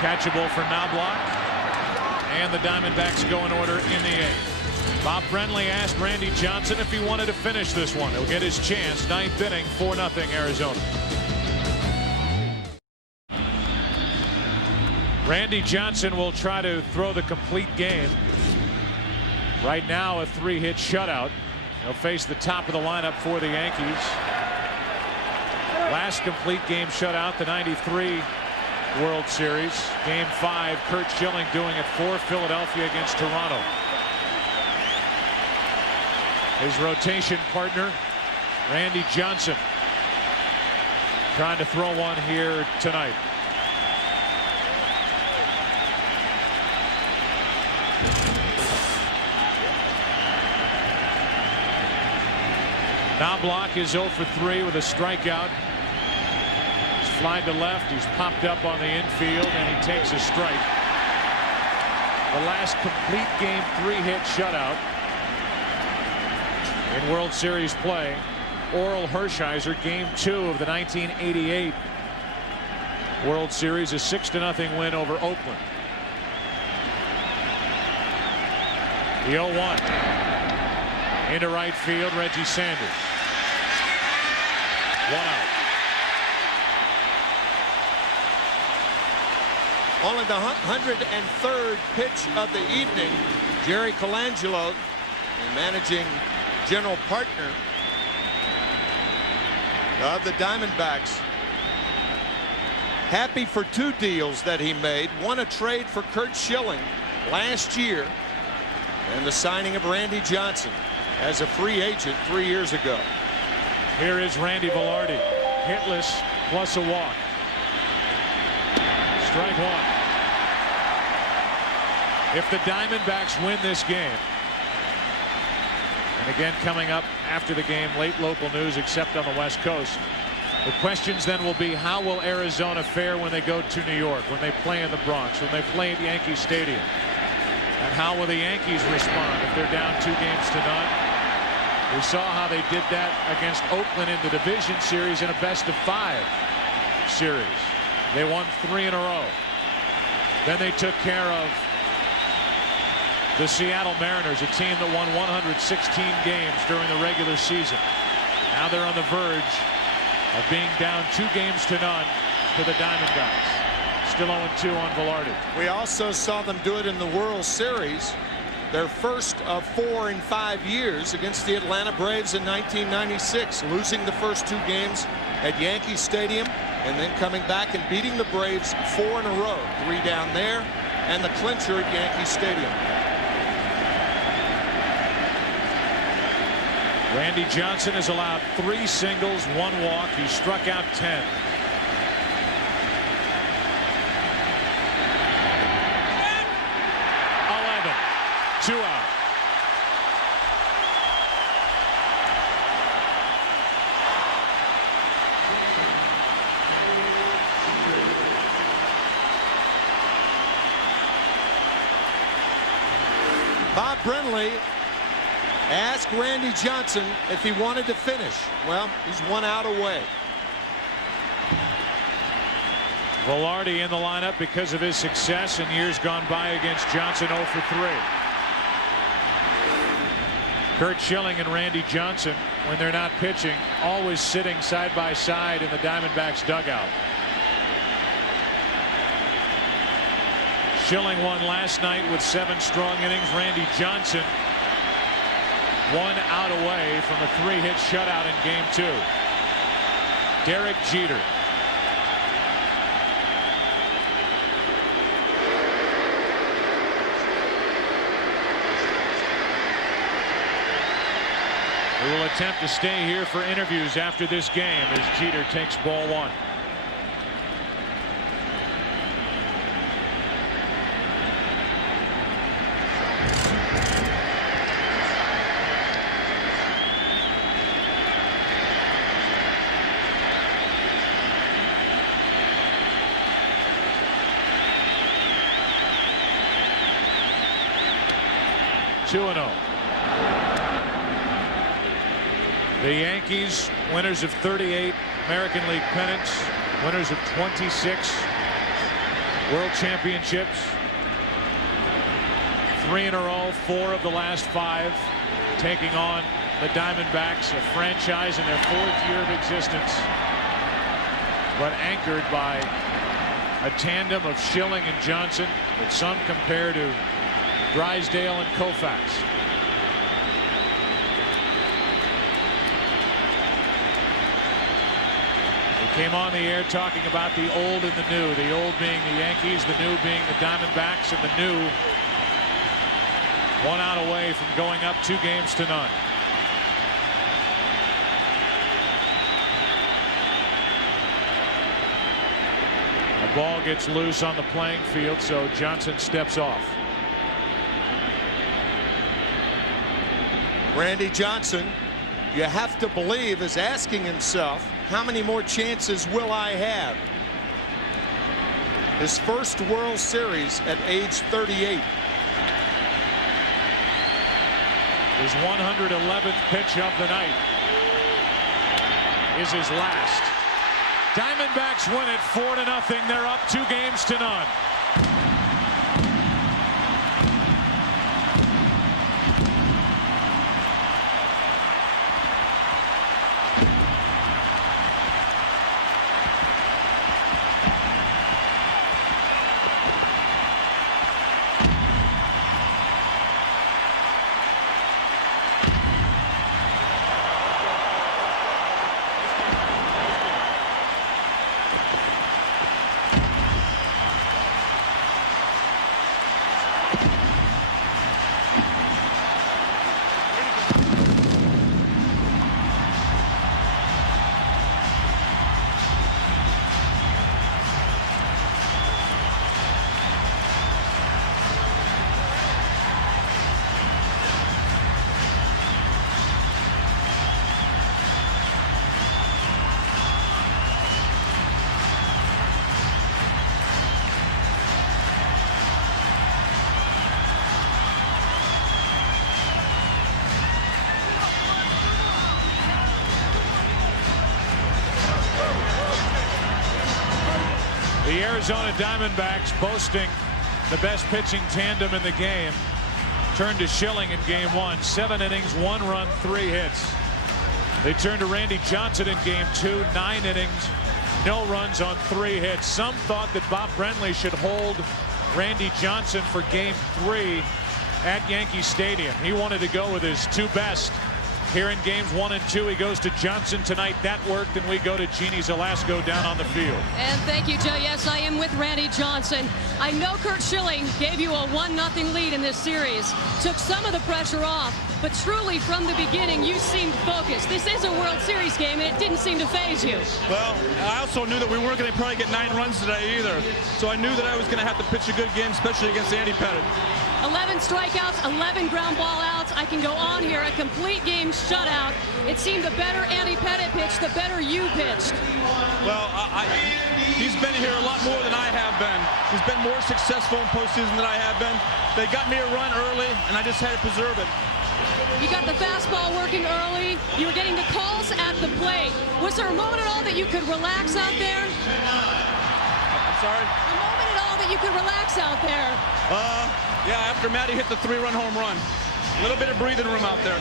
Catchable for Knobloch, and the Diamondbacks go in order in the 8th. Bob Brenly asked Randy Johnson if he wanted to finish this one. He'll get his chance. 9th inning, 4-0 Arizona. Randy Johnson will try to throw the complete game. Right now, a 3-hit shutout. He'll face the top of the lineup for the Yankees. Last complete game shutout, the '93 World Series. Game 5, Curt Schilling doing it for Philadelphia against Toronto. His rotation partner, Randy Johnson, trying to throw one here tonight. Knobloch is 0 for 3 with a strikeout. He's flied to left. He's popped up on the infield, and he takes a strike. The last complete game 3-hit shutout in World Series play, Orel Hershiser, Game 2 of the 1988 World Series, a 6-0 win over Oakland. The 0-1. Into right field, Reggie Sanders. 1 out. Only the 103rd pitch of the evening. Jerry Colangelo, the managing general partner of the Diamondbacks, happy for 2 deals that he made. One, a trade for Curt Schilling last year, and the signing of Randy Johnson as a free agent 3 years ago. Here is Randy Velarde, hitless plus a walk. Strike 1. If the Diamondbacks win this game, and again coming up after the game, late local news except on the West Coast, the questions then will be, how will Arizona fare when they go to New York, when they play in the Bronx, when they play at Yankee Stadium? And how will the Yankees respond if they're down 2 games to none? We saw how they did that against Oakland in the division series in a best-of-5 series. They won 3 in a row. Then they took care of the Seattle Mariners, a team that won 116 games during the regular season. Now they're on the verge of being down 2 games to none to the Diamondbacks. Still 0-2 on Velarde. We also saw them do it in the World Series, their first of 4 in 5 years, against the Atlanta Braves in 1996, losing the first 2 games at Yankee Stadium and then coming back and beating the Braves 4 in a row, 3 down there and the clincher at Yankee Stadium. Randy Johnson has allowed 3 singles, 1 walk. He struck out 10. Two out. Bob Brenly asked Randy Johnson if he wanted to finish. Well, he's 1 out away. Velarde in the lineup because of his success in years gone by against Johnson. 0 for 3. Curt Schilling and Randy Johnson, when they're not pitching, always sitting side by side in the Diamondbacks dugout. Schilling won last night with 7 strong innings. Randy Johnson 1 out away from a 3-hit shutout in Game 2. Derek Jeter. We will attempt to stay here for interviews after this game as Jeter takes ball 1. Two 2-0. The Yankees, winners of 38 American League pennants, winners of 26 World Championships, 3 in a row, 4 of the last 5, taking on the Diamondbacks, a franchise in their 4th year of existence, but anchored by a tandem of Schilling and Johnson that some compare to Drysdale and Koufax. Came on the air talking about the old and the new. The old being the Yankees, the new being the Diamondbacks, and the new 1 out away from going up 2 games to none. The ball gets loose on the playing field, so Johnson steps off. Randy Johnson, you have to believe, is asking himself, how many more chances will I have? His first World Series at age 38. His 111th pitch of the night is his last. Diamondbacks win it 4-0. They're up 2 games to none. Arizona Diamondbacks, boasting the best pitching tandem in the game, turned to Schilling in game 1. 7 innings, 1 run, 3 hits. They turned to Randy Johnson in game 2. 9 innings, no runs on 3 hits. Some thought that Bob Brenly should hold Randy Johnson for game 3 at Yankee Stadium. He wanted to go with his 2 best. Here in games 1 and 2, he goes to Johnson tonight. That worked, and we go to Jeannie Zelasco down on the field. And thank you, Joe. Yes, I am with Randy Johnson. I know Curt Schilling gave you a 1-0 lead in this series, took some of the pressure off, but truly from the beginning, you seemed focused. This is a World Series game, and it didn't seem to faze you. Well, I also knew that we weren't going to probably get 9 runs today either, so I knew that I was going to have to pitch a good game, especially against Andy Pettitte. 11 strikeouts, 11 ground ball outs. I can go on here. A complete game shutout. It seemed the better Andy Pettitte pitched, the better you pitched. Well, he's been here a lot more than I have been. He's been more successful in postseason than I have been. They got me a run early, and I just had to preserve it. You got the fastball working early. You were getting the calls at the plate. Was there a moment at all that you could relax out there? I'm sorry? A moment at all that you could relax out there? Yeah, after Matty hit the 3-run home run. A little bit of breathing room out there.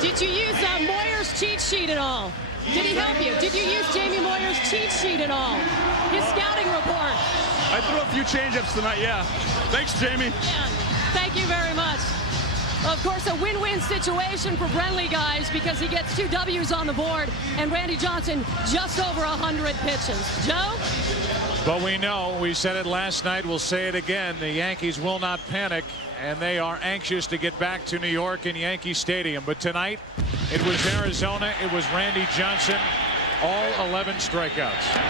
Did you use Moyer's cheat sheet at all? Did he help you? Did you use Jamie Moyer's cheat sheet at all? His scouting report? I threw a few changeups tonight, yeah. Thanks, Jamie. Yeah, thank you very much. Of course, a win-win situation for Brenly, guys, because he gets 2 W's on the board, and Randy Johnson just over 100 pitches. Joe? But we know, we said it last night, we'll say it again, the Yankees will not panic, and they are anxious to get back to New York and Yankee Stadium. But tonight, it was Arizona, it was Randy Johnson, all 11 strikeouts.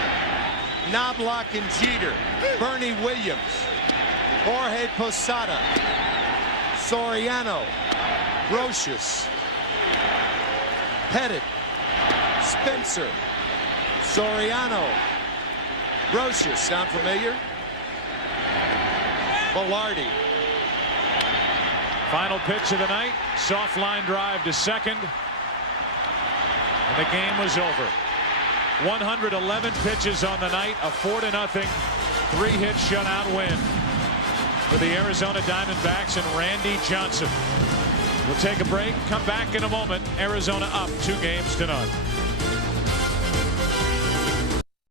Knobloch and Jeter, Bernie Williams, Jorge Posada, Soriano, Brocious, Pettitte, Spencer, Soriano, Brocious, sound familiar? Velarde. Final pitch of the night, soft line drive to second, and the game was over. 111 pitches on the night, a 4-0, 3-hit shutout win for the Arizona Diamondbacks and Randy Johnson. We'll take a break, come back in a moment. Arizona up 2-0.